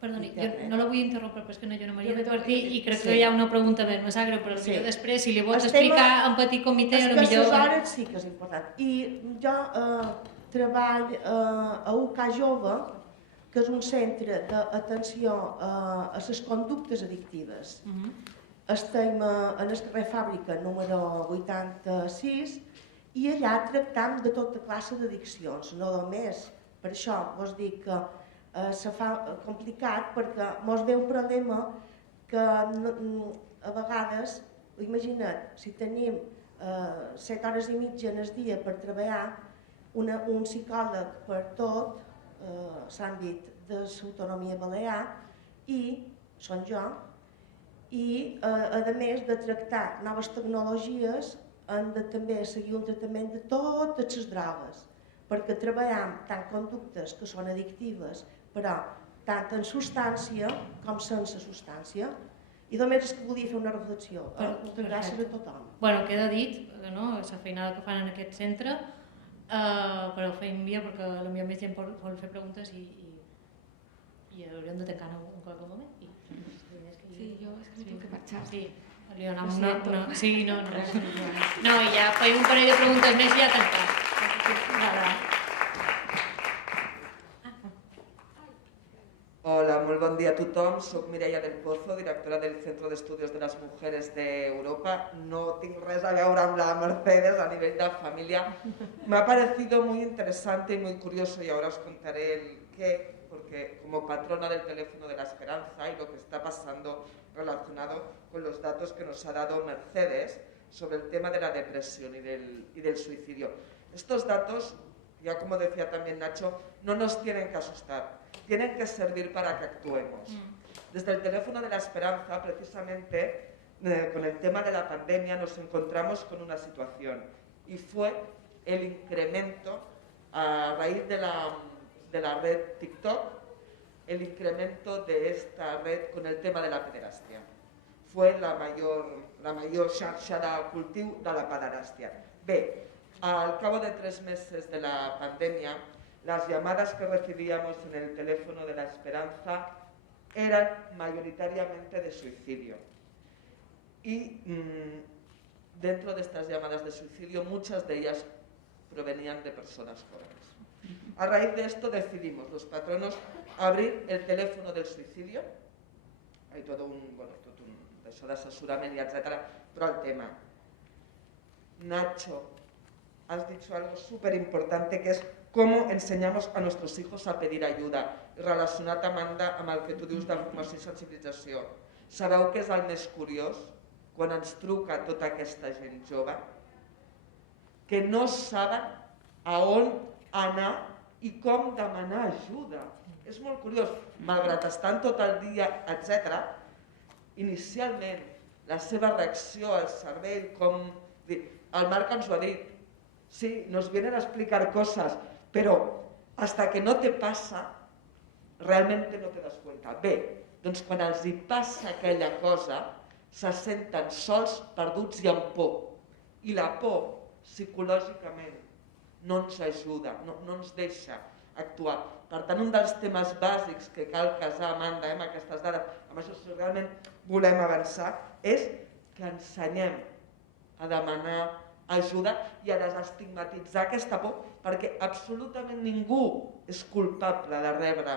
Perdoni, jo no la vull interrompre, però és que jo no m'havia d'advertir i crec que hi ha una pregunta més, me sap greu, però després, si li vols explicar en petit comitè, potser... Les hores sí que és important. I jo treballo a UK Jove, que és un centre d'atenció a les conductes addictives. Estem en el carrer Fàbrica número 86 i allà tractam de tota classe d'addiccions, no només. Per això vos dic que se fa complicat perquè mos ve un problema que a vegades, imagina't, si tenim 7 hores i mitja en el dia per treballar, un psicòleg per tot l'àmbit de l'autonomia balear i són jo, i a més de tractar noves tecnologies hem de també seguir un tractament de totes les drogues, perquè treballem tant conductes que són addictives, però tant en substància com sense substància. I només és que volia fer una reflexió. Moltes gràcies a tothom. Bueno, queda dit, la feinada que fan en aquest centre, però ho feim via perquè potser més gent vol fer preguntes i hauríem de tancar un qualque moment. Sí, jo és que m'he que marxar. Sí, li donem una... Sí, no, i ja feim un parell de preguntes més i ja tancar. Hola, molt bon dia a tothom. Soc Mireia del Pozo, directora del Centro de Estudios de las Mujeres de Europa. No tinc res a veure amb la Mercedes a nivell de família. Me ha parecido muy interesante y muy curioso, y ahora os contaré el qué, porque como patrona del teléfono de la esperanza y lo que está pasando relacionado con los datos que nos ha dado Mercedes sobre el tema de la depresión y del suicidio. Estos datos, ya como decía también Nacho, no nos tienen que asustar. Tienen que servir para que actuemos. Desde el teléfono de la esperanza, precisamente, con el tema de la pandemia, nos encontramos con una situación y fue el incremento, a raíz de la red TikTok, el incremento de esta red con el tema de la pederastia. Fue la mayor xarxa de cultiu de la pederastia. Bé, al cabo de 3 meses de la pandemia, las llamadas que recibíamos en el teléfono de la esperanza eran mayoritariamente de suicidio. Y dentro de estas llamadas de suicidio, muchas de ellas provenían de personas jóvenes. A raíz de esto decidimos los patronos abrir el teléfono del suicidio. Hay todo eso de asesoramiento, etcétera, pero al tema. Nacho, has dicho algo súper importante, que es cómo ensenyamos a nuestros hijos a pedir ayuda, relacionat, Amanda, amb el que tu dius de formació i sensibilització. Sabeu què és el més curiós? Quan ens truca tota aquesta gent jove, que no saben a on anar i com demanar ajuda. És molt curiós, malgrat estar tot el dia, etc., inicialment la seva reacció al cervell, el Marc ens ho ha dit, sí, nos vienen a explicar cosas, pero hasta que no te pasa, realmente no te das cuenta. Bé, doncs quan els hi passa aquella cosa, se senten sols, perduts i amb por. I la por, psicològicament, no ens ajuda, no ens deixa actuar. Per tant, un dels temes bàsics que cal casar, Amanda, amb aquestes dades, amb això si realment volem avançar, és que ensenyem a demanar ajuda i a desestigmatitzar aquesta por, perquè absolutament ningú és culpable de rebre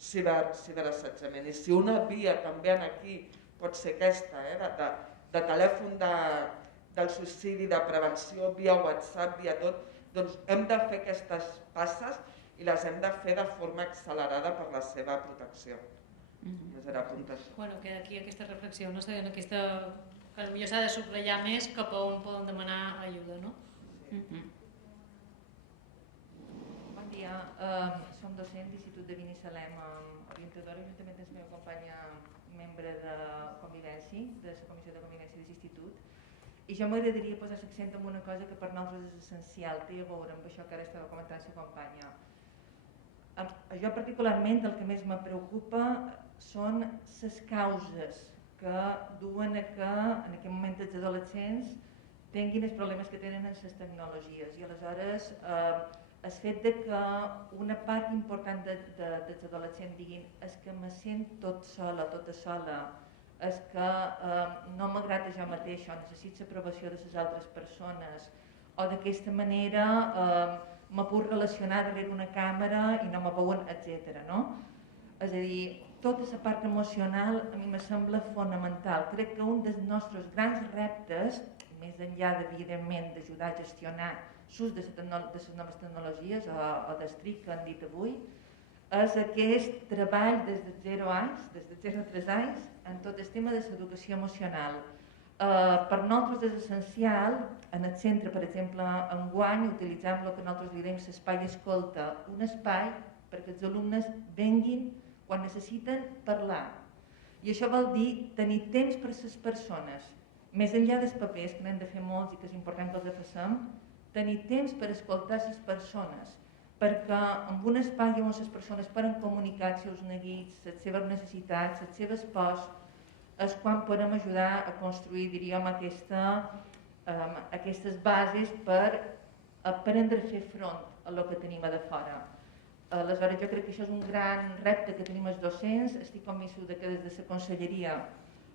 ciberassetjament. I si una via també aquí pot ser aquesta, de telèfon del suïcidi, de prevenció, via WhatsApp, via tot, doncs hem de fer aquestes passes i les hem de fer de forma accelerada per la seva protecció. Les era apuntes. Bueno, queda aquí aquesta reflexió, no sé, en aquesta... que potser s'ha de subratllar més cap a on poden demanar ajuda, no? Bon dia, som docent d'Institut de Binissalem, orientadora i juntament amb la meva companya membre de Convivència, de la Comissió de Convivència de l'Institut, i jo m'agradaria posar l'accent en una cosa que per nosaltres és essencial, té a veure amb això que ara estava comentant la companya. Jo particularment el que més me preocupa són les causes que duen a que en aquest moment els adolescents tinguin els problemes que tenen en les tecnologies i aleshores el fet de que una part important dels adolescents diguin és que me sent tot sola, tota sola, és que no m'agrada jo mateix o necessito l'aprovació de les altres persones o d'aquesta manera me puc relacionar darrere una càmera i no me veuen, etc. És a dir, tota la part emocional a mi me sembla fonamental. Crec que un dels nostres grans reptes, més enllà evidentment d'ajudar a gestionar l'ús de les noves tecnologies o del TRIC que han dit avui, és aquest treball des de 0 anys, des de 0 a 3 anys, en tot el tema de l'educació emocional. Per nosaltres és essencial, en el centre, per exemple, enguany utilitzem el que nosaltres li diem l'espai escolta, un espai perquè els alumnes venguin quan necessiten parlar. I això vol dir tenir temps per a les persones, més enllà dels papers, que n'hem de fer molts i que és important que els facem, tenir temps per escoltar les persones, perquè en un espai on les persones poden comunicar els seus neguits, les seves necessitats, les seves pors, és quan podem ajudar a construir, diríem, aquestes bases per aprendre a fer front a el que tenim a de fora. Aleshores, jo crec que això és un gran repte que tenim els docents. Estic convençuda que des de la conselleria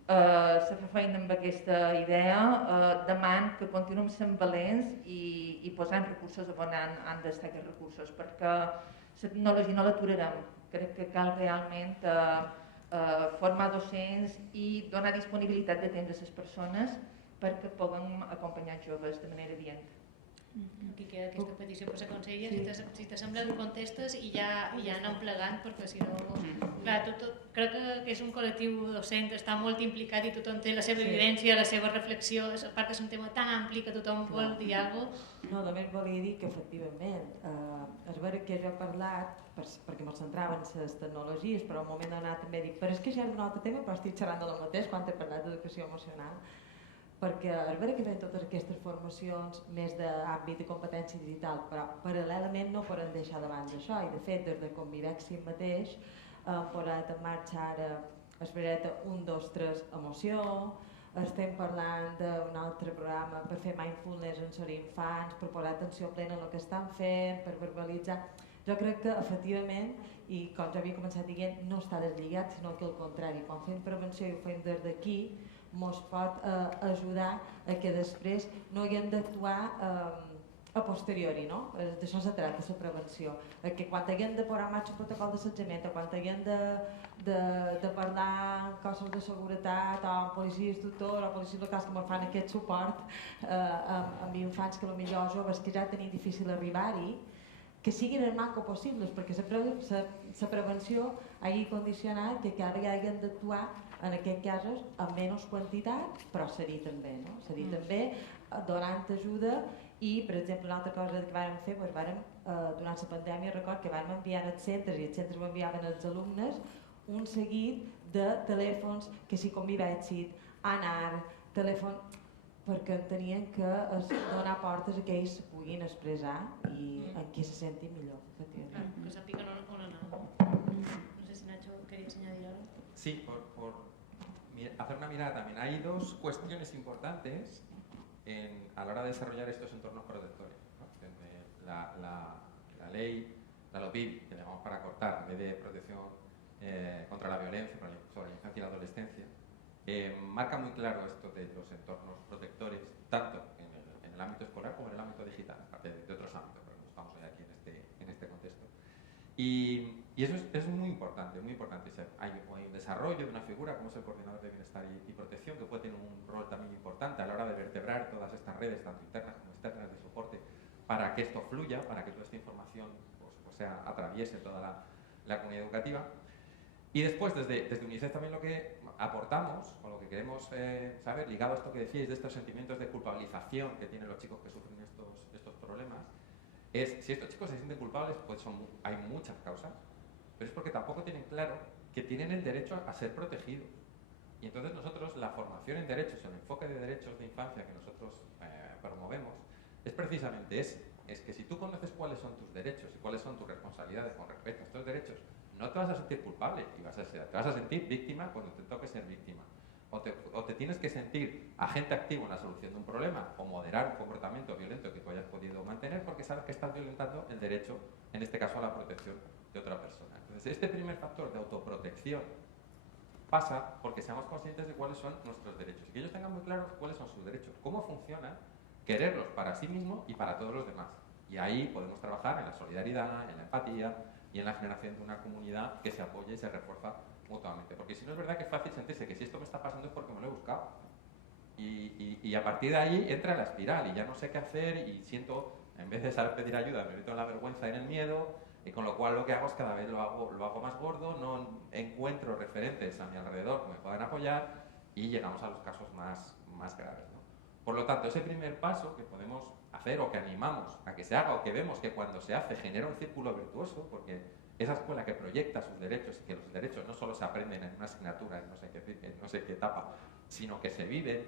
se fa feina amb aquesta idea. Deman que continuem sent valents i posant recursos on han d'estar aquests recursos, perquè la tecnologia no l'aturarem. Crec que cal realment formar docents i donar disponibilitat de temps a les persones perquè puguem acompanyar joves de manera adient. Aquí queda aquesta petició per la conselleria, si te sembla ho contestes i ja anem plegant, perquè si no... Clar, crec que és un col·lectiu docent, està molt implicat i tothom té la seva vivència, la seva reflexió, a part és un tema tan ampli que tothom vol dir alguna cosa. No, només volia dir que efectivament, és vera que jo he parlat, perquè me centrava en les tecnologies, però al moment donat també dic, però és que ja és un altre tema, però estic xerrant de lo mateix quan he parlat d'educació emocional, perquè és vera que fem totes aquestes formacions més d'àmbit de competència digital, però paral·lelament no poden deixar de banda això, i de fet des de Convivència mateix hem posat en marxa ara es vereta 1, 2, 3 emoció, estem parlant d'un altre programa per fer mindfulness en els infants, per posar atenció plena en el que estan fent, per verbalitzar. Jo crec que efectivament, i com ja havia començat dient, no està deslligat, sinó que al contrari, quan fem prevenció i ho fem des d'aquí, ens pot ajudar a que després no hi hem d'actuar a posteriori, no? D'això se tracta, la prevenció. Que quan haguem de posar en marxa un protocol d'assetjament, quan haguem de parlar amb cossos de seguretat o amb policies tutor o policies locals que ens fan aquest suport amb infants que potser joves que ja tenim difícil arribar-hi, que siguin el manco possibles, perquè la prevenció hagi condicionat que ara ja haguem d'actuar en aquests casos amb menys quantitat, però cedir també, no? Cedir també donant ajuda i, per exemple, una altra cosa que vàrem fer, durant la pandèmia, record que vàrem enviar als centres i els centres ho enviaven als alumnes un seguit de telèfons que s'hi convivessin, anar, telèfon, perquè entenien que es donar portes a que ells se puguin expressar i en què se sentin millor. Que sàpiguen on anar. No sé si Nacho querías añadir algo. Sí, por hacer una mirada también. Hay dos cuestiones importantes a la hora de desarrollar estos entornos protectores, ¿no? La ley, la LOPIB, que le llamamos para cortar, la ley de protección contra la violencia sobre la infancia y la adolescencia, marca muy claro esto de los entornos protectores, tanto en el ámbito escolar como en el ámbito digital, aparte de otros ámbitos, pero estamos hoy aquí en este contexto. Y eso es muy importante, muy importante. Hay un desarrollo de una figura como es el coordinador de bienestar y protección, que puede tener un rol también importante a la hora de vertebrar todas estas redes, tanto internas como externas, de soporte, para que esto fluya, para que toda esta información atraviese toda la comunidad educativa. Y después, desde UNICEF también lo que aportamos, o lo que queremos saber, ligado a esto que decíais de estos sentimientos de culpabilización que tienen los chicos que sufren estos problemas, es, si estos chicos se sienten culpables, pues hay muchas causas, pero es porque tampoco tienen claro que tienen el derecho a ser protegidos. Y entonces nosotros, la formación en derechos, el enfoque de derechos de infancia que nosotros promovemos, es precisamente ese. Es que si tú conoces cuáles son tus derechos y cuáles son tus responsabilidades con respecto a estos derechos, no te vas a sentir culpable y te vas a sentir víctima cuando te toque ser víctima. O te tienes que sentir agente activo en la solución de un problema o moderar un comportamiento violento que tú hayas podido mantener porque sabes que estás violentando el derecho, en este caso a la protección de otra persona. Entonces, este primer factor de autoprotección pasa porque seamos conscientes de cuáles son nuestros derechos y que ellos tengan muy claros cuáles son sus derechos, cómo funcionan, quererlos para sí mismo y para todos los demás. Y ahí podemos trabajar en la solidaridad, en la empatía y en la generación de una comunidad que se apoye y se refuerza mutuamente. Porque si no es verdad que es fácil sentirse que si esto me está pasando es porque me lo he buscado. Y a partir de ahí entra la espiral y ya no sé qué hacer y siento, en vez de saber pedir ayuda, me meto en la vergüenza y en el miedo, y con lo cual lo que hago es cada vez lo hago más gordo, no encuentro referentes a mi alrededor que me puedan apoyar y llegamos a los casos más graves, ¿no? Por lo tanto, ese primer paso que podemos hacer o que animamos a que se haga o que vemos que cuando se hace genera un círculo virtuoso, porque esa escuela que proyecta sus derechos y que los derechos no solo se aprenden en una asignatura, en no sé qué etapa, sino que se viven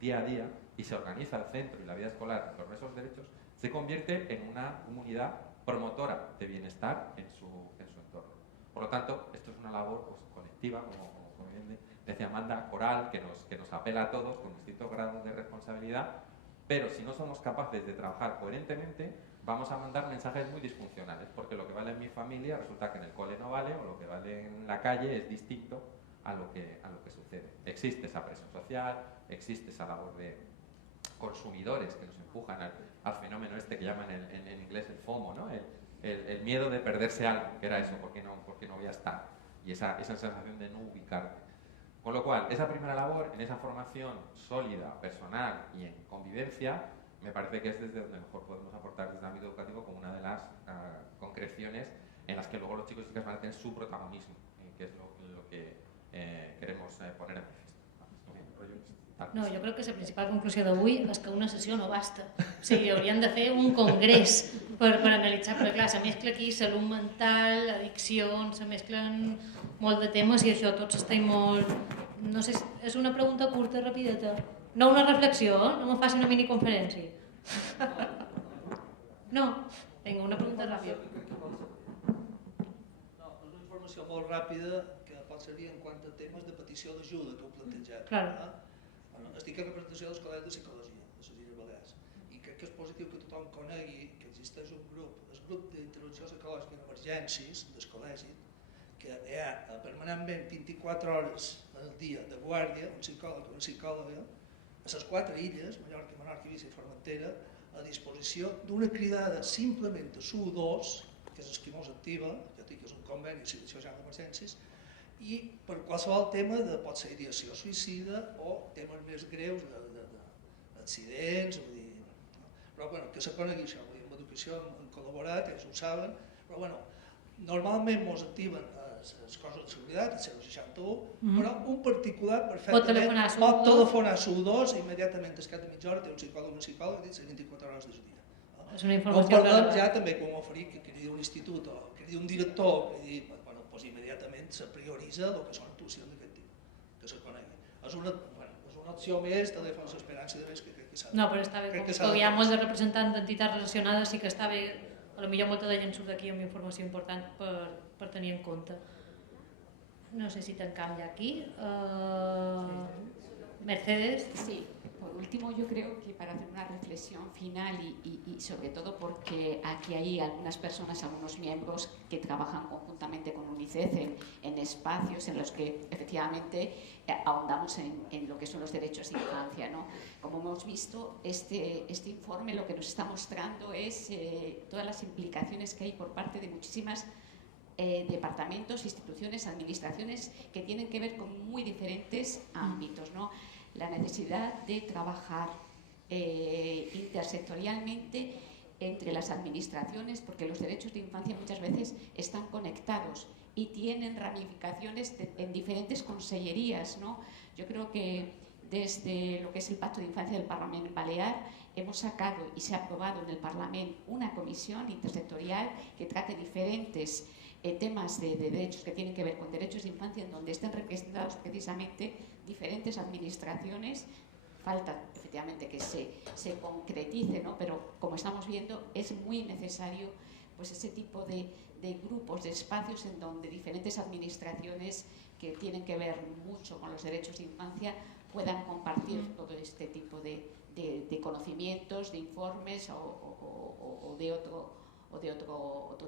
día a día y se organiza el centro y la vida escolar en torno a esos derechos, se convierte en una comunidad promotora de bienestar en su entorno. Por lo tanto, esto es una labor pues, colectiva, como bien decía Amanda, coral, que nos apela a todos con distintos grados de responsabilidad, pero si no somos capaces de trabajar coherentemente, vamos a mandar mensajes muy disfuncionales, porque lo que vale en mi familia resulta que en el cole no vale, o lo que vale en la calle es distinto a lo que sucede. Existe esa presión social, existe esa labor de consumidores que nos empujan al fenómeno este que llaman en inglés el FOMO, ¿no? El miedo de perderse algo, que era eso, porque no voy a estar, y esa sensación de no ubicarte. Con lo cual, esa primera labor, en esa formación sólida, personal y en convivencia, me parece que es desde donde mejor podemos aportar desde el ámbito educativo como una de las concreciones en las que luego los chicos y chicas van a tener su protagonismo, que es lo que queremos poner en manifiesto. No, jo crec que la principal conclusió d'avui és que una sessió no basta. O sigui, haurien de fer un congrés per analitzar, perquè clar, se mescla aquí salut mental, addiccions, se mesclen molt de temes i això tots estem molt... No sé, és una pregunta curta, rapideta. No una reflexió, no me faci una miniconferència. No, vinga, una pregunta ràpida. No, una informació molt ràpida que pot servir en quant a temes de petició d'ajuda que heu plantejat. Claro. Estic en representació dels col·legis de psicologia de les Illes Balears i crec que és positiu que tothom conegui que existeix un grup, el grup d'intervenció psicològica en emergències del col·legi, que hi ha permanentment 24 hores al dia de guàrdia, un psicòleg o una psicòloga, a les 4 illes, Mallorca, Menorca, Eivissa i Formentera, a disposició d'una cridada simplement a SU2, que és Esquimós Activa, ja dic que és un conveni de situació ja d'emergències, i per qualsevol tema de pot ser ideació suïcida o temes més greus d'accidents, però bueno, que se conegui això, amb educació hem col·laborat, ells ho saben, però bueno, normalment ens activen les coses de seguretat, el 061, però un particular perfectament pot telefonar a SU2 i immediatament al cap de mitja hora té un psicòleg o una psicòloga dit les 24 hores del dia. És una informació relevant. Ja també quan ho oferim que cridi un institut o que cridi un director, que digui, bueno, doncs immediatament se prioritza el que són actuacions d'aquest tipus, que se conegui. És una opció més, telèfon d'esperança de més que crec que s'ha de... No, però està bé, com hi ha molts de representants d'entitats relacionades, sí que està bé, potser molta de gent surt d'aquí amb informació important per tenir en compte. No sé si tancam ja aquí. Mercedes. Sí. Por último, yo creo que para hacer una reflexión final y sobre todo porque aquí hay algunas personas, algunos miembros que trabajan conjuntamente con UNICEF en espacios en los que efectivamente ahondamos en lo que son los derechos de infancia, ¿no? Como hemos visto, este informe lo que nos está mostrando es todas las implicaciones que hay por parte de muchísimas departamentos, instituciones, administraciones que tienen que ver con muy diferentes ámbitos, ¿no? La necesidad de trabajar intersectorialmente entre las administraciones, porque los derechos de infancia muchas veces están conectados y tienen ramificaciones en diferentes consellerías, ¿no? Yo creo que desde lo que es el Pacto de Infancia del Parlamento Balear hemos sacado y se ha aprobado en el Parlamento una comisión intersectorial que trate diferentes temas de derechos que tienen que ver con derechos de infancia, en donde estén representados precisamente diferentes administraciones. Falta efectivamente que se concretice, ¿no? Pero como estamos viendo es muy necesario pues ese tipo de grupos, de espacios en donde diferentes administraciones que tienen que ver mucho con los derechos de infancia puedan compartir todo este tipo de conocimientos, de informes o de otro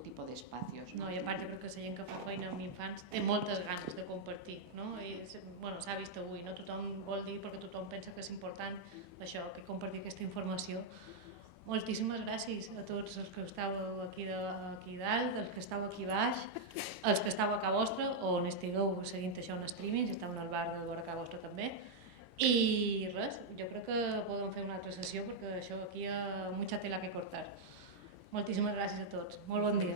tipo de espacios. No, i a part jo crec que la gent que fa feina amb infants té moltes ganes de compartir, no? I, bueno, s'ha vist avui, no? Tothom vol dir perquè tothom pensa que és important això, que compartir aquesta informació. Moltíssimes gràcies a tots els que estàveu aquí dalt, els que estàveu aquí baix, els que estàveu a casa vostra, o on estigueu seguint això en streaming, si estàveu al bar de vora casa vostra també. I res, jo crec que podem fer una altra sessió perquè això aquí hi ha mucha tela que cortar. Moltíssimes gràcies a tots. Molt bon dia.